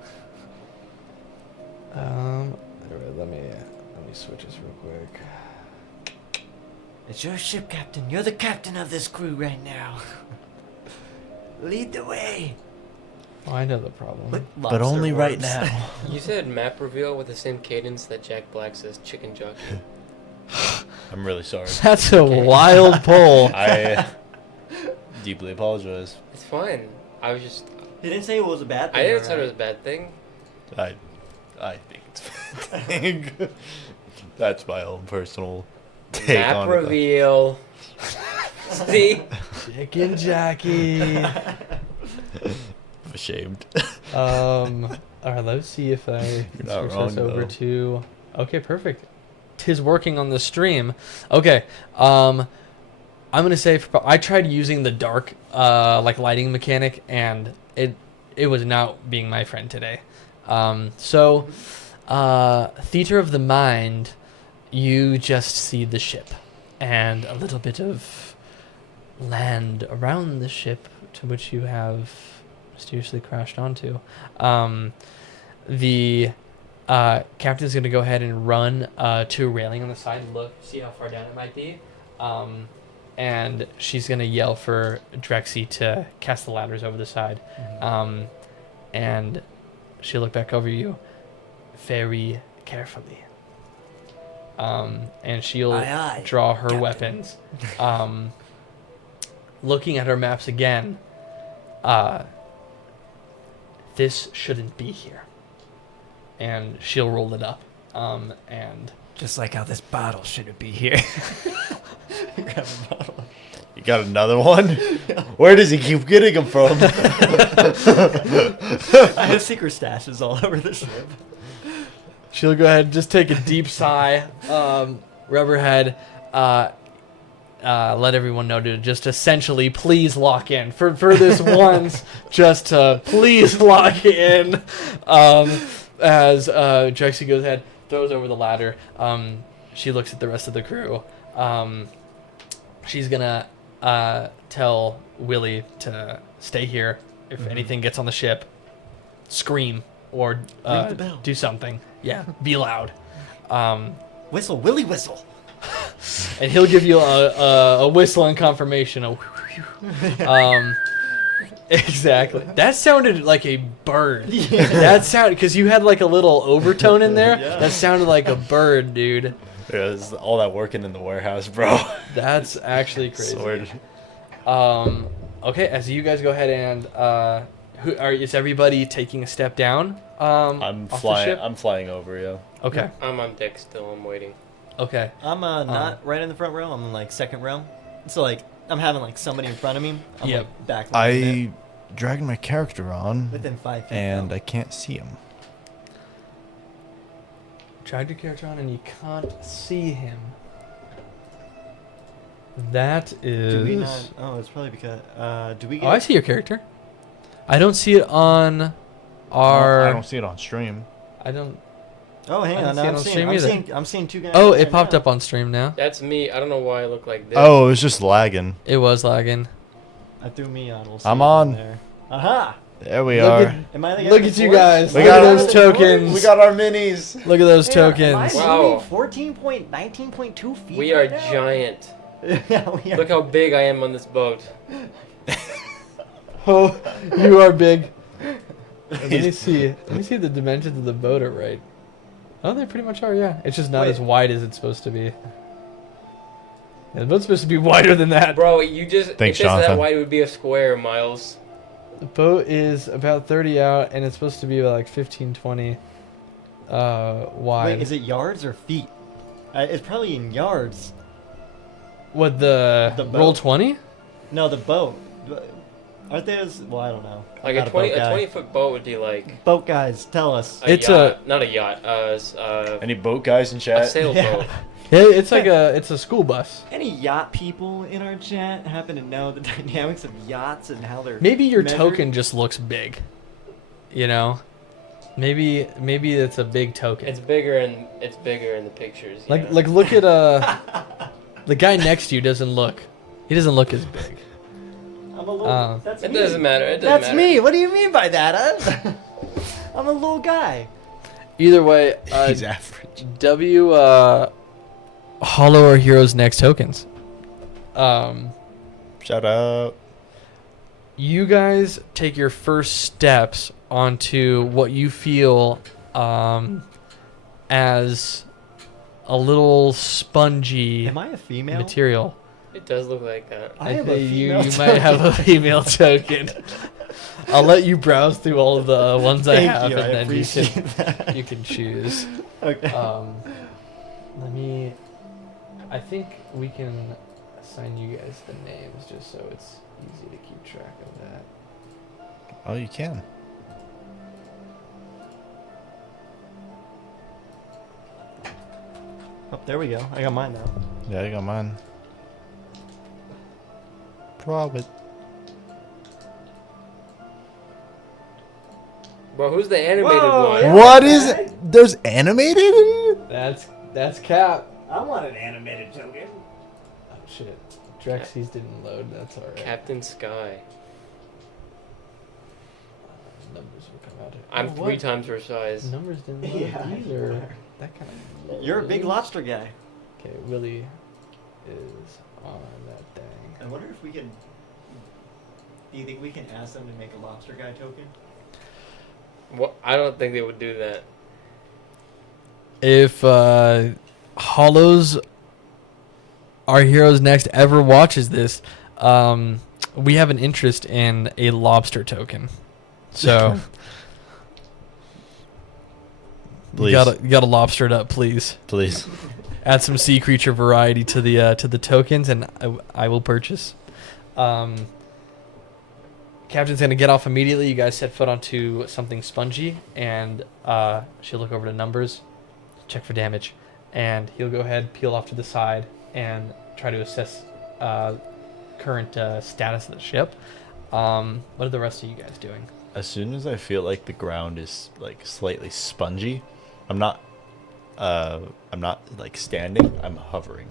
Let me switch us real quick. It's your ship, Captain. You're the captain of this crew right now. Lead the way. Oh, I know the problem. But only right worms. now. You said map reveal with the same cadence that Jack Black says chicken jockey. I'm really sorry. That's a wild pull. I deeply apologize. It's fine. I was just. He didn't say it was a bad thing. I didn't say it alright? was a bad thing. I think it's a bad thing. That's my own personal take Map on reveal. See? Chicken Jackie. I'm ashamed. All right, let's see if I You're not switch wrong, this over though. to. Okay, perfect. Tis working on the stream. Okay, I'm gonna say I tried using the dark like lighting mechanic, and it was not being my friend today. So, theater of the mind, you just see the ship and a little bit of land around the ship to which you have mysteriously crashed onto. The captain's going to go ahead and run to a railing on the side and look, see how far down it might be. And she's going to yell for Drexy to cast the ladders over the side. And she'll look back over you very carefully. And she'll Aye, aye, draw her Captain. weapons. Looking at her maps again, this shouldn't be here. And she'll roll it up. And Just like how this bottle shouldn't be here. Grab a bottle. You got another one? Where does he keep getting them from? I have secret stashes all over the ship. she'll go ahead and just take a deep sigh, rub her head, let everyone know to just essentially please lock in for this once, just to please lock in. As Drexy goes ahead, throws over the ladder. She looks at the rest of the crew. She's gonna tell Willie to stay here. If anything gets on the ship, scream or Ring the bell. do something. Yeah, be loud. Whistle, Willie whistle. And he'll give you a whistle and confirmation. Exactly. That sounded like a bird. That sounded, because you had like a little overtone in there. Yeah. That sounded like a bird, dude. There's all that working in the warehouse, bro. That's actually crazy. Sword. Okay, as you guys go ahead and is everybody taking a step down? I'm off the flying. ship? I'm flying over, yeah. Okay. I'm on deck still. I'm waiting. Okay. I'm not right in the front row. I'm in like second row. So like I'm having like somebody in front of me. I'm Yep. like back. I dragged my character on, within 5 feet. and though. I can't see him. Tried your character on and you can't see him. That is. Do we not? Oh, it's probably because. Do we get? Oh, I see your character. I don't see it on our. I don't see it on stream. I don't. Oh, hang I on. don't see it I'm on seeing. stream I'm either. seeing. I'm seeing 2 guys. Oh, right it popped now. up on stream now. That's me. I don't know why I look like this. Oh, it was just lagging. It was lagging. I threw me on. We'll see I'm it on. There. Aha! There we Look are. at- Am I the guy Look with at you force? guys. We Look at got those our- tokens. We got our minis. Look at those Yeah, tokens. Am I Wow. moving 14.19.2 feet? We are right now? giant. Yeah, we are. Look how big I am on this boat. Oh, you are big. Let me see. Let me see if the dimensions of the boat are right. Oh, they pretty much are. Yeah, it's just not Wait. as wide as it's supposed to be. Yeah, the boat's supposed to be wider than that. Bro, you just. Thanks, if it's that Jonathan. wide, it would be a square, Miles. The boat is about 30 out, and it's supposed to be like 15, 20 wide. Wait, is it yards or feet? It's probably in yards. What the The roll boat. 20? No, the boat. Aren't they? Well, I don't know. I'm Like not a 20 boat guy. foot boat would be like Boat guys, tell us. a It's yacht. Not a yacht. Any boat guys in A chat? sailboat. Yeah, it's like it's a school bus. Any yacht people in our chat happen to know the dynamics of yachts and how they're Maybe your measured? token just looks big. You know, maybe it's a big token. It's bigger in the pictures. Like yeah. like look at the guy next to you doesn't look. He doesn't look as big. I'm a little. That's It me. doesn't matter. It doesn't That's matter. me. What do you mean by that? I'm a little guy. Either way, He's average. W hollow our heroes next tokens. Shout out. you guys take your first steps onto what you feel as a little spongy Am I a female? material. It does look like that. I am a think female you might have a female token. I'll let you browse through all of the ones I Thank have, you, I and then appreciate that. you can choose. Okay. I think we can assign you guys the names just so it's easy to keep track of that. Oh, you can. Oh, there we go. I got mine now. Yeah, I got mine. Probably. Well, who's the animated Whoa, one? yeah. What is it? There's animated? That's Cap. I want an animated token. Oh shit, Drexy's didn't load. That's alright. Captain Sky. Numbers will come out. I'm Oh, 3 what? times her size. Numbers didn't load Yeah, you either. are. That kind of. You're a big lobster guy. Okay, Willie is on that thing. I wonder if we can. Do you think we can ask them to make a lobster guy token? Well, I don't think they would do that. If Hollows, our heroes next ever watches this, we have an interest in a lobster token. So Please. you gotta lobster it up, please. Please. Add some sea creature variety to the tokens, and I will purchase. Captain's gonna get off immediately. You guys set foot onto something spongy, and she'll look over the numbers, check for damage, and he'll go ahead, peel off to the side, and try to assess current status of the ship. What are the rest of you guys doing? As soon as I feel like the ground is like slightly spongy, I'm not like standing. I'm hovering.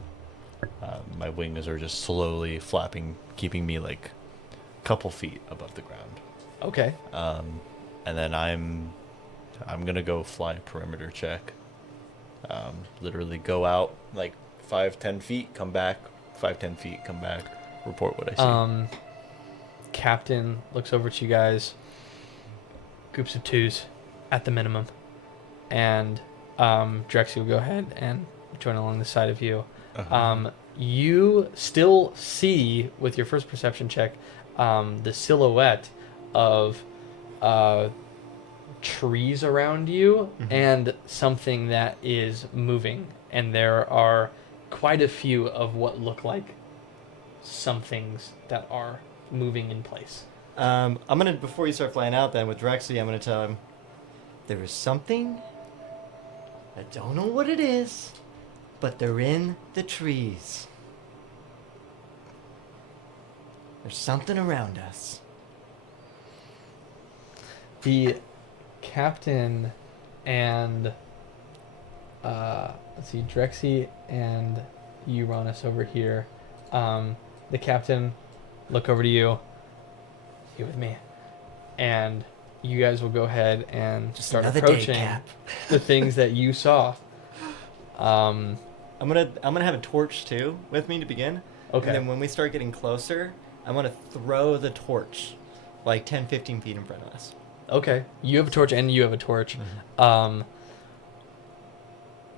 My wings are just slowly flapping, keeping me like a couple feet above the ground. Okay. And then I'm gonna go fly a perimeter check. Literally go out like 5-10 feet, come back 5-10 feet, come back, report what I see. Captain looks over to you guys. Groups of 2s at the minimum, and Drexy will go ahead and join along the side of you. You still see with your first perception check the silhouette of trees around you and something that is moving, and there are quite a few of what look like some things that are moving in place. I'm gonna, before you start flying out then with Drexy, I'm gonna tell him there is something, I don't know what it is, but they're in the trees. There's something around us. The captain and let's see, Drexy and Uranus over here. The captain look over to you. You with me, and you guys will go ahead and Just start another day, approaching Cap. the things that you saw. I'm gonna have a torch too with me to begin. Okay. And then when we start getting closer, I'm gonna throw the torch like 10-15 feet in front of us. Okay. You have a torch and you have a torch. Go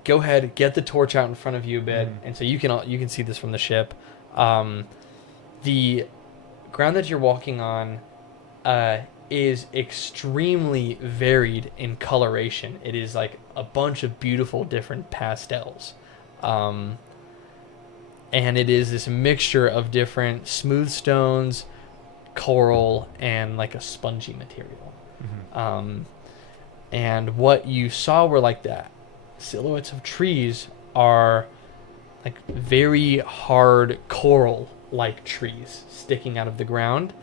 ahead, get the torch out in front of you a bit, and so you can see this from the ship. The ground that you're walking on is extremely varied in coloration. It is like a bunch of beautiful different pastels. And it is this mixture of different smooth stones, coral, and like a spongy material. And what you saw were like the silhouettes of trees are like very hard coral like trees sticking out of the ground,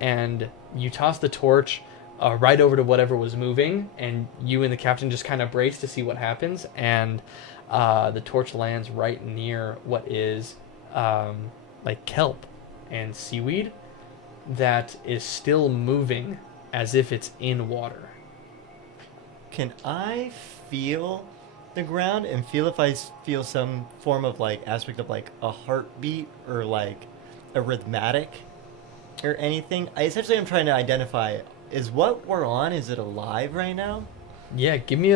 and you toss the torch right over to whatever was moving, and you and the captain just kind of brace to see what happens, and the torch lands right near what is like kelp and seaweed that is still moving as if it's in water. Can I feel the ground and feel if I feel some form of like aspect of like a heartbeat or like a rhythmatic or anything. Essentially, I'm trying to identify, is what we're on, is it alive right now? Yeah, give me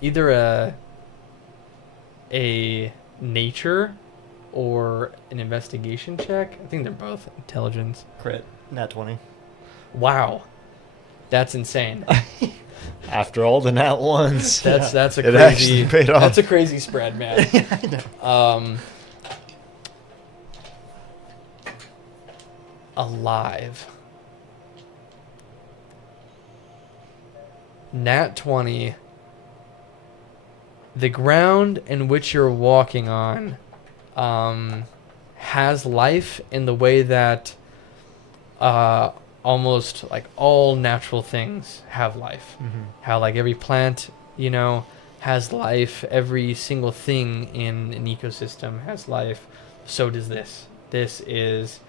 either a nature or an investigation check. I think they're both intelligence. Crit. Nat 20. Wow, that's insane. After all the nat ones. That's a It actually crazy. paid off. That's a crazy spread, man. Alive. Nat 20. The ground in which you're walking on has life in the way that almost like all natural things have life. Mm-hmm. How like every plant, has life. Every single thing in an ecosystem has life. So does this. This is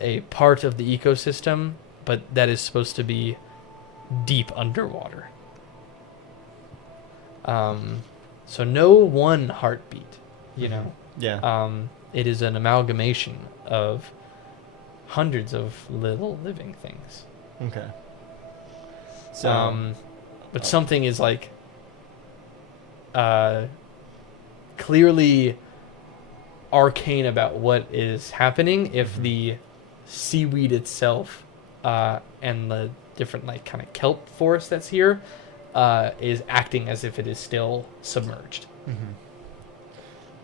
a part of the ecosystem, but that is supposed to be deep underwater. So no one heartbeat, Yeah. It is an amalgamation of hundreds of little living things. Okay. So, But something is like clearly arcane about what is happening if the seaweed itself and the different like kind of kelp forest that's here is acting as if it is still submerged.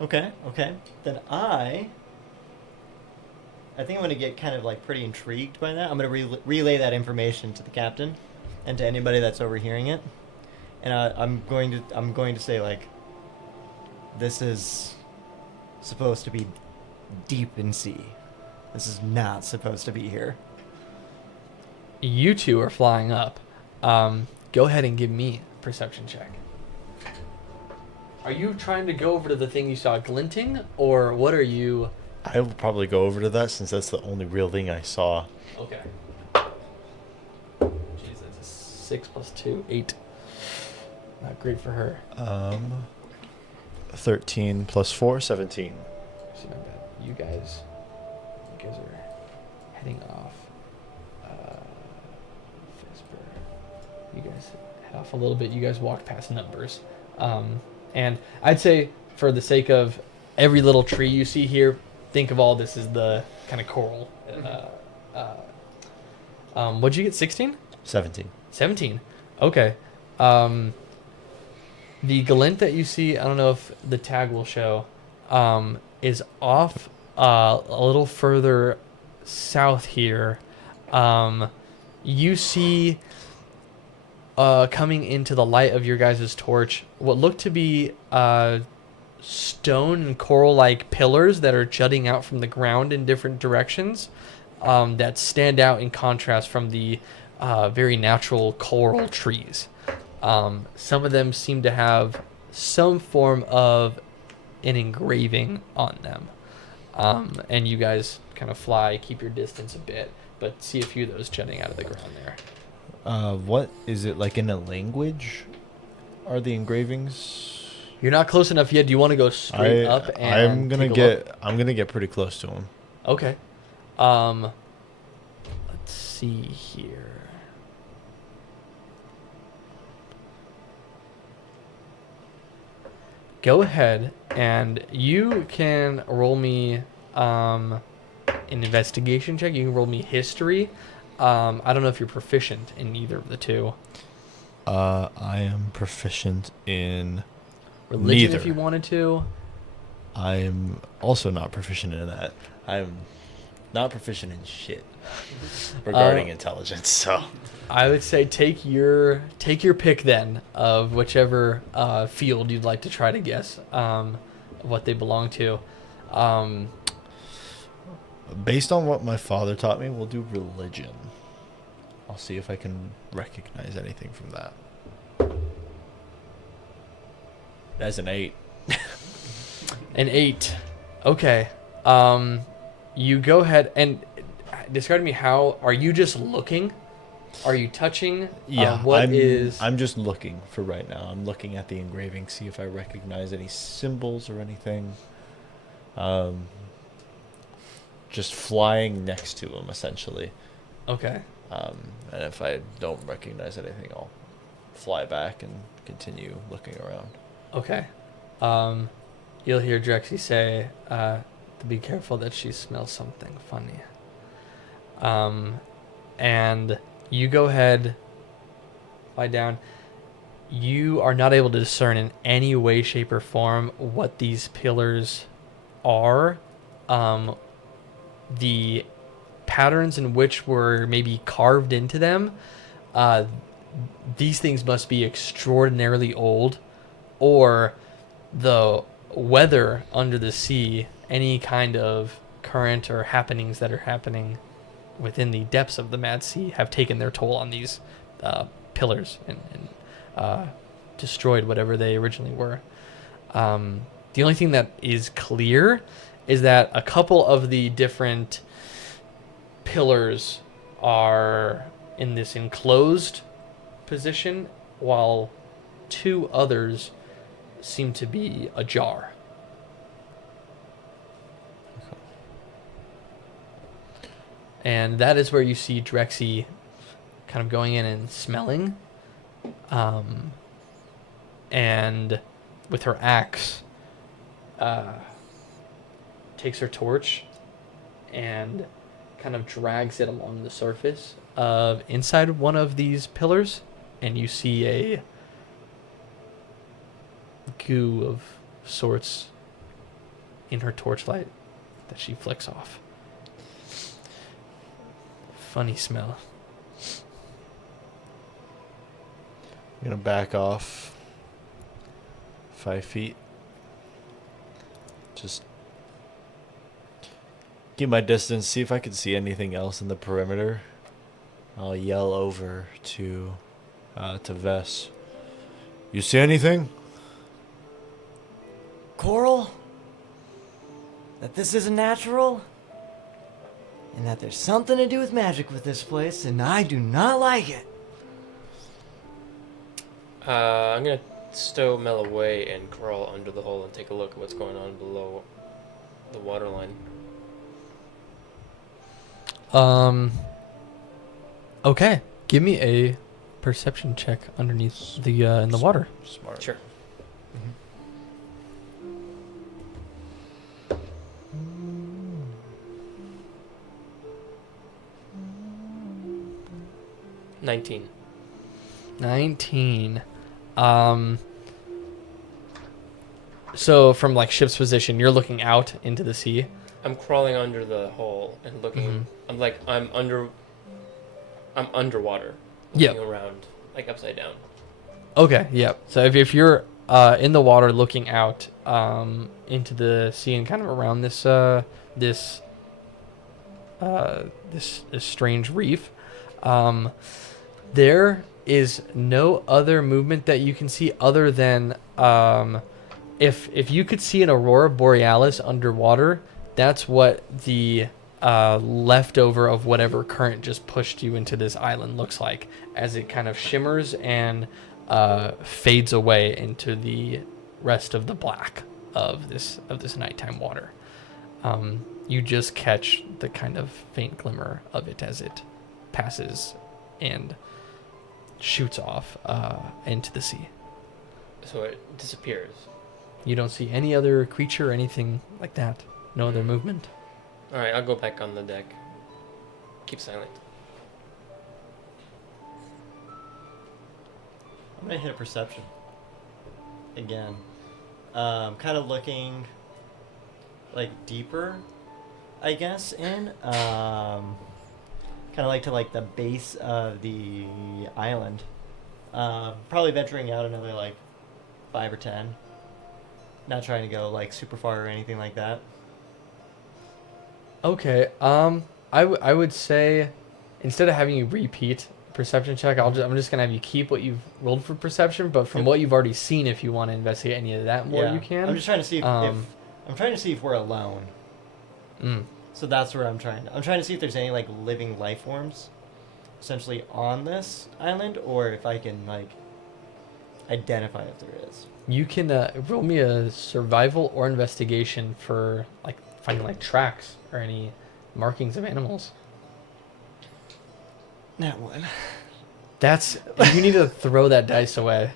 okay. Then I think I'm going to get kind of like pretty intrigued by that. I'm going to relay that information to the captain and to anybody that's overhearing it. And I'm going to say like, this is supposed to be deep in sea. This is not supposed to be here. You two are flying up. Go ahead and give me a perception check. Are you trying to go over to the thing you saw glinting, or what are you? I will probably go over to that since that's the only real thing I saw. Okay. Jeez, that's a 6 plus 2, 8. Not great for her. 13 plus 4, 17. See, my bad. You guys are heading off. Fisper. You guys head off a little bit. You guys walk past numbers. And I'd say, for the sake of every little tree you see here, think of all this as the kind of coral. What'd you get, 16? 17. 17. Okay. The glint that you see, I don't know if the tag will show, is off a little further south here. You see coming into the light of your guys' torch what look to be stone and coral-like pillars that are jutting out from the ground in different directions that stand out in contrast from the very natural coral trees. Some of them seem to have some form of an engraving on them. And you guys kind of fly, keep your distance a bit, but see a few of those jutting out of the ground there. What is it, like in a language? Are the engravings? You're not close enough yet. Do you want to go straight up and I'm gonna get pretty close to him. Okay. Let's see here. Go ahead and you can roll me an investigation check. You can roll me history. I don't know if you're proficient in either of the two. I am proficient in Religion, neither. if you wanted to. I'm also not proficient in that. I'm not proficient in shit regarding intelligence. So I would say take your pick then of whichever field you'd like to try to guess what they belong to. based on what my father taught me, we'll do religion. I'll see if I can recognize anything from that. That's an 8. An 8. Okay. You go ahead and describe to me how. Are you just looking? Are you touching? Yeah, I'm I'm just looking for right now. I'm looking at the engraving, see if I recognize any symbols or anything. Just flying next to him, essentially, Okay. And if I don't recognize anything, I'll fly back and continue looking around. Okay. You'll hear Drexy say, to be careful that she smells something funny. And you go ahead, lie down. You are not able to discern in any way, shape, or form what these pillars are. The patterns in which were maybe carved into them, these things must be extraordinarily old, or the weather under the sea, any kind of current or happenings that are happening within the depths of the Mad Sea have taken their toll on these pillars and destroyed whatever they originally were. The only thing that is clear is that a couple of the different pillars are in this enclosed position, while two others seem to be ajar. And that is where you see Drexy kind of going in and smelling. And with her axe, takes her torch and kind of drags it along the surface of inside one of these pillars, and you see a goo of sorts in her torchlight that she flicks off. Funny smell. I'm gonna back off 5 feet. Just keep my distance, see if I can see anything else in the perimeter. I'll yell over to Vess. You see anything? Coral? That this isn't natural? And that there's something to do with magic with this place, and I do not like it. I'm gonna stow Mel away and crawl under the hole and take a look at what's going on below the waterline. Okay. Give me a perception check underneath the in the water. Smart. Sure. 19. 19. So from like ship's position, you're looking out into the sea. I'm crawling under the hole and looking. I'm underwater. Yep. Looking around, like upside down. Okay, yep. So if you're in the water looking out into the sea and kind of around this strange reef, there is no other movement that you can see other than if you could see an aurora borealis underwater, that's what the leftover of whatever current just pushed you into this island looks like, as it kind of shimmers and fades away into the rest of the black of this nighttime water. You just catch the kind of faint glimmer of it as it passes and shoots off into the sea. So it disappears. You don't see any other creature or anything like that. No other movement. All right, I'll go back on the deck. Keep silent. I'm gonna hit a perception. Again. Kind of looking like deeper, I guess, in. Kind of like to like the base of the island. Probably venturing out another like 5 or 10. Not trying to go like super far or anything like that. Okay. I would say instead of having you repeat perception check, I'm just gonna have you keep what you've rolled for perception, but from what you've already seen, if you want to investigate any of that more, you can. I'm just trying to see if I'm trying to see if we're alone. So that's where I'm trying to see if there's any like living life forms essentially on this island, or if I can like identify if there is. You can roll me a survival or investigation for like finding like tracks or any markings of animals. That one. You need to throw that dice away.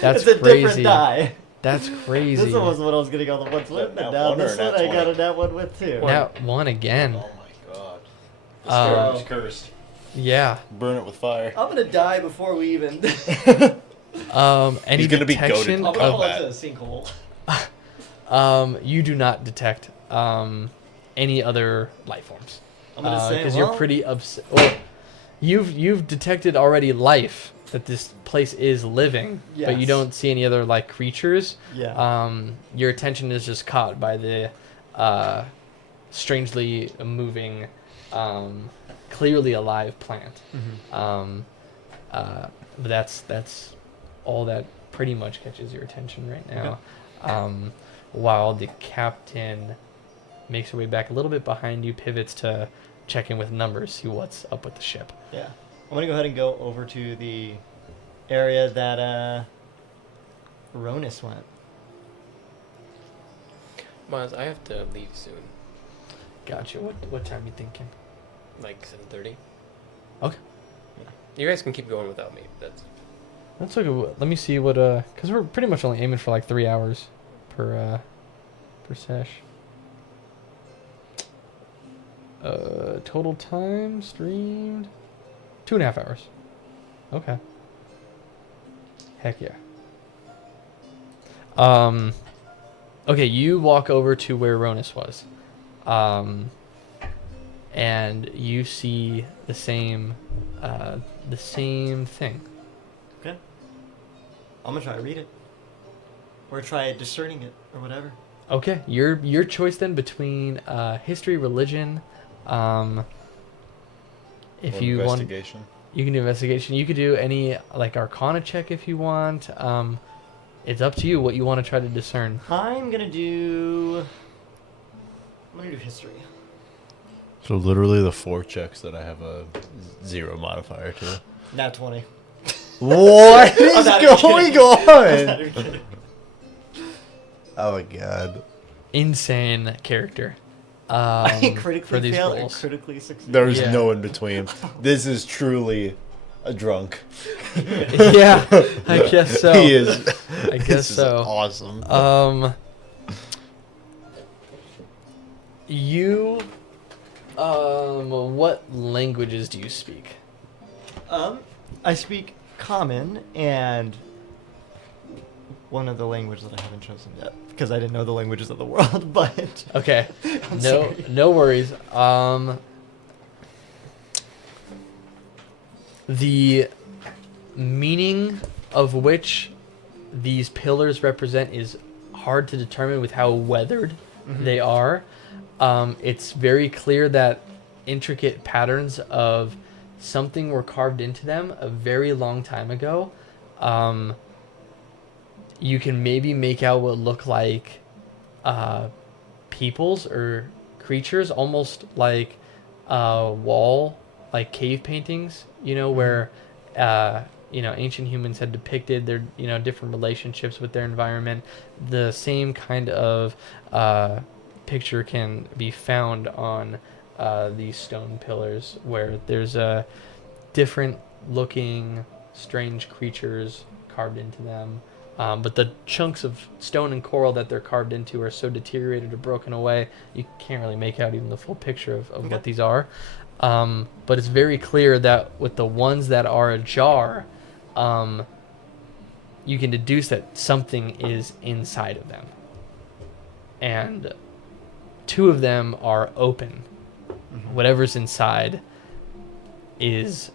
That's it's a crazy. different die. That's crazy. This one was what I was getting all the ones with. Nat And now one or this nat one I got 20? a nat one with too. Now one again. Oh my god. This Uh, character's cursed. Yeah. Burn it with fire. I'm gonna die before we even. Any He's gonna be detection goated. I'm gonna fall bad. into a sinkhole. you do not detect any other life forms. I'm gonna say, Because well, you're pretty upset. Well, you've detected already life, that this place is living, but you Yes. don't see any other like creatures. Yeah. Your attention is just caught by the strangely moving, clearly alive plant. Mhm. But that's all that pretty much catches your attention right now. While the captain makes her way back a little bit behind you, pivots to check in with numbers, see what's up with the ship. Yeah. I'm gonna go ahead and go over to the area that Ronus went. Miles, I have to leave soon. Gotcha. What time you thinking? Like 7:30. Okay. You guys can keep going without me. Let's look at. Let me see what. Because we're pretty much only aiming for like 3 hours per sesh. Total time streamed 2.5 hours. Okay. Heck yeah. Okay, you walk over to where Ronus was. And you see the same thing. Okay. I'm gonna try to read it, or try discerning it, or whatever. Okay, your choice then between history, religion. If Or you want, investigation. you can do investigation. You could do any like Arcana check if you want. It's up to you what you want to try to discern. I'm gonna do history. So literally the 4 checks that I have a 0 modifier to. Nat 20. What I'm is not even going kidding. I'm not on? even kidding. Oh my god. Insane character. I For critically these failed and roles. critically succeeded. There's Yeah. no in between. This is truly a drunk. Yeah, I guess so. He is. I guess This is so. awesome. You, what languages do you speak? I speak Common and one of the languages that I haven't chosen yet because I didn't know the languages of the world. But Okay, I'm no, sorry. no worries. The meaning of which these pillars represent is hard to determine with how weathered they are. It's very clear that intricate patterns of something were carved into them a very long time ago. You can maybe make out what look like peoples or creatures, almost like wall, like cave paintings, where ancient humans had depicted their different relationships with their environment. The same kind of picture can be found on these stone pillars, where there's different looking strange creatures carved into them. But the chunks of stone and coral that they're carved into are so deteriorated or broken away, you can't really make out even the full picture of Okay. what these are. But it's very clear that with the ones that are ajar, you can deduce that something is inside of them. And 2 of them are open. Whatever's inside is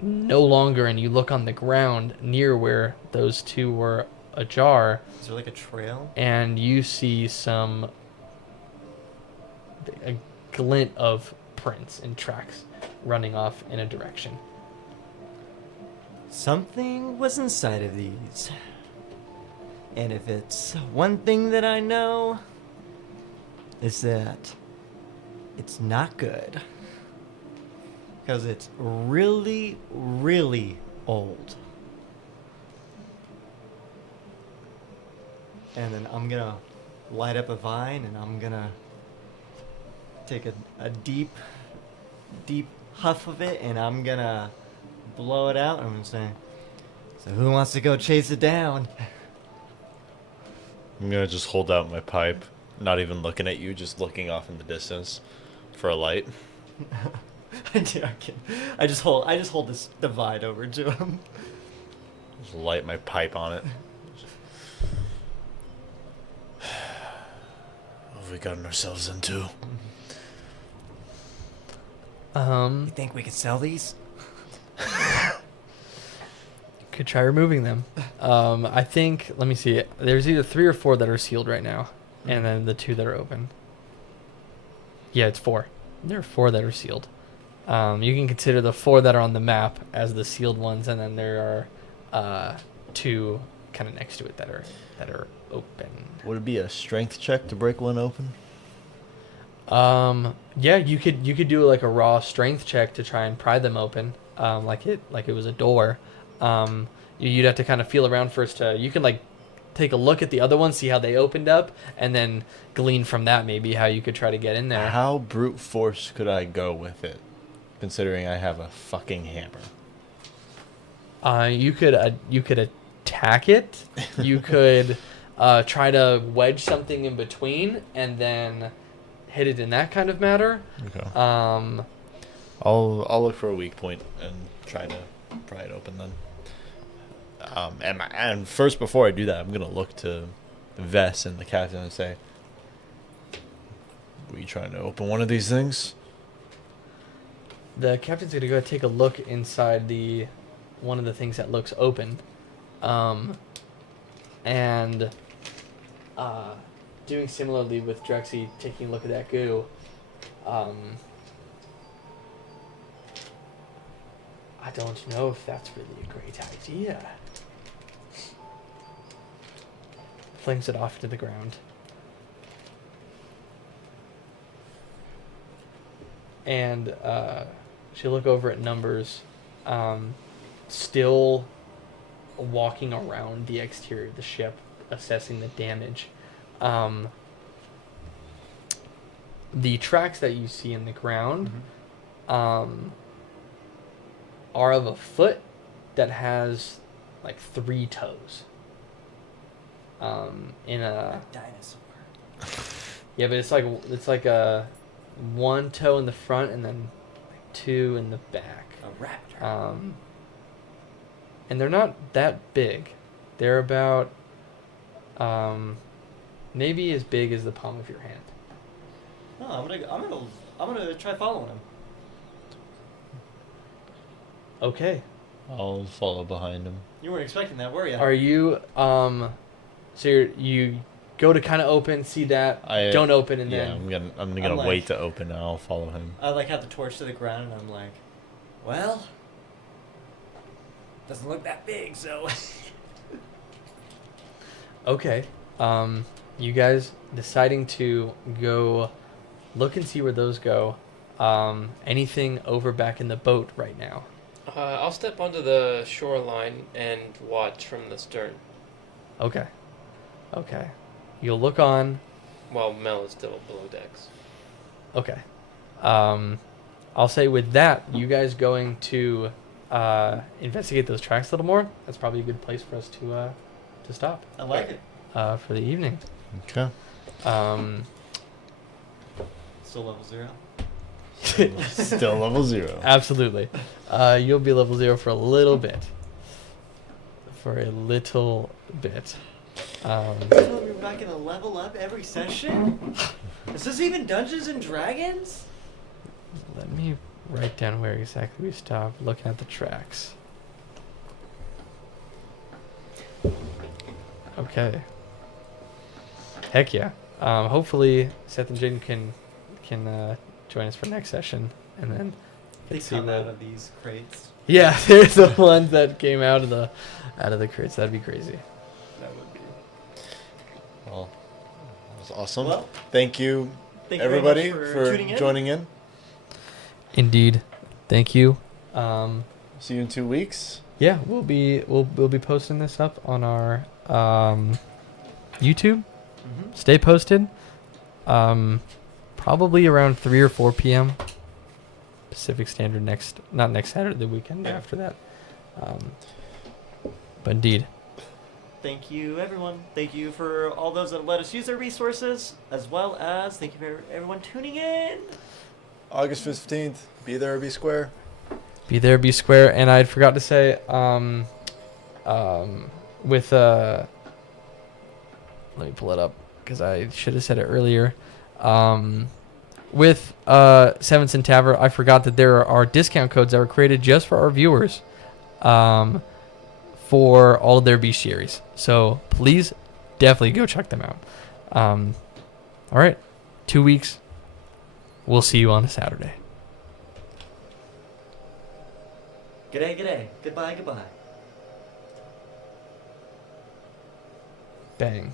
no longer, and you look on the ground near where those 2 were ajar, Is there like a trail? and you see a glint of prints and tracks running off in a direction. Something was inside of these. And if it's one thing that I know, is that it's not good. Because it's really, really old. And then I'm gonna light up a vine and I'm gonna take a deep huff of it and I'm gonna blow it out. I'm gonna say, so who wants to go chase it down? I'm gonna just hold out my pipe, not even looking at you, just looking off in the distance for a light. I just hold this divide over to him. Just light my pipe on it. What have we gotten ourselves into? You think we could sell these? Could try removing them. I think, let me see. There's either 3 or 4 that are sealed right now, and then the 2 that are open. Yeah, it's 4. There are 4 that are sealed. You can consider the 4 that are on the map as the sealed ones, and then there are 2 kind of next to it that are open. Would it be a strength check to break one open? Yeah, you could do like a raw strength check to try and pry them open, like it was a door. You'd have to kind of feel around first. You can like take a look at the other ones, see how they opened up, and then glean from that maybe how you could try to get in there. How brute force could I go with it, considering I have a fucking hammer? You could attack it. You could try to wedge something in between and then hit it in that kind of matter. Okay. Um, I'll look for a weak point and try to pry it open then. And first, before I do that, I'm gonna look to Vess and the captain and say, "Were you trying to open one of these things?" The captain's gonna go take a look inside one of the things that looks open, and doing similarly with Drexy, taking a look at that goo. I don't know if that's really a great idea. Flings it off to the ground. And she'll look over at Numbers, still walking around the exterior of the ship, assessing the damage. The tracks that you see in the ground are of a foot that has like 3 toes. In a dinosaur. Yeah, but it's like a 1 toe in the front and then 2 in the back. A raptor. And they're not that big. They're about maybe as big as the palm of your hand. Oh, I'm gonna try following him. Okay. I'll follow behind him. You weren't expecting that, were you? Are you so you go to kind of open, see that, don't open, and then I'm gonna like- wait to open and I'll follow him. I like have the torch to the ground, and I'm like, well, doesn't look that big, so. Okay. You guys deciding to go look and see where those go. Anything over back in the boat right now? I'll step onto the shoreline and watch from the stern. Okay. You'll look on. While Mel is still below decks. Okay. I'll say with that, you guys going to investigate those tracks a little more. That's probably a good place for us to stop I like it. for the evening. Okay. Still level 0. Still level 0. Absolutely. You'll be level 0 for a little bit. You're not gonna level up every session? Is this even Dungeons and Dragons? Let me write down where exactly we stopped looking at the tracks. Okay. Heck yeah. Hopefully Seth and Jaden can join us for next session, and then They see come what- out of these crates. Yeah, there's the ones that came out of the crates. That'd be crazy. That would be. Well, that was awesome. Well, thank you, thank you very everybody, much for tuning in. joining in. Indeed. Thank you. See you in 2 weeks. Yeah, we'll be posting this up on our YouTube. Mm-hmm. Stay posted. Probably around 3 or 4 p.m. Pacific Standard not next Saturday, the weekend after that. But indeed, Thank you, everyone. Thank you for all those that let us use their resources, as well as thank you for everyone tuning in. August 15th. Be there or be square. be there, be square. And I forgot to say, with let me pull it up because I should have said it earlier. With Seven Sin Tavern, I forgot that there are discount codes that were created just for our viewers, for all of their bestiaries. So please, definitely go check them out. All right, 2 weeks. We'll see you on a Saturday. G'day, g'day. Goodbye, goodbye. Bang.